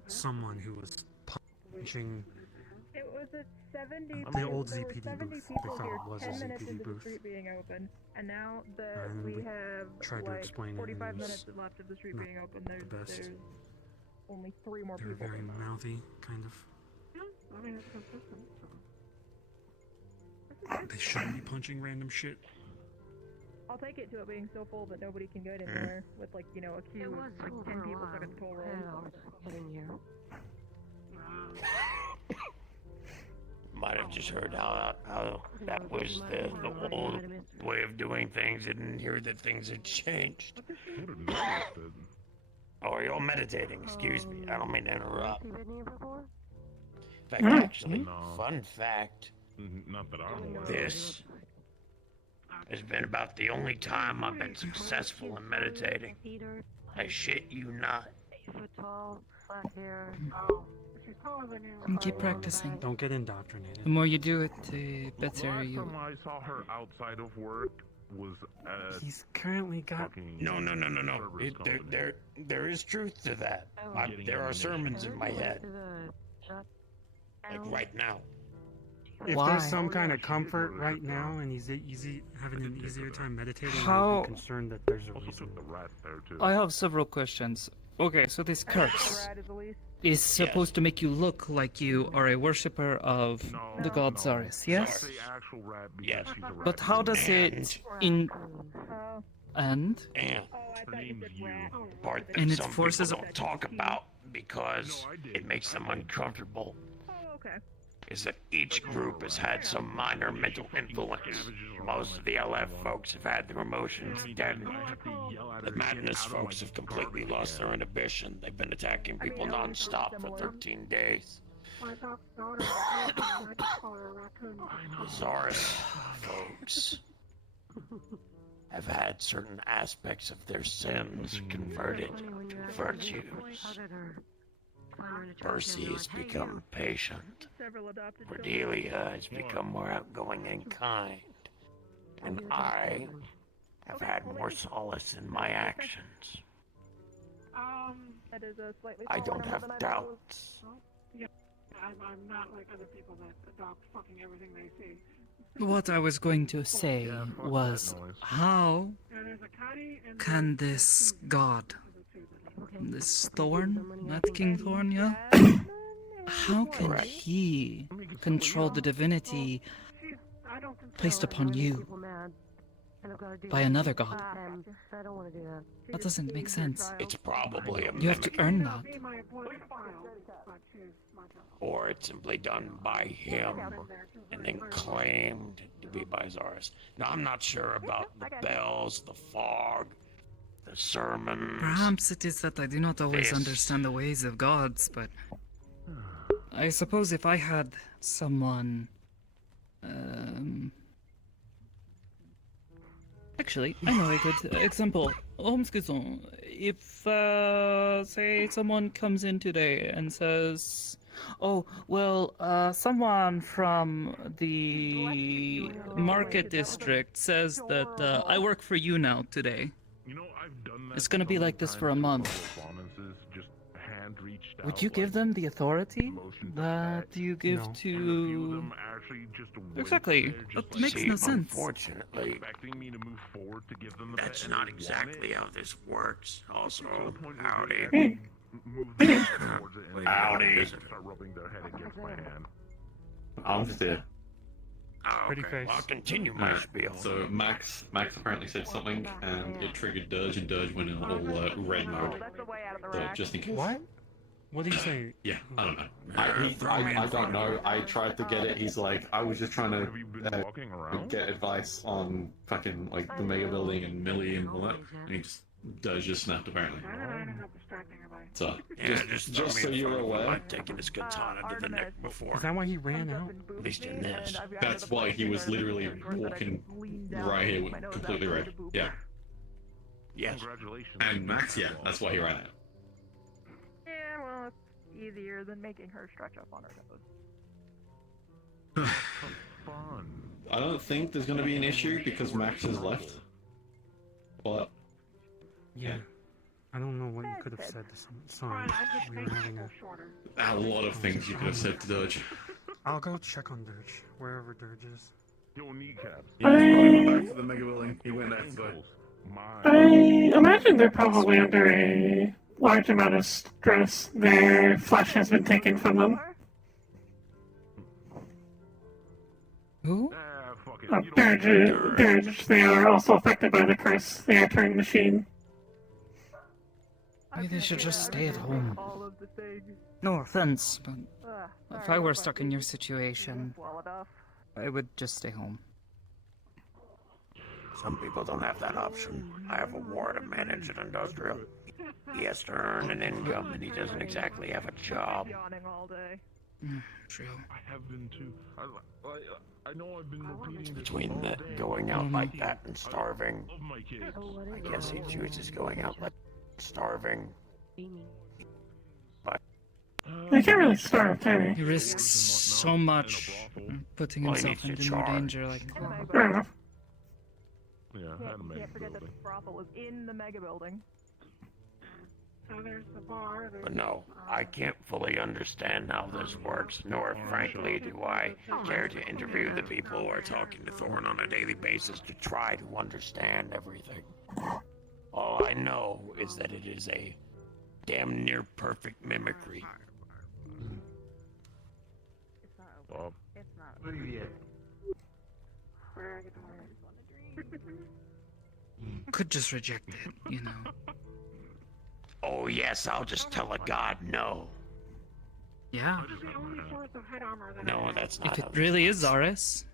someone who was punching It was a 70. the old there were ZPD 70 booth. They people thought here it was a 10 minutes ZPD into the booth. street being open, and now And we we have tried to like explain it, and 45 it was minutes left of the street not being open. the There's best. only 3 more They were people. very mouthy, kind of. I mean, it's consistent. They shouldn't be punching random shit. I'll take it to it being so full that nobody can get anywhere with like, you know, a queue of like 10 people stuck at the toll road. Might have just heard how that was the old way of doing things. Didn't hear that things had changed. Oh, you're all meditating. Excuse me. I don't mean to interrupt. In fact, actually, fun fact. Not that I'm aware of. This has been about the only time I've been successful in meditating. I shit you not. And keep practicing. Don't get indoctrinated. The more you do it, the better Last you. time I saw her outside of work, was He's currently got. No. There is truth to that. There are sermons in my head. Like right now. If Why? there's some kind of comfort right now, and he's having an easier time meditating, How- I'd be concerned that there's a reason. I have several questions. Okay, so this curse is supposed to make you look like you are a worshipper of the god Zaris, yes? Yes. But how does it and Part that And it some forces- people don't talk about because it makes them uncomfortable. Is that each group has had some minor mental influence. Most of the LF folks have had their emotions deadened. The Madness folks have completely lost their inhibition. They've been attacking people non-stop for 13 days. The Zaris folks have had certain aspects of their sins converted to virtues. Percy has become patient. Cordelia has become more outgoing and kind. And I have had more solace in my actions. I don't have doubts. I'm not like other people that adopt fucking everything they see. what I was going to say was how can this god, this Thorn, not King Thorn, yeah? How can he control the divinity placed upon you by another god? That doesn't make sense. It's probably a You have to earn that. Or it's simply done by him and then claimed to be by Zaris. Now, I'm not sure about the bells, the fog, the sermons. Perhaps it is that I do not always This. understand the ways of gods, but I suppose if I had someone, actually, I know a good example. If, say, someone comes in today and says, "Oh, well, someone from the market district says that I work for you now today." It's gonna be like this for a month. Would you give them the authority that you give No. to... Exactly. That makes no sense. Unfortunately, that's not exactly how this works. Also, howdy. Howdy. I'm just here. Oh, Pretty okay. face. I'll continue my spiel. So Max apparently said something, and it triggered Dirge, and Dirge went in all red mode. So just in case. What? What did he say? Yeah, I don't know. I don't know. I tried to get it. He's like, I was just trying to get advice on fucking like the mega building and Millie and all that. And he Dirge just snapped apparently. So Yeah, just so you're aware. I've taken his katana to the neck before. Is that why he ran out? At least in this. That's why he was literally walking right here, with completely red. Yeah. Yes. And Max, yeah, that's why he ran out. Yeah, well, it's easier than making her stretch up on her toes. I don't think there's going to be an issue because Max has left. But Yeah. I don't know what you could have said to someone. We were having a lot of things you could have said to Dirge. I'll go check on Dirge, wherever Dirge is. Yo, kneecaps. He went back to the mega building. He went there to go. I imagine they're probably under a large amount of stress. Their flesh has been taken from them. Who? Dirge, they are also affected by the curse. They are Turing machine. Maybe they should just stay at home. No offense, but if I were stuck in your situation, I would just stay home. Some people don't have that option. I have a war to manage an industrial. He has to earn an income, and he doesn't exactly have a job. True. I have been too. I know I've been repeating Between the going out like that and starving, I guess he chooses going out like starving. But They can't really starve, can He they? risks so much putting Well, he himself needs to into more charge. danger like that. Fair enough. Yeah, I had a mega Can't forget that the building. brothel was in the mega building. So there's the bar. But no, I can't fully understand how this works, nor frankly do I care to interview the people who are talking to Thorn on a daily basis to try to understand everything. All I know is that it is a damn near perfect mimicry. Well, It's not. Could just reject it, you know. Oh yes, I'll just tell a god no. Yeah. No, that's not If it how really is Zaris.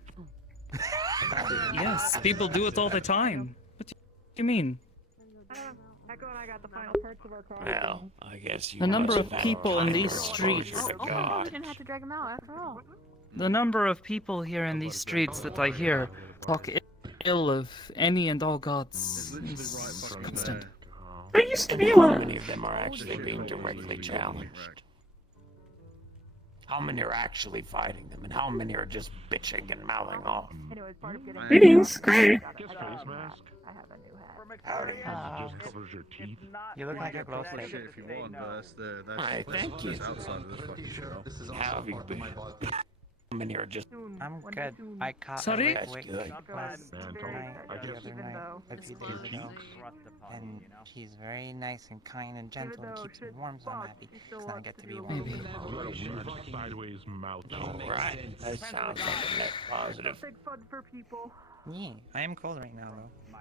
Yes, people do it all the time. What do you mean? Echo and I got the final parts of our car. Well, I guess you The number must of have had people in kinder these exposure streets. to Oh, God. we didn't have to drag him out after all. The number of people here in these streets that I hear talk ill of any and all gods is constant. I used to be How one. many of them are actually being directly challenged? How many are actually fighting them, and how many are just bitching and mouthing off? Anyways, part of getting Greetings, Gray. Face mask. I have a new hat. Howdy. It just covers your teeth. You look like a glow Shit stick. if you want, but that's Hi, thank you. outside of this fucking show. How have you been? How many are just... I'm good. I caught Sorry? a That's wick good. last Man, night, I the guess other night, a few days ago. And she's very nice and kind and gentle and keeps me warm, so I'm happy. Because I get to be warm. Maybe. You got a weird sideways mouth. Alright, that sounds like a net positive. Big fun for people. Yeah, I am cold right now, though.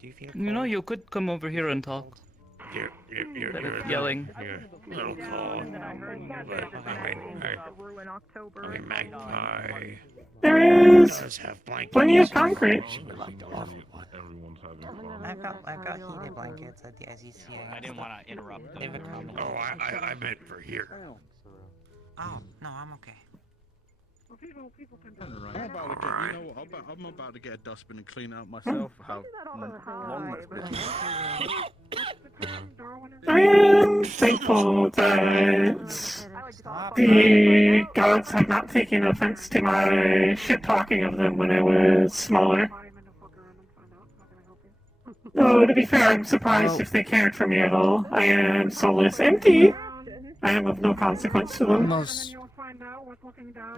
Do you feel cold? You know, you could come over here and talk. You're Instead of yelling. You're a little cold. Ruin October. I mean, Magpie There is does have blankets. plenty of concrete. She would like to offer one. Everyone's having fun. I've got heated blankets at the SEC. I didn't want to interrupt. They've accommodated. Oh, I meant for here. Oh, no, I'm okay. I'm about to get, you know what, I'm about to get a dustbin and clean out myself. How long that's been. I am thankful that the gods have not taken offense to my shit talking of them when I was smaller. Though, to be fair, I'm surprised if they cared for me at all. I am soulless empty. I am of no consequence to them.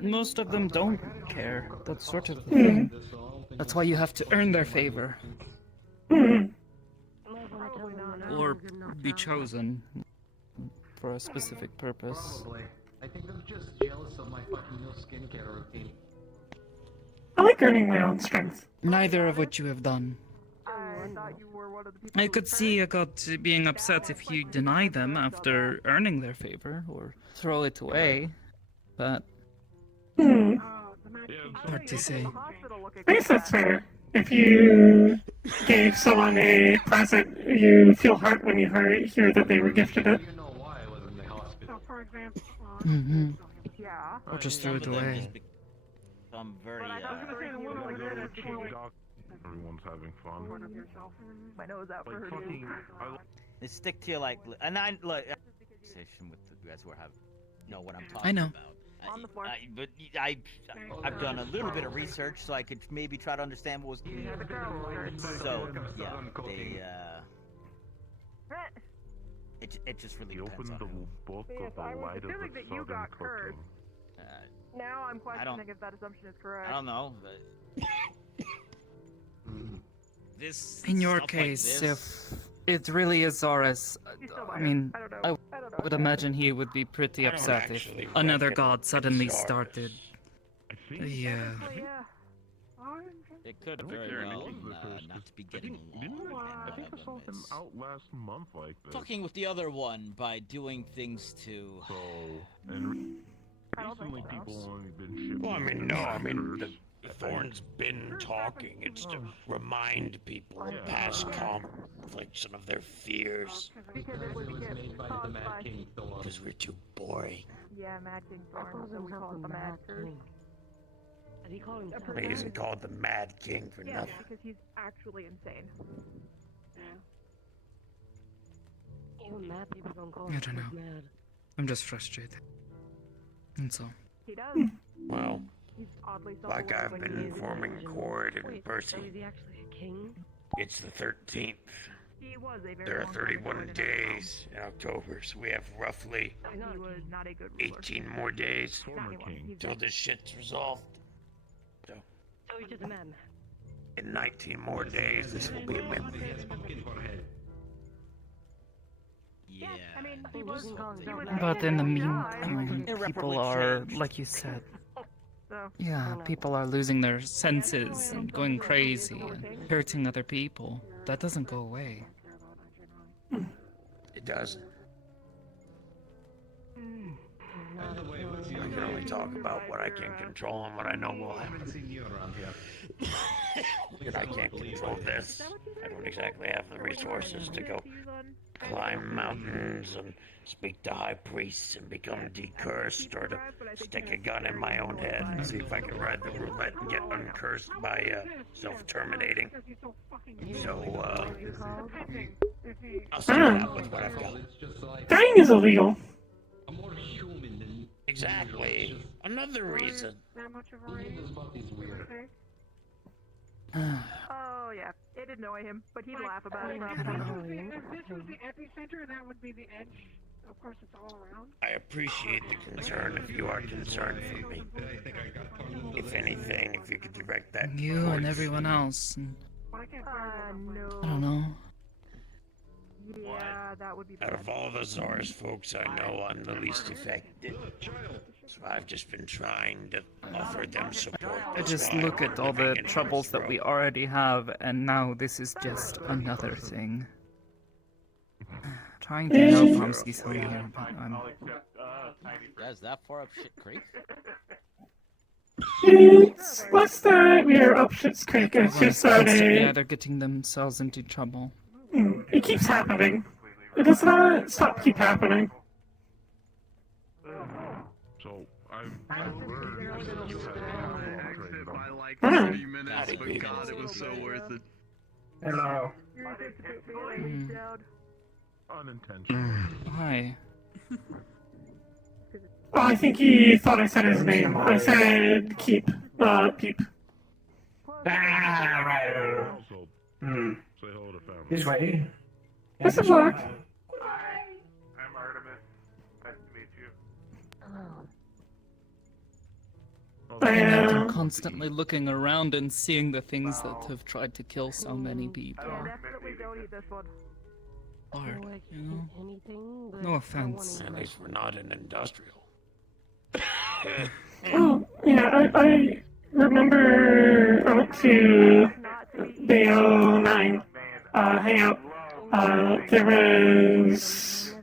Most of them don't care. That's sort of the thing. That's why you have to earn their favor. Or be chosen for a specific purpose. I think I'm just jealous of my fucking new skincare routine. I like earning my own strength. Neither of which you have done. I thought you were one of the people. I could see a god being upset if you deny them after earning their favor, or throw it away, but... Hard to say. I guess that's fair. If you gave someone a present, you feel hurt when you hear that they were gifted it. Mm-hmm. Yeah. Or just throw it away. I'm very. Everyone's having fun. My nose out for Like her. fucking. They stick to you like, and I like conversation with the guys who are having know what I'm talking I know. about. But I've done a little bit of research, so I could maybe try to understand what was. So yeah, they it just really He depends opened on the who. book See, of if the I was light of the assuming that you southern got cursed, cooking. now I'm questioning if that assumption is correct. I don't know. But this In your stuff like case, this, if it really is Zaris, I mean, I would imagine he would be pretty I don't upset if actually another reckon god it's suddenly Zaris. started. Yeah. it could very well not to be getting along. I think I saw him out last month like this. Fucking with the other one by doing things to. So, and recently people only been shipping. Well, I mean, no, I mean, the Thorn's been talking. It's to remind people of past conflicts and of their fears. Because it would get caused by... Because we're too boring. Yeah, Mad King Thorn, so we call it the Mad Curse. He isn't called the Mad King for Yeah, nothing. because he's actually insane. I don't know. I'm just frustrated. And so. He does. Well, He's oddly Like self-aware I've when been he is. informing Cord and Wait, Percy. so is he actually a king? It's the 13th. He was a very There are long time ago 31 in another realm. days in October, so we have roughly He was not a good ruler. 18 more days Former king. until this shit's resolved. So, So he's just a man. in 19 more days, this will be a memory. Yeah. I mean, he was. But in the meantime, people are, like you said, yeah, people are losing their senses and going crazy and hurting other people. That doesn't go away. It doesn't. I can only talk about what I can control and what I know will happen. And I can't control this. I don't exactly have the resources to go climb mountains and speak to high priests and become decursed, or to stick a gun in my own head and see if I can ride the roulette and get uncursed by self-terminating. So, I'll stick it out with what I've got. Dying is illegal. Exactly. Another reason. Oh yeah, it'd annoy him, but he'd laugh about it. If this was the epicenter, that would be the edge. Of course, it's all around. I appreciate the concern if you are concerned for me. If anything, if you could direct that You and towards- everyone else. And No. I don't know. Yeah, that would be Out bad. of all the Zars folks I know, I'm the least affected. So I've just been trying to offer them support. I just look at all the troubles that we already have, and now this is just another thing. Trying to help Homsky's home here, but I'm... Guys, that far up shit creek? It's less that we're up shit's creek, it's just that Yeah, they're getting themselves into trouble. it keeps happening. It does not keep happening. So I've learned you had by like Hmm. 30 minutes, but God, it was so worth it. Hello. unintentional. Hi. Oh, I think he thought I said his name. I said keep. Peep. Also, Hmm. say hello to family. He's ready. Best of luck. Hi, I'm Artemis. Nice to meet you. I'm constantly looking around and seeing the things that have tried to kill so many people. Definitely don't eat this one. Hard, you know? Anything, but No offense. At least we're not in industrial. Oh, yeah, I remember I went to the 09 hangout. There was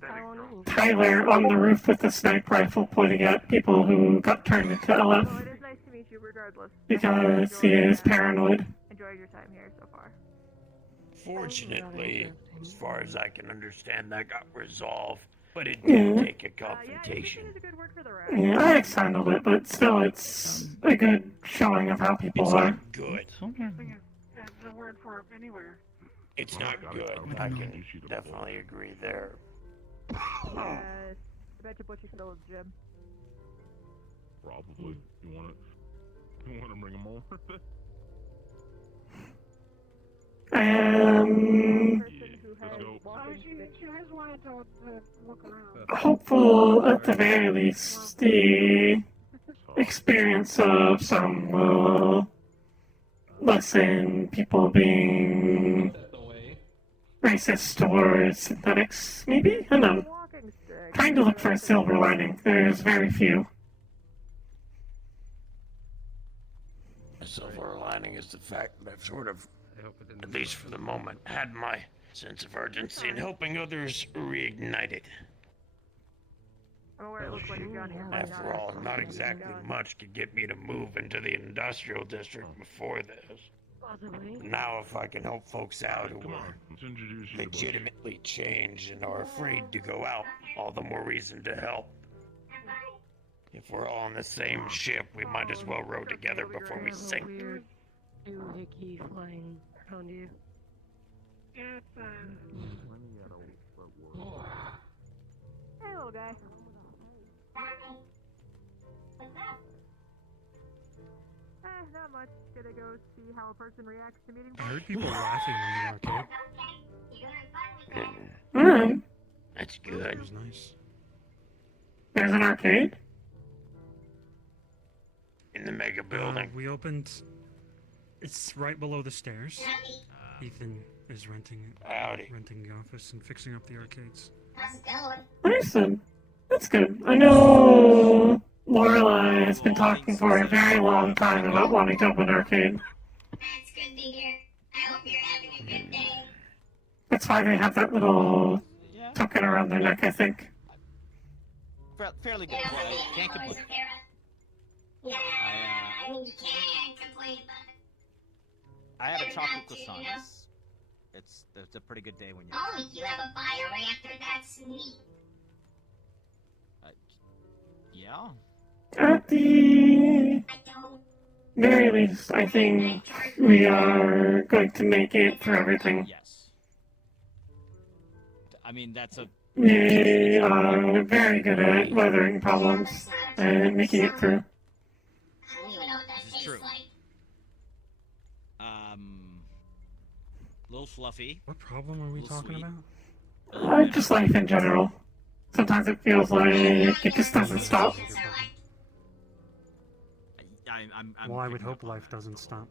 Tyler on the roof with a sniper rifle pointing at people who got turned into LF Well, it is nice to meet you regardless. because he is paranoid. Enjoy your time here so far. Fortunately, as far as I can understand, that got resolved. But it did Yeah. take a confrontation. Yeah, I handled it, but still, it's a good showing of how people It's are. not good. That's the word for it anywhere. It's not good. I can definitely agree there. Yes. I bet you Butchie's still at the gym. Probably. You want to bring him over? She has wanted to look around. Hopeful, at the very least, the experience of some lessen people being racist towards synthetics, maybe? I don't know. Trying to look for a silver lining. There's very few. The silver lining is the fact that I've sort of, at least for the moment, had my sense of urgency in helping others reignited. I'm aware it looks like you've got here. After all, not exactly much could get me to move into the industrial district before this. Now, if I can help folks out who are legitimately changed and are afraid to go out, all the more reason to help. If we're all on the same ship, we might as well row together before we sink. Doohickey flying around you. Yeah, it's Hey, little guy. much. Gonna go see how a person reacts to meeting. I heard people laughing in the arcade. Alright. That's It good. was nice. There's an arcade? In the mega building. We opened. It's right below the stairs. Ethan is renting the office and fixing up the arcades. Nice then. That's good. I know Lorelai has been talking for a very long time about wanting to open an arcade. That's good to hear. I hope you're having a good day. That's why they have that little token around their neck, I think. Fairly good. Can't complain. Yeah, I mean, you can't complain about it. I have a Better chocolate not to, croissant. you know? It's a pretty good day when you're. Oh, you have a bioreactor? That's neat. Yeah. At the very least, I think we are going to make it through everything. Yes. I mean, that's a. We are very good at weathering problems and making it through. I don't even know what that This is tastes true. like. Little fluffy. What problem are we talking sweet. about? Just life in general. Sometimes it feels like it just doesn't stop. Well, I would hope life doesn't stop.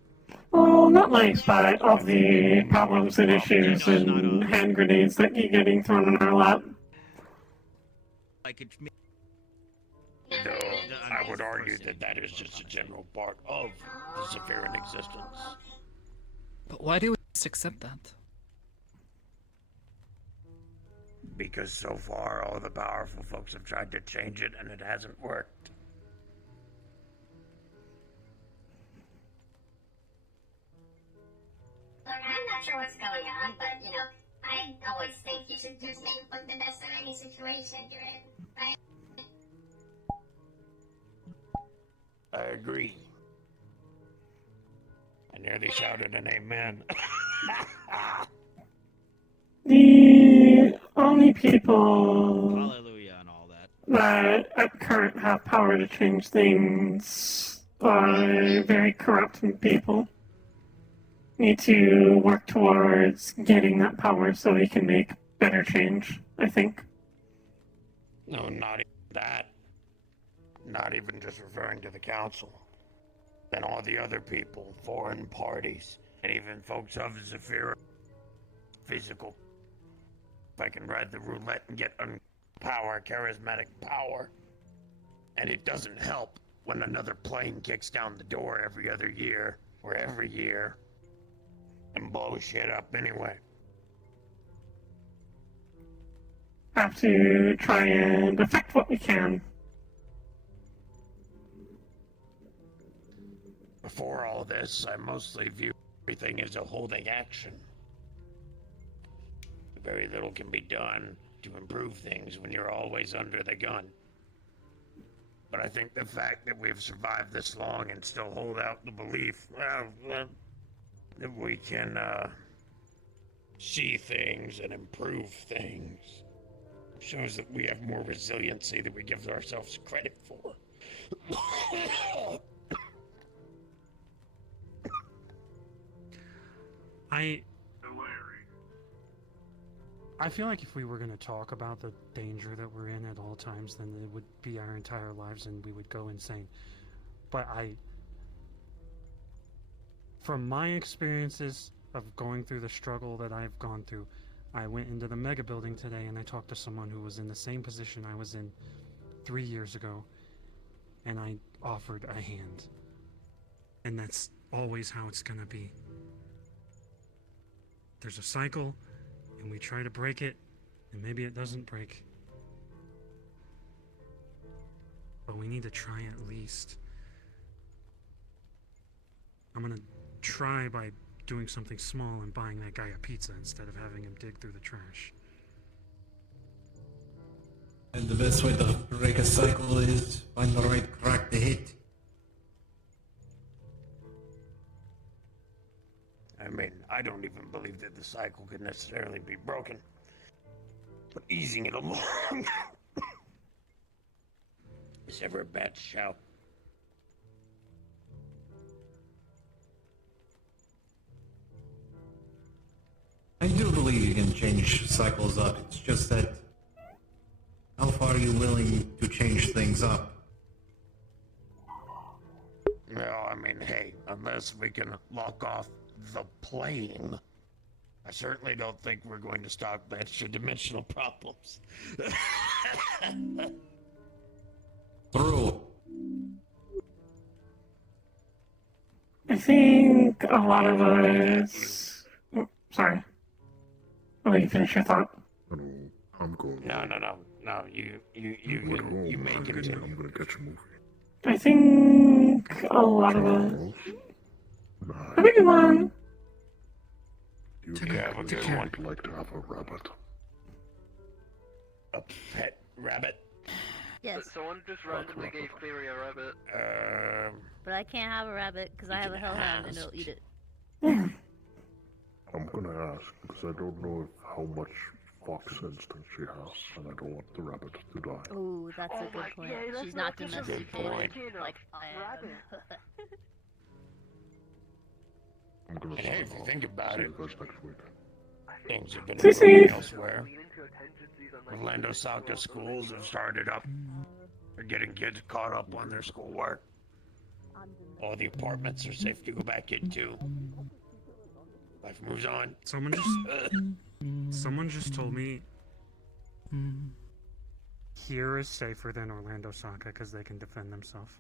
Well, not life, but all the problems and issues and hand grenades that keep getting thrown in our lap. Like it's. No, I would argue that that is just a general part of the Decipher existence. But why do we just accept that? Because so far all the powerful folks have tried to change it and it hasn't worked. Look, I'm not sure what's going on, but, you know, I always think you should just make the best of any situation you're in, right? I agree. I nearly shouted an amen. The only people Hallelujah and all that. that at current have power to change things are very corrupt people. Need to work towards getting that power so we can make better change, I think. No, not even that. Not even just referring to the council. Then all the other people, foreign parties, and even folks of Zephyr, physical. If I can ride the roulette and get power, charismatic power. And it doesn't help when another plane kicks down the door every other year, or every year, and blows shit up anyway. Have to try and affect what we can. Before all this, I mostly view everything as a holding action. Very little can be done to improve things when you're always under the gun. But I think the fact that we've survived this long and still hold out the belief, that we can, see things and improve things, shows that we have more resiliency than we give ourselves credit for. I feel like if we were going to talk about the danger that we're in at all times, then it would be our entire lives and we would go insane. But from my experiences of going through the struggle that I've gone through, I went into the mega building today and I talked to someone who was in the same position I was in 3 years ago, and I offered a hand. And that's always how it's going to be. There's a cycle, and we try to break it, and maybe it doesn't break. But we need to try at least. I'm gonna try by doing something small and buying that guy a pizza instead of having him dig through the trash. And the best way to break a cycle is find the right crack to hit. I mean, I don't even believe that the cycle could necessarily be broken. But easing it along is ever a bad shout. change cycles up. It's just that how far are you willing to change things up? Well, I mean, hey, unless we can lock off the plane, I certainly don't think we're going to stop extra-dimensional problems. True. I think a lot of us. Oh, sorry. I'll let you finish your thought. I'm going. No. You may continue. I'm gonna catch a movie. I think a lot of us. Have a good one. You have a good one. I'd like to have a rabbit. A pet rabbit? Yes. Someone just randomly gave Cleary a rabbit. But I can't have a rabbit because I have a hellhound and it'll eat it. I'm gonna ask because I don't know how much fox instinct she has, and I don't want the rabbit to die. Ooh, that's a good point. She's not domesticated like I am. I'm gonna And hey, if you think about it, next week. things have been improving elsewhere. Orlando Soccer schools have started up. They're getting kids caught up on their schoolwork. All the apartments are safe to go back into. Life moves on. Someone just told me here is safer than Orlando Soccer because they can defend themselves.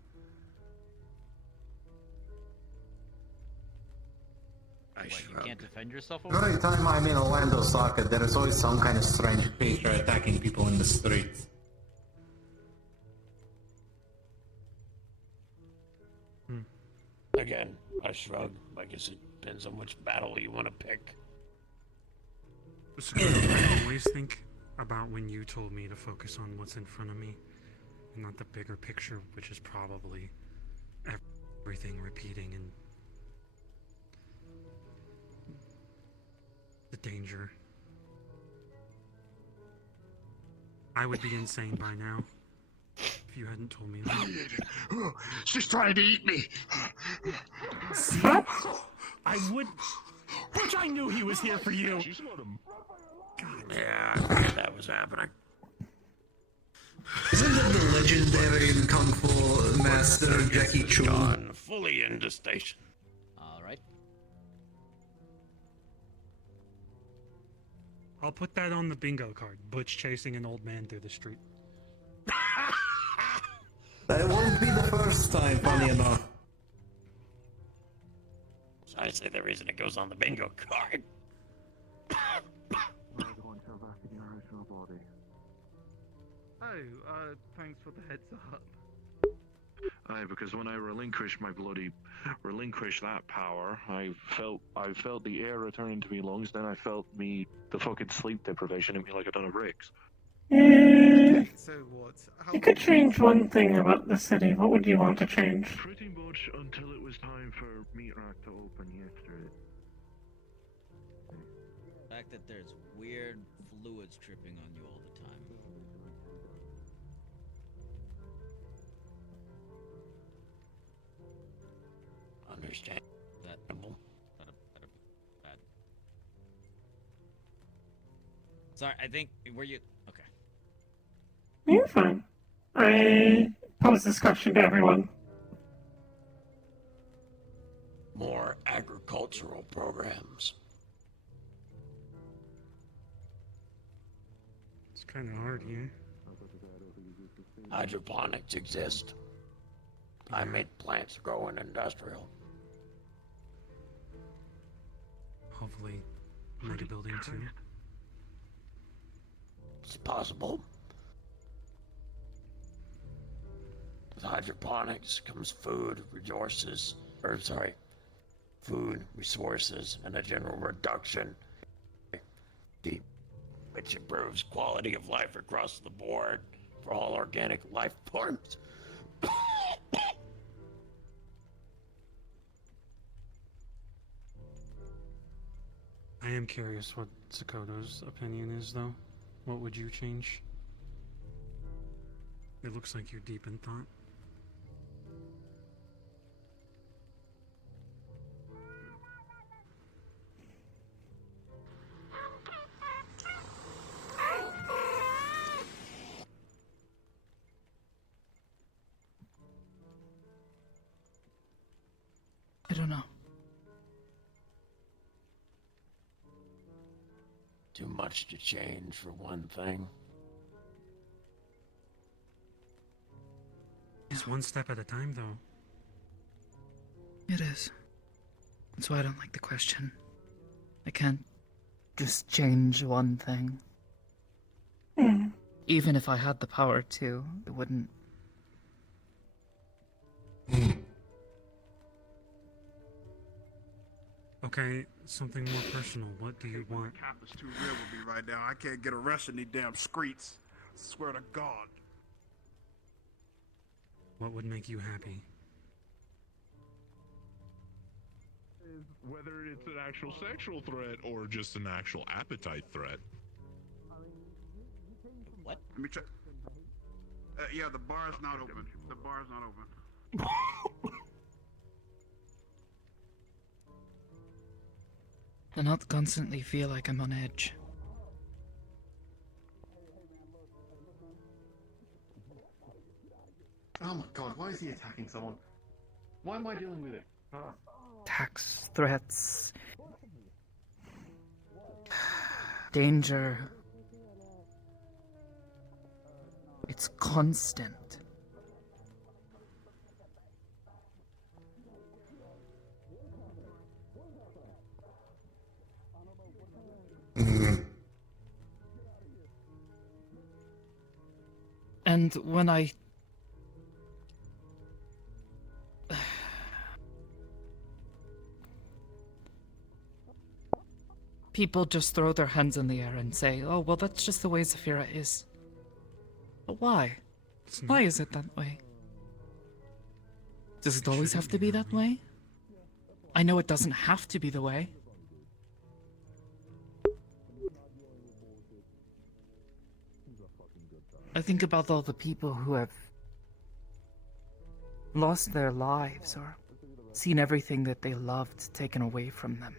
What, you can't defend yourself over Every time I'm in Orlando Soccer, there is always some kind of strange creature attacking people in the streets. Again, I shrug. I guess it depends on which battle you want to pick. So I always think about when you told me to focus on what's in front of me and not the bigger picture, which is probably everything repeating and the danger. I would be insane by now if you hadn't told me that. She's trying to eat me. See? I would. Which I knew he was here for you. Yeah, I figured that was happening. Isn't that the legendary Kung Fu master Jackie Chan? Gone fully into station. Alright. I'll put that on the bingo card. Butch chasing an old man through the street. That won't be the first time, funny enough. So I say the reason it goes on the bingo card. Oh, thanks for the heads up. Aye, because when I relinquished that power, I felt the air return into me lungs, then I felt the fucking sleep deprivation in me like a ton of bricks. So what? You could change one thing about the city. What would you want to change? Pretty much until it was time for Meat Rack to open yesterday. The fact that there's weird fluids dripping on you all the time. Understand. That'd be bad. Sorry, I think, were you... Okay. You're fine. I pose this question to everyone. More agricultural programs. It's kind of hard here. Hydroponics exist. I made plants grow in industrial. Hopefully, mega building too. It's possible. With hydroponics comes food, resources, and a general reduction, which improves quality of life across the board for all organic life forms. I am curious what Sakoto's opinion is, though. What would you change? It looks like you're deep in thought. don't know. Too much to change for one thing. Just one step at a time, though. It is. That's why I don't like the question. I can't just change one thing. Even if I had the power to, it wouldn't. Okay, something more personal. What do you want? Cap is too real with me right now. I can't get arrested in these damn streets. Swear to God. What would make you happy? Whether it's an actual sexual threat or just an actual appetite threat. What? Let me check. Yeah, the bar is not open. The bar is not open. To not constantly feel like I'm on edge. Oh my god, why is he attacking someone? Why am I dealing with it? Attacks, threats, danger. It's constant. And when I people just throw their hands in the air and say, oh, well, that's just the way Zephyra is. But why? Why is it that way? Does it always have to be that way? I know it doesn't have to be the way. I think about all the people who have lost their lives or seen everything that they loved taken away from them.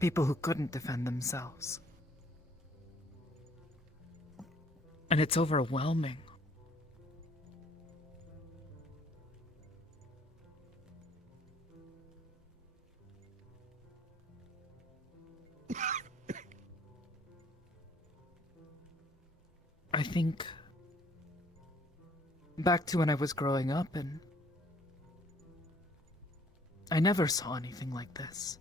People who couldn't defend themselves. And it's overwhelming. I think back to when I was growing up, and I never saw anything like this.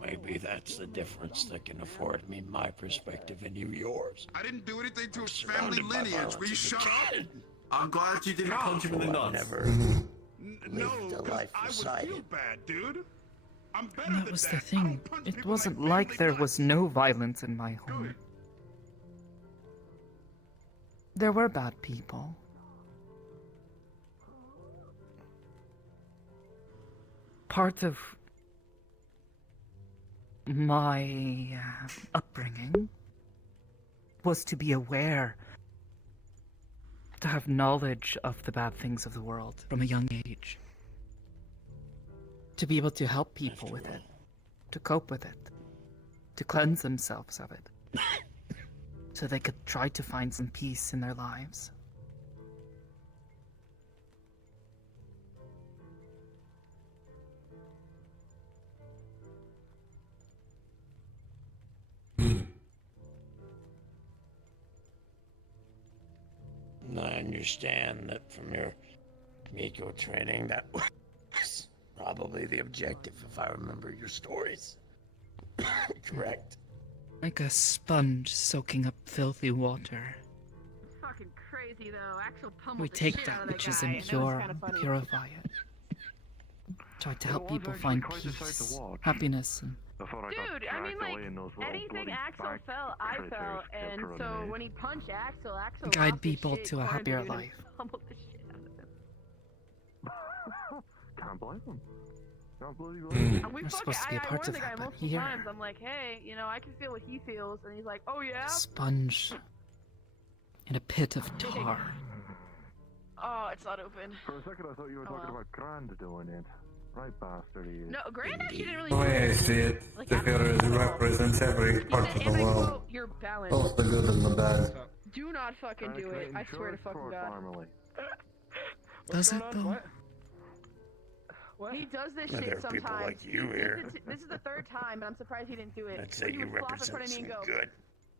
Maybe that's the difference that can afford me my perspective and you yours. I didn't do anything to his family lineage. Will you shut up? I'm glad you didn't punch him in the nuts. Never No, lived a 'cause life I would beside feel it. bad, dude. I'm better And that than was that. the thing. It wasn't like there was no violence in my home. There were bad people. Part of my upbringing was to be aware, to have knowledge of the bad things of the world from a young age. To be able to help people with it, to cope with it, to cleanse themselves of it, so they could try to find some peace in their lives. I understand that from your Miko training, that was probably the objective, if I remember your stories. Correct. Like a sponge soaking up filthy water. It's fucking crazy though. Axel pummeled We the take shit out that of which is guy, and it was impure kinda and funny. purify it. Try to help It was people actually find quite a sight to peace, watch. happiness, and I thought I got Dude, I mean, dragged like, away in those little anything bloody Axel back felt, I critters felt, kept and running so in. when he punched Axel guide lost his people shit, to a cornered the happier dude, and life. pummeled the shit out of him. Can't blame him. Can't bloody blame him. And we We're fucking, supposed to be a I part warned of the guy that, but multiple here- times. I'm like, hey, you know, I can feel what he feels, and he's like, oh yeah. Sponge in a pit of tar. Oh, it's not open. For a second I thought you were talking about Grand doing it. Right bastard he is. No, Grand actually didn't really. The way I see it, Decipher represents every part of the world, You're balanced. both the good and the bad. Do not fucking do it. I swear to fucking God. Does it though? He does this Now, shit there are people sometimes. like you here. This is the third time, and I'm surprised he didn't do it. I'd say When he you would flop in front represent of me some and go, good.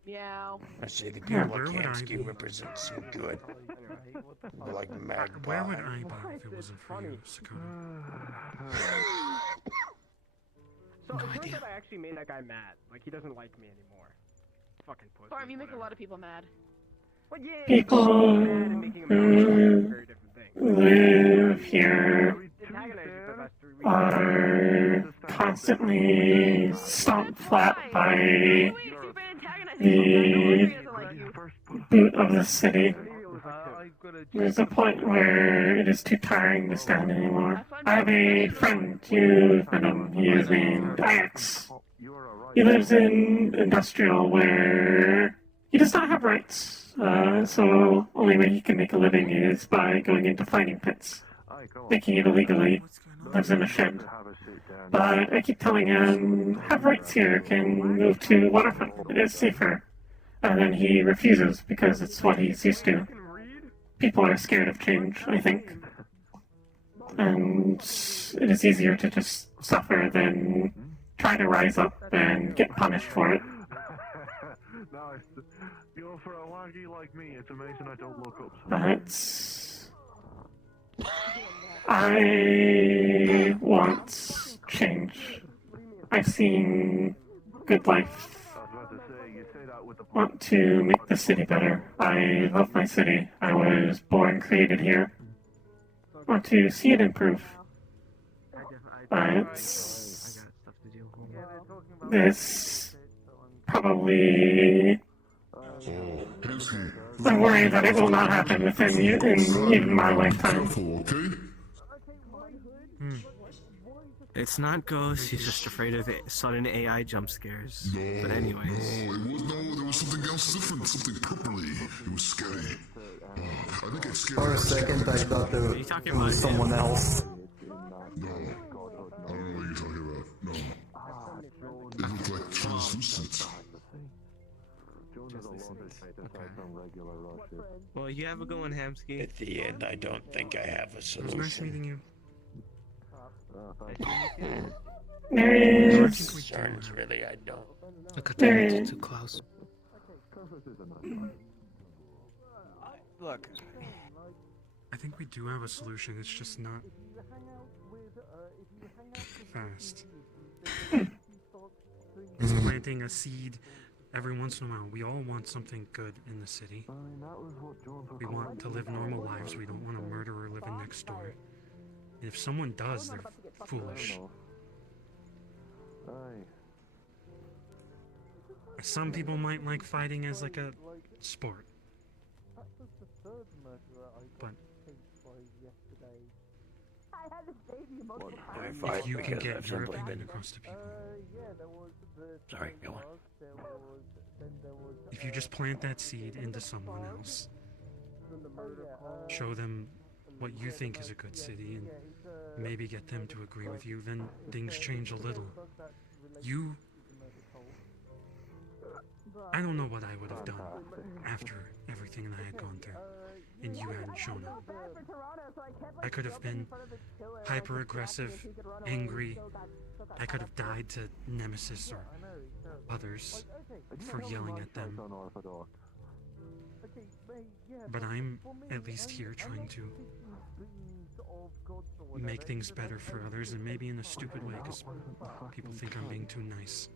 meow. I say the Yeah, people where like would I Kamsky be? represent some good. They're like Magpie. Where would I be if it wasn't for you, Sakura? So No it turns idea. out I actually made that guy mad. Like he doesn't like me anymore. Fucking pussy. Farm, you make a lot of people mad. Well, yeah, People mad and making him mad is two very different things. live here Antagonize you for the last 3 weeks. are constantly stomped flat by the boot of the city. There's a point where it is too tiring to stand anymore. I have a friend, you've met him, he is named Ix. He lives in industrial where he does not have rights, so only way he can make a living is by going into fighting pits, making it illegally, lives in a shed. But I keep telling him, have rights here, can move to waterfront, it is safer. And then he refuses because it's what he's used to. People are scared of change, I think. And it is easier to just suffer than try to rise up and get punished for it. Nice. You know, for a laggy like me, it's amazing I don't look up. But I want change. I've seen good life. Want to make the city better. I love my city. I was born, created here. Want to see it improve. But this probably. I'm worried that it will not happen within even my lifetime. It's not ghosts, he's just afraid of sudden AI jump scares. But anyways. There was something else different, something purpley. It was scary. I think it's scary. For a second, I thought it was someone else. No. I don't know what you're talking about. No. It looked like translucent. Well, you have a good one, Hamsky. At the end, I don't think I have a It solution. was nice meeting you. Concerns, really, I don't. Look at the too close. Look. I think we do have a solution, it's just not fast. It's planting a seed every once in a while. We all want something good in the city. We want to live normal lives. We don't want a murderer living next door. And if someone does, they're foolish. Some people might like fighting as like a sport. But if you can get your opinion across to people. Sorry, go on. If you just plant that seed into someone else, show them what you think is a good city, and maybe get them to agree with you, then things change a little. I don't know what I would have done after everything that I had gone through, and you hadn't shown up. I could have been hyper-aggressive, angry. I could have died to Nemesis or others for yelling at them. But I'm at least here trying to make things better for others, and maybe in a stupid way, because people think I'm being too nice.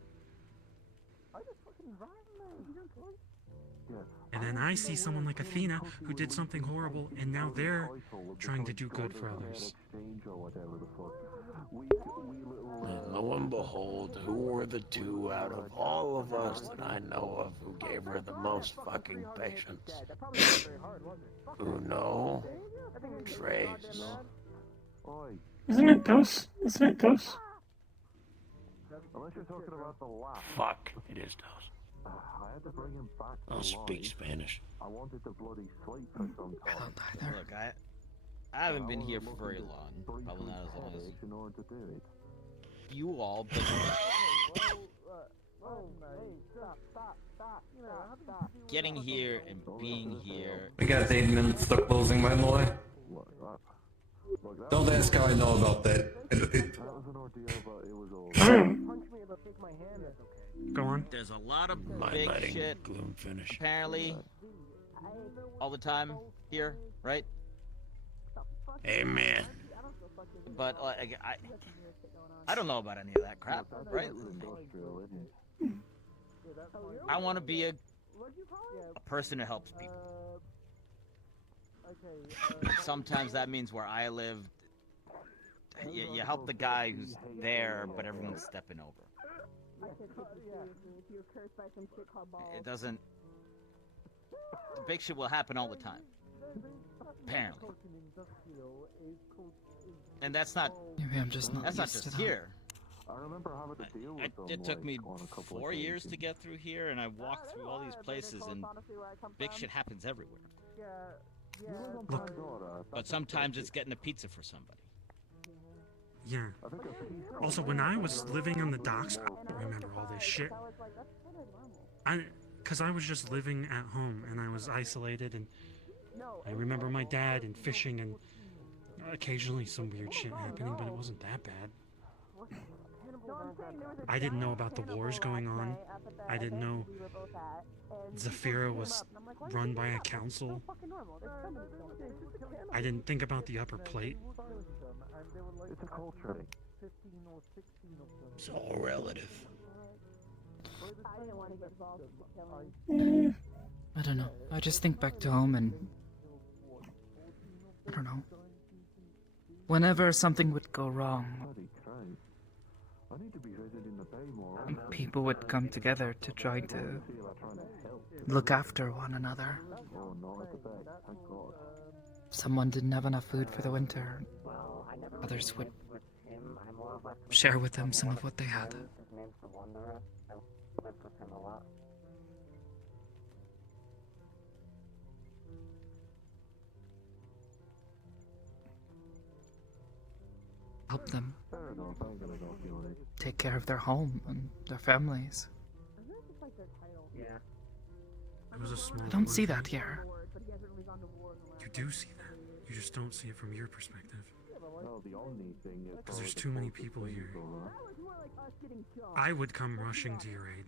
And then I see someone like Athena who did something horrible, and now they're trying to do good for others. And lo and behold, who were the two out of all of us that I know of who gave her the most fucking patience? Uno, Trace. Isn't it Dos? Isn't it Dos? Unless you're talking about the last. Fuck, it is Dos. I had to bring him back. I'll speak Spanish. I wanted to bloody sleep for some time. Look, I haven't been here for very long. Probably not as long as you all, but Getting here and being here. We got 8 minutes to closing, by the way. Don't ask how I know about that. Go on. There's a lot of My big lighting. shit. Gloom finish. Apparently, all the time here, right? Amen. But like, I don't know about any of that crap, right? I want to be a person who helps people. Sometimes that means where I live, you help the guy who's there, but everyone's stepping over. It doesn't. The big shit will happen all the time. Apparently. And that's not. Maybe I'm just not That's not used to just that. here. I remember having to deal with them, It took me like, on a couple 4 of years to occasions. get through here, and I walked through all these places, and big shit happens everywhere. But sometimes it's getting a pizza for somebody. Yeah. Also, when I was living on the docks, I don't remember all this shit. Because I was just living at home, and I was isolated, and I remember my dad and fishing, and occasionally some weird shit happening, but it wasn't that bad. I didn't know about the wars going on. I didn't know Zafira was run by a council. I didn't think about the upper plate. It's a culture. It's all relative. I don't know. I just think back to home and I don't know. Whenever something would go wrong, people would come together to try to look after one another. Someone didn't have enough food for the winter. Others would share with them some of what they had. Help them take care of their home and their families. It was a small I don't see village. that here. You do see that. You just don't see it from your perspective. Well, the only thing is Because there's too many people here. I would come rushing to your aid.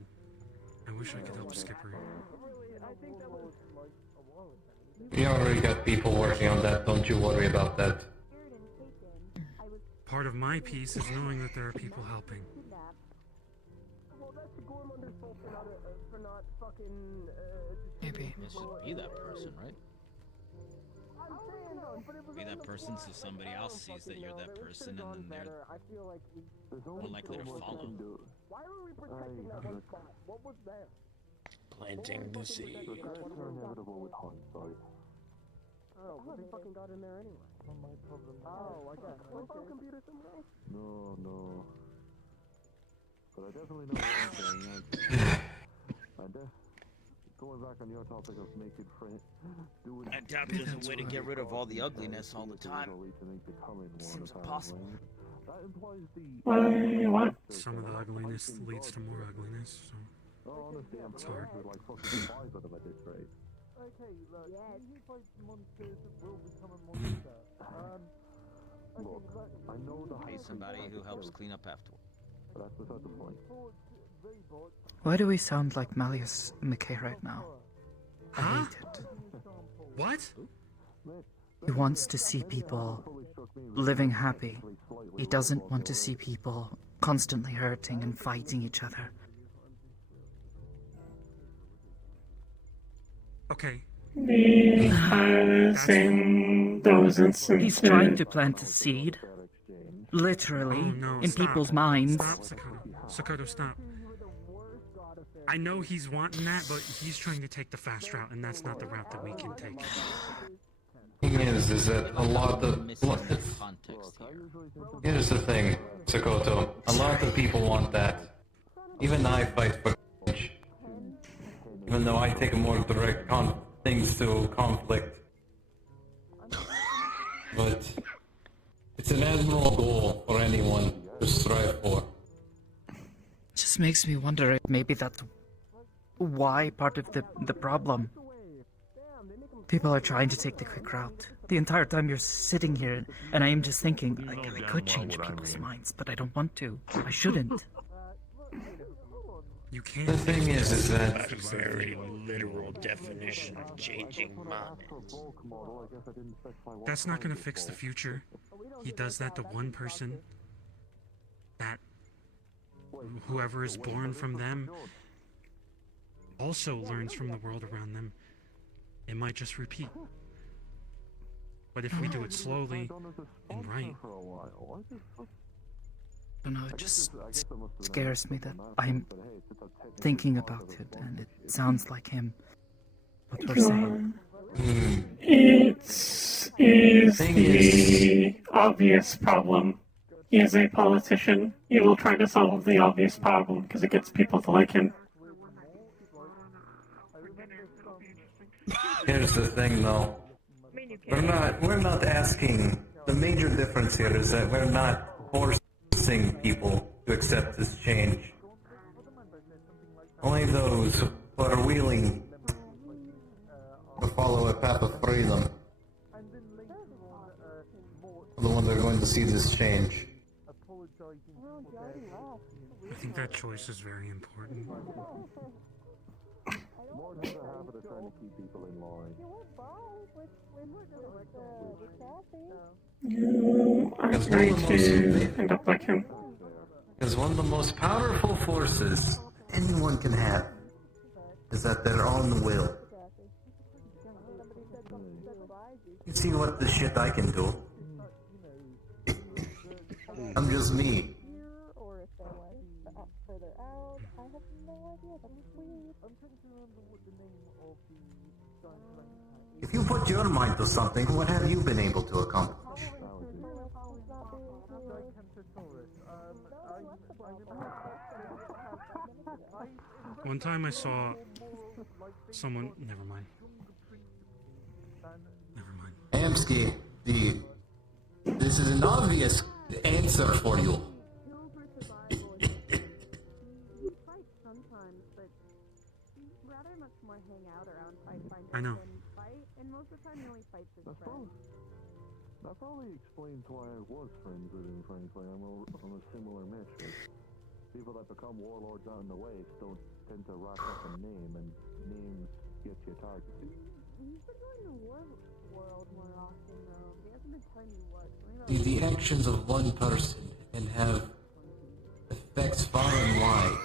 I wish I could help Skipper. We already got people working on that, don't you worry about that. Part of my piece is knowing that there are people helping. Maybe. It should be that person, right? Be that person so somebody else sees that you're that person, and then they're more likely to follow. Planting the seed. inevitable with hindsight. Oh, well, they fucking got in there anyway. Oh, I guess. Was the computer somewhere else? No. But I definitely know one thing. Going back on your topic of making friends, I doubt there's a way to get rid of all the ugliness all the time. Seems impossible. What? Some of the ugliness leads to more ugliness, so it's hard. Okay, look, you fight monsters that will become a monster. Look, I know the Pay somebody who helps clean up afterward. But that's beside the point. Why do we sound like Malleus McKay right now? I hate it. What? He wants to see people living happy. He doesn't want to see people constantly hurting and fighting each other. Okay. Because in those instances... He's trying to plant a seed, literally, Oh, no, in stop. people's minds. Stop, Sakoto. Sakoto, stop. I know he's wanting that, but he's trying to take the fast route, and that's not the route that we can take. Thing is that a lot of... Here's the thing, Sakoto. A lot of people want that. Even I fight for change. Even though I take a more direct things to conflict. But it's an admirable goal for anyone to strive for. Just just makes me wonder if maybe that's why part of the problem. People are trying to take the quick route. The entire time you're sitting here, and I am just thinking, I could change people's minds, but I don't want to. I shouldn't. You can't. The thing is that a very literal definition of changing minds. That's not gonna fix the future. He does that to one person. That whoever is born from them also learns from the world around them. It might just repeat. But if we do it slowly and right. I don't know, it just scares me that I'm thinking about it, and it sounds like him. What we're saying. It is the obvious problem. He is a politician. He will try to solve the obvious problem because it gets people to like him. Here's the thing, though. We're not asking. The major difference here is that we're not forcing people to accept this change. Only those who are willing to follow a path of freedom are the ones that are going to see this change. I think that choice is very important. You are going to end up like him. Because one of the most powerful forces anyone can have is that their own will. You see what the shit I can do? I'm just me. If you put your mind to something, what have you been able to accomplish? One time I saw someone. Never mind. Amsky, this is an obvious answer for you. I know. That probably explains why I was friends with him, frankly. I'm a similar mission. People that become warlords out in the West don't tend to rack up a name, and names get you targeted. He's been going to war world more often, though. He hasn't been telling you what. The actions of one person can have effects far and wide.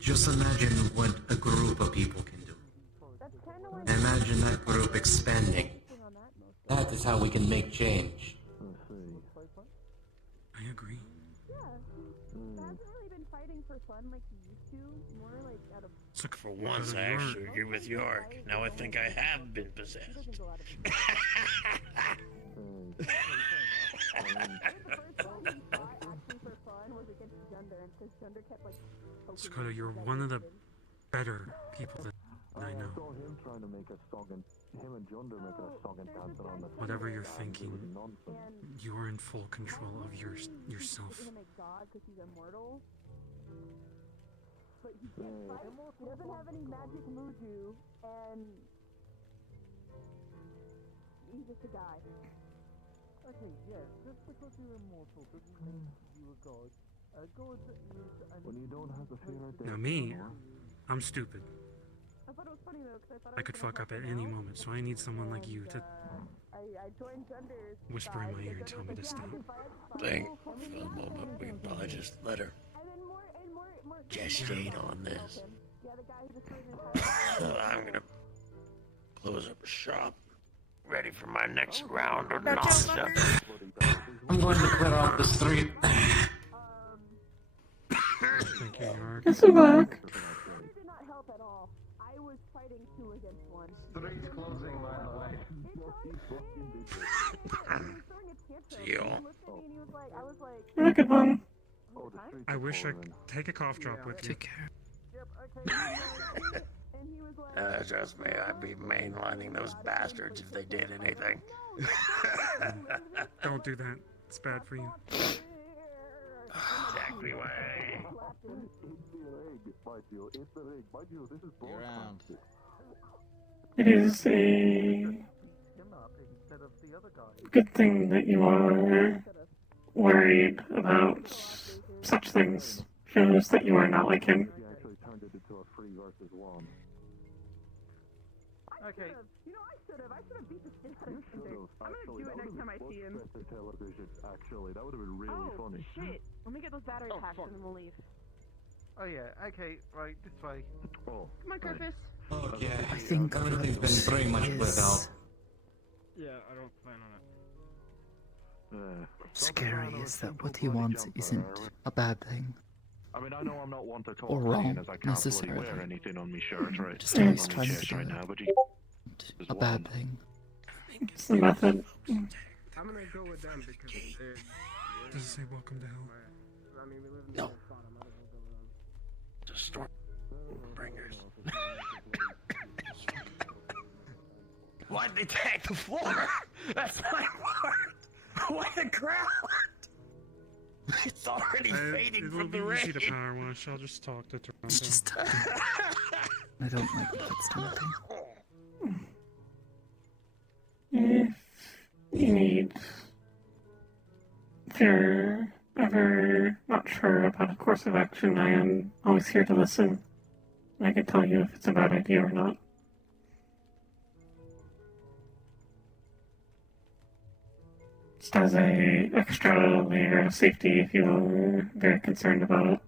Just imagine what a group of people can do. Imagine that group expanding. That is how we can make change. I agree. Yeah, he hasn't really been fighting for fun like he used to. More like out of. For once, I actually agree with York. Now I think I have been possessed. Dakota, you're one of the better people that I know. Whatever you're thinking, you're in full control of yourself. But he can't fight. He doesn't have any magic muju, and he's just a guy. Okay, yes, just because you're immortal doesn't mean you're a god. A god is when you don't have the fear of death. Now me, I'm stupid. I thought it was funny though, because I thought I could fuck up at any moment, so I need someone like you to I joined Gunder's whisper in my ear and tell me to stop. I think for the moment we can probably just let her gestate on this. I'm gonna close up shop. Ready for my next round of nausea. I'm going to clear out the street. Thank you, York. Yes, I'm back. did not help at all. I was fighting 2 against 1. Street's closing, by the way. See y'all. I was like, Have a good one. I wish I could take a cough drop with you. Take care. Trust me, I'd be mainlining those bastards if they did anything. Don't do that. It's bad for you. Exactly way. You're around. It is a good thing that you are worried about such things. Shows that you are not like him. Okay. You know, I should have beat the shit out of him. I'm gonna do it next time I see him. Actually, that would have been really funny. Shit. Let me get those battery packs and then we'll leave. Oh yeah, okay, right, this way. Oh. Come on, Corpus. Oh yeah, I think everything's been pretty much put out. Yeah, I don't plan on it. Scary is that what he wants isn't a bad thing. I mean, I know I'm not one to talk Or about wrong, it, as I can't bloody necessarily. wear anything on my shirt, right? Just always on my trying chest to right do now, but a bad thing. It's the method. I'm gonna go with them because they're. Does it say welcome to hell? I mean, we live in No. the spot. I'm gonna go with them. Just Stormbringers. Why'd they tag the floor? That's my word. Why the ground? It's already fading It'll from be the easy rain. to power wash. I'll just talk to Toronto. I don't like that stomping. If you need, if you're ever not sure about a course of action, I am always here to listen. I can tell you if it's a bad idea or not. Just as a extra layer of safety if you're very concerned about it.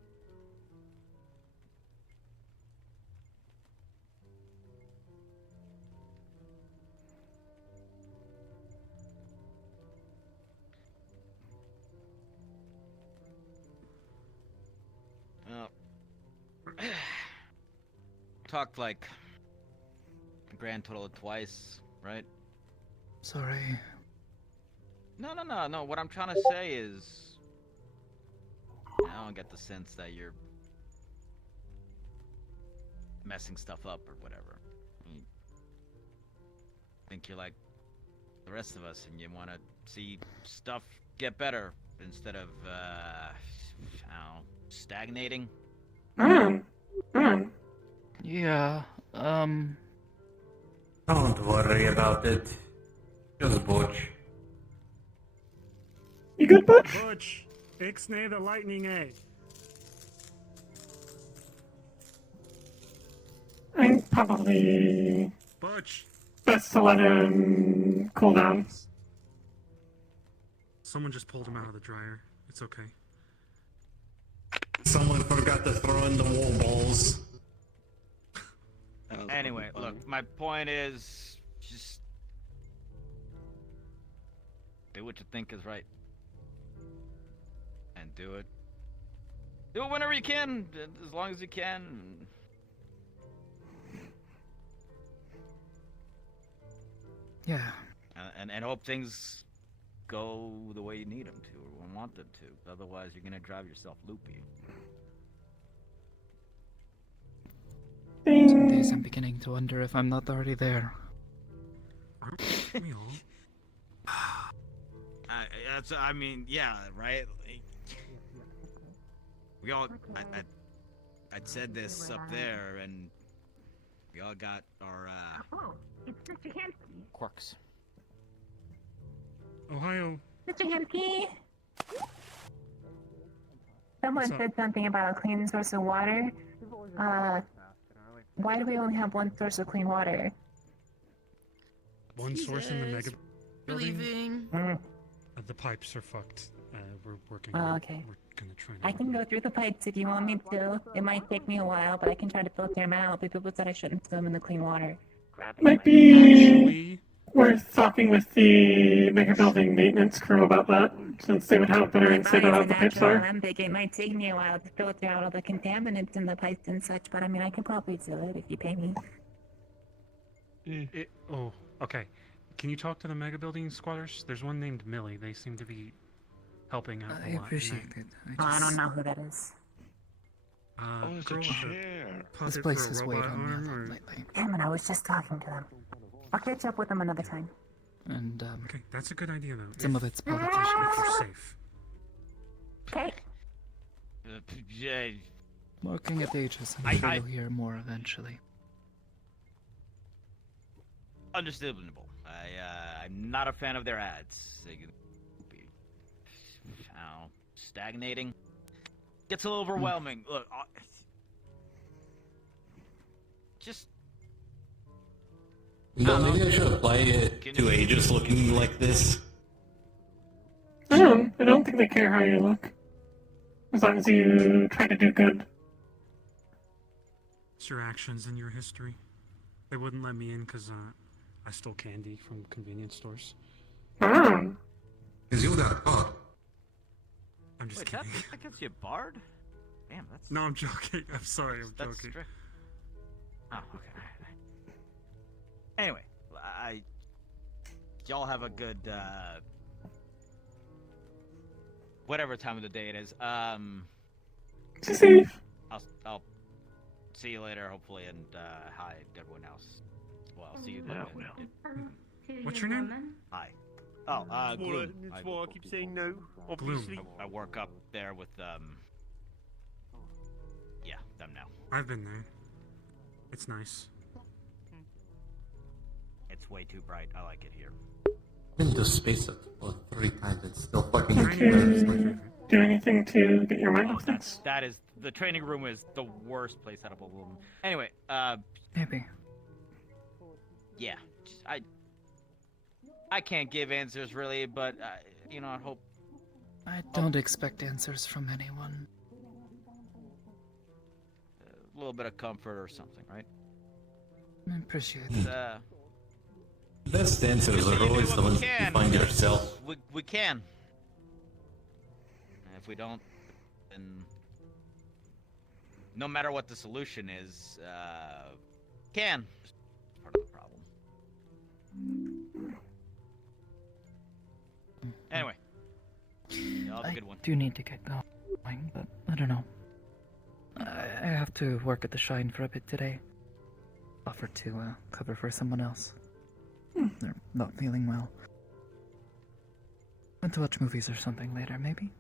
Talked like a grand total of twice, right? Sorry. No. What I'm trying to say is, I don't get the sense that you're messing stuff up or whatever. You think you're like the rest of us, and you want to see stuff get better instead of, I don't know, stagnating. Yeah, Don't worry about it. Just Butch. You good, Butch? Butch, ixnay the lightning egg. I think probably Butch. best to let him cool down. Someone just pulled him out of the dryer. It's okay. Someone forgot to throw in the wall balls. Anyway, look, my point is, just do what you think is right. And do it whenever you can, as long as you can. Yeah. And hope things go the way you need them to, or want them to. Otherwise, you're gonna drive yourself loopy. Some days I'm beginning to wonder if I'm not already there. I mean, yeah, right? We all, I'd said this up there, and we all got our, Oh, it's Mr. Hampton. quirks. Ohio. Mr. Hemke? Someone said something about a clean source of water. Why do we only have one source of clean water? One source in the mega building. Relieving. The pipes are fucked. We're working. Oh, okay. We're gonna try. I can go through the pipes if you want me to. It might take me a while, but I can try to filter them out. But people said I shouldn't swim in the clean water. Might be worth talking with the mega building maintenance crew about that, since they would have a better insight on how the pipes are. Olympic, it might take me a while to filter out all the contaminants in the pipes and such, but I mean, I can probably do it if you pay me. Oh, okay. Can you talk to the mega building squatters? There's one named Millie. They seem to be helping out a I lot. appreciate it. I don't know who that is. Girl it's a with chair. puppet This place for a has weighed robot on me a arm, lot or- lately. Damn it, I was just talking to them. I'll catch up with them another time. And, Okay, that's a good idea though. some of it's If politicians. you're safe. Okay. Looking at ages, I'm sure you'll hear more eventually. Understandable. I'm not a fan of their ads. They can be, stagnating. Gets a little overwhelming. Look, just. No, maybe I should apply it to ages looking like this. I don't think they care how you look. As long as you try to do good. It's your actions and your history. They wouldn't let me in because I stole candy from convenience stores. Is you that bard? I'm just kidding. That gets you barred? Damn, that's... No, I'm joking. I'm sorry, I'm joking. Oh, okay. Anyway, y'all have a good, whatever time of the day it is. I'll see you later, hopefully, and hi to everyone else. Well, I'll see you then. What's your name? Hi. Gloom. That's why I keep saying no, obviously. I work up there with, yeah, them now. I've been there. It's nice. It's way too bright. I like it here. Been to space for 3 times. It's still fucking Do anything to get your mind off things? That is, the training room is the worst place out of all of them. Anyway, Maybe. Yeah, I can't give answers really, but, you know, I hope... I don't expect answers from anyone. A little bit of comfort or something, right? I appreciate it. Best answers are always the ones you find yourself. We can. And if we don't, then no matter what the solution is, can. It's part of the problem. Anyway, y'all have a good one. I do need to get going, but I don't know. I have to work at the Shrine for a bit today. Offered to cover for someone else. They're not feeling well. Want to watch movies or something later, maybe?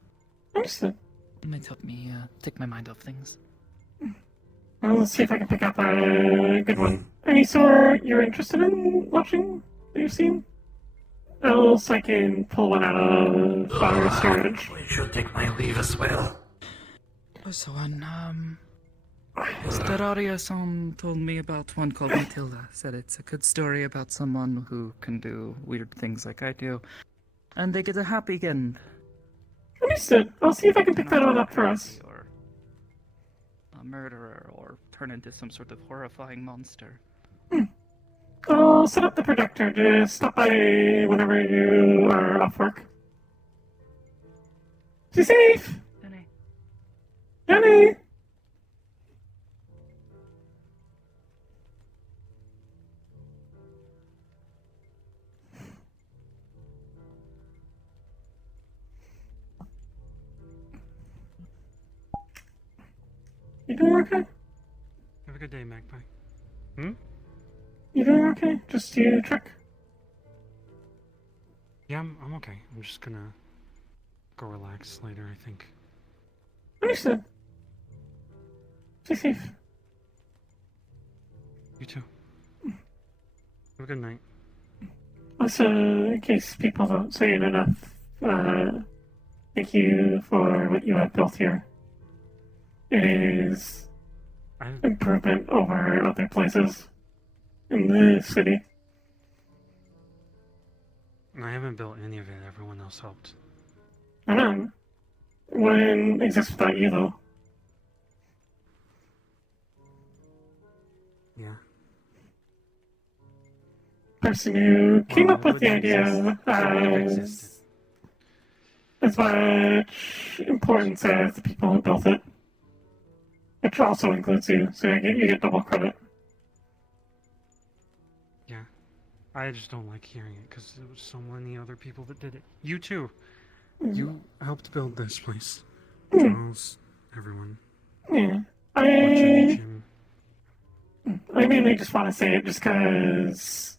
Understood. It might help me take my mind off things. Well, let's see if I can pick up a good one. Any sort you're interested in watching that you've seen? Else I can pull one out of our storage. I should take my leave as well. Also, Steraria-san told me about one called Matilda. Said it's a good story about someone who can do weird things like I do. And they get a happy end. Understood. I'll see if I can pick that one up for us. Or a murderer, or turn into some sort of horrifying monster. I'll set up the projector to stop by whenever you are off work. Stay safe! Jenny! You doing okay? Have a good day, Magpie. You doing okay? Just to check? Yeah, I'm okay. I'm just gonna go relax later, I think. Understood. Stay safe. You too. Have a good night. Also, in case people don't say it enough, thank you for what you have built here. It is improvement over other places in the city. I haven't built any of it. Everyone else helped. I know. Wouldn't exist without you, though. Yeah. Person who came up with the idea has as much importance as the people who built it. Which also includes you, so you get double credit. Yeah. I just don't like hearing it, because there was so many other people that did it. You too! You helped build this place. Charles, everyone. Yeah. I mainly just want to say it just because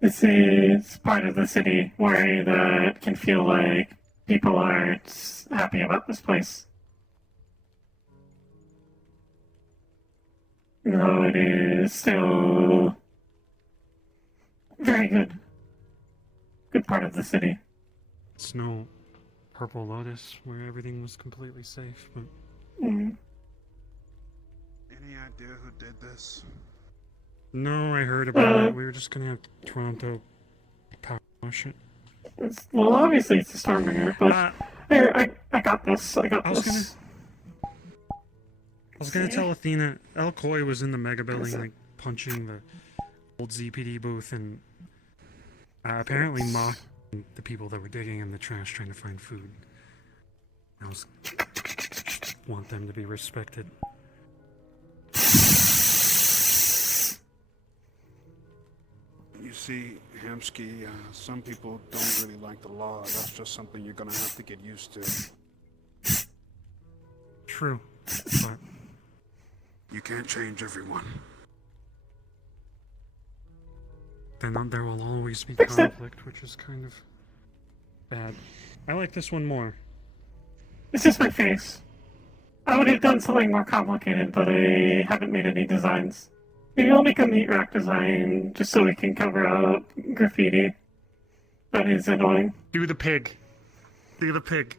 this is part of the city where that can feel like people aren't happy about this place. No, it is still very good. Good part of the city. It's no Purple Lotus where everything was completely safe, but Mm. Any idea who did this? no, I heard about it. We were just gonna have Toronto power it. Well, obviously it's a Stormbringer, but I got this. I was gonna tell Athena, El Coy was in the mega building, like, punching the old ZPD booth and apparently mocking the people that were digging in the trash trying to find food. I want them to be respected. You see, Hamsky, some people don't really like the law. That's just something you're gonna have to get used to. True, but you can't change everyone. Then there will always be conflict, which is kind of bad. I like this one more. It's just my face. I would have done something more complicated, but I haven't made any designs. Maybe I'll make a meat rack design just so we can cover up graffiti. That is annoying. Do the pig. Do the pig.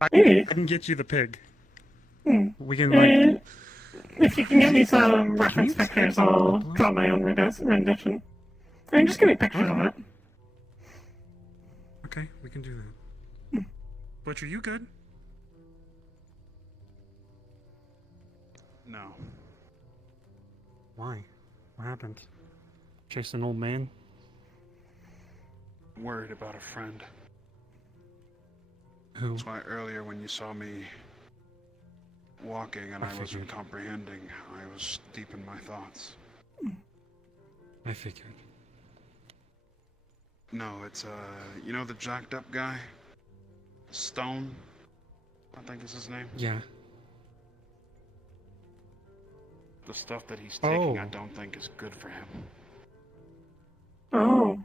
I can get you the pig. We can, like... If you can get me some reference pictures, I'll draw my own rendition. I'm just getting pictures of it. Okay, we can do that. Butcher, you good? No. Why? What happened? Chase an old man? Worried about a friend. Who? That's why earlier when you saw me walking and I wasn't comprehending, I was deep in my thoughts. I figured. No, it's, you know the jacked up guy? Stone? I think is his name. Yeah. The stuff that he's taking, I don't think is good for him. Oh.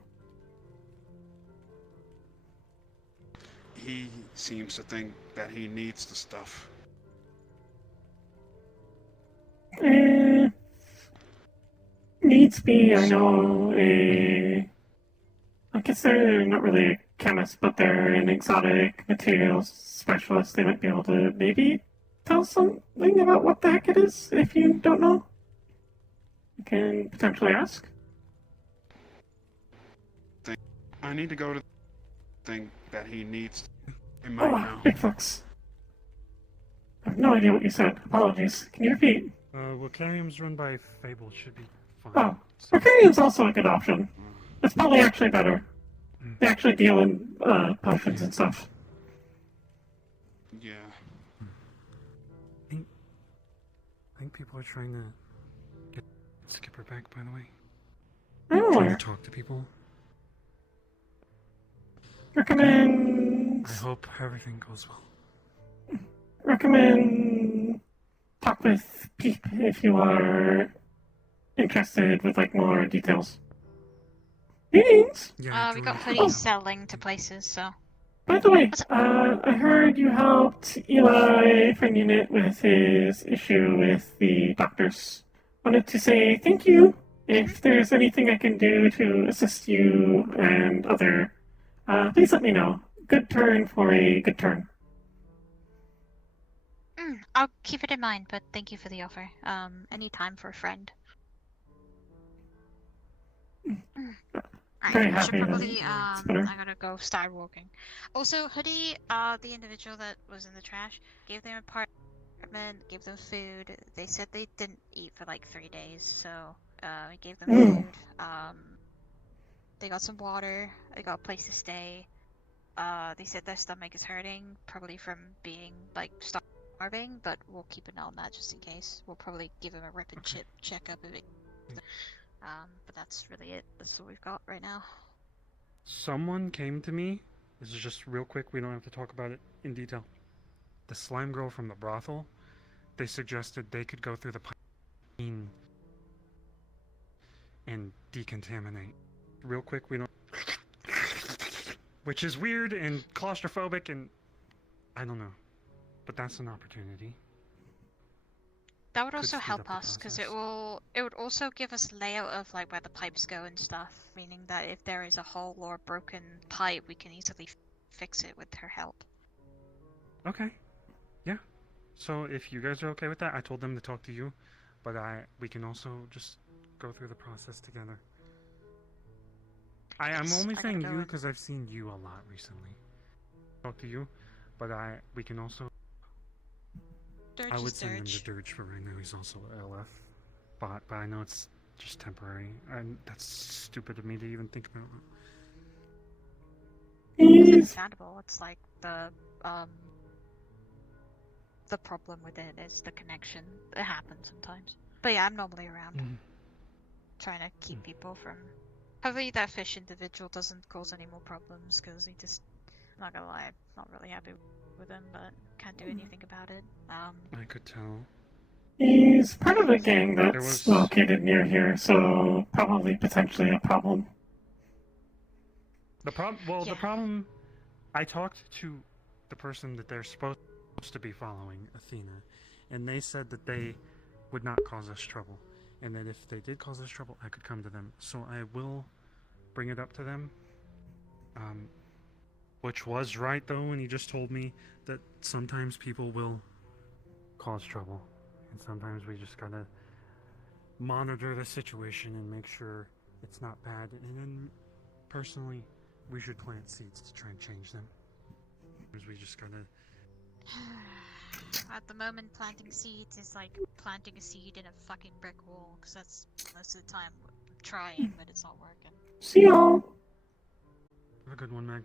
He seems to think that he needs the stuff. Needs be, I know, I guess they're not really a chemist, but they're an exotic materials specialist. They might be able to maybe tell something about what the heck it is, if you don't know. You can potentially ask. I need to go to the thing that he needs. He might know. Big fucks. I have no idea what you said. Apologies. Can you repeat? Vocarium's run by Fable should be fine. Oh, Vocarium's also a good option. It's probably actually better. They actually deal in potions and stuff. Yeah. I think people are trying to get Skipper back, by the way. Trying to talk to people. Recommend... I hope everything goes well. Recommend... Talk with Peep if you are interested with, like, more details. Meetings? We got hoodies selling to places, so... By the way, I heard you helped Eli from Unit with his issue with the doctors. Wanted to say thank you. If there's anything I can do to assist you and other, please let me know. Good turn for a good turn. I'll keep it in mind, but thank you for the offer. Any time for a friend. Very I should happy. probably, I gotta go start walking. Also, Hoodie, the individual that was in the trash, gave them apartment, gave them food. They said they didn't eat for like 3 days, so, I gave them food. They got some water, they got a place to stay. They said their stomach is hurting, probably from being, like, starving, but we'll keep an eye on that just in case. We'll probably give them a rip and chip checkup if it... but that's really it. That's what we've got right now. Someone came to me. This is just real quick. We don't have to talk about it in detail. The slime girl from the brothel. They suggested they could go through the pipe and decontaminate. Real quick, we don't... Which is weird and claustrophobic and... I don't know. But that's an opportunity. That would could also speed help up the us because process. it would also give us layout of like where the pipes go and stuff, meaning that if there is a hole or a broken pipe, we can easily fix it with her help. Okay. Yeah. So if you guys are okay with that, I told them to talk to you, but we can also just go through the process together. I'm only saying you because I've seen you a lot recently. Talk to you, but we can also. I would send him to Dirge for right now. He's also LF bot, but I know it's just temporary, and that's stupid of me to even think about. It's understandable. It's like the problem with it is the connection. It happens sometimes. But yeah, I'm normally around, trying to keep people from. Hopefully that fish individual doesn't cause any more problems, because he just, I'm not gonna lie, I'm not really happy with him, but can't do anything about it. I could tell. He's part of a gang that's located near here, so probably potentially a problem. The problem. I talked to the person that they're supposed to be following, Athena, and they said that they would not cause us trouble, and that if they did cause us trouble, I could come to them. So I will bring it up to them. Which was right though when he just told me that sometimes people will cause trouble, and sometimes we just gotta monitor the situation and make sure it's not bad. And then, personally, we should plant seeds to try and change them. Because we just gotta. At the moment, planting seeds is like planting a seed in a fucking brick wall, because that's most of the time I'm trying, but it's not working. See y'all. Have a good one, Mag.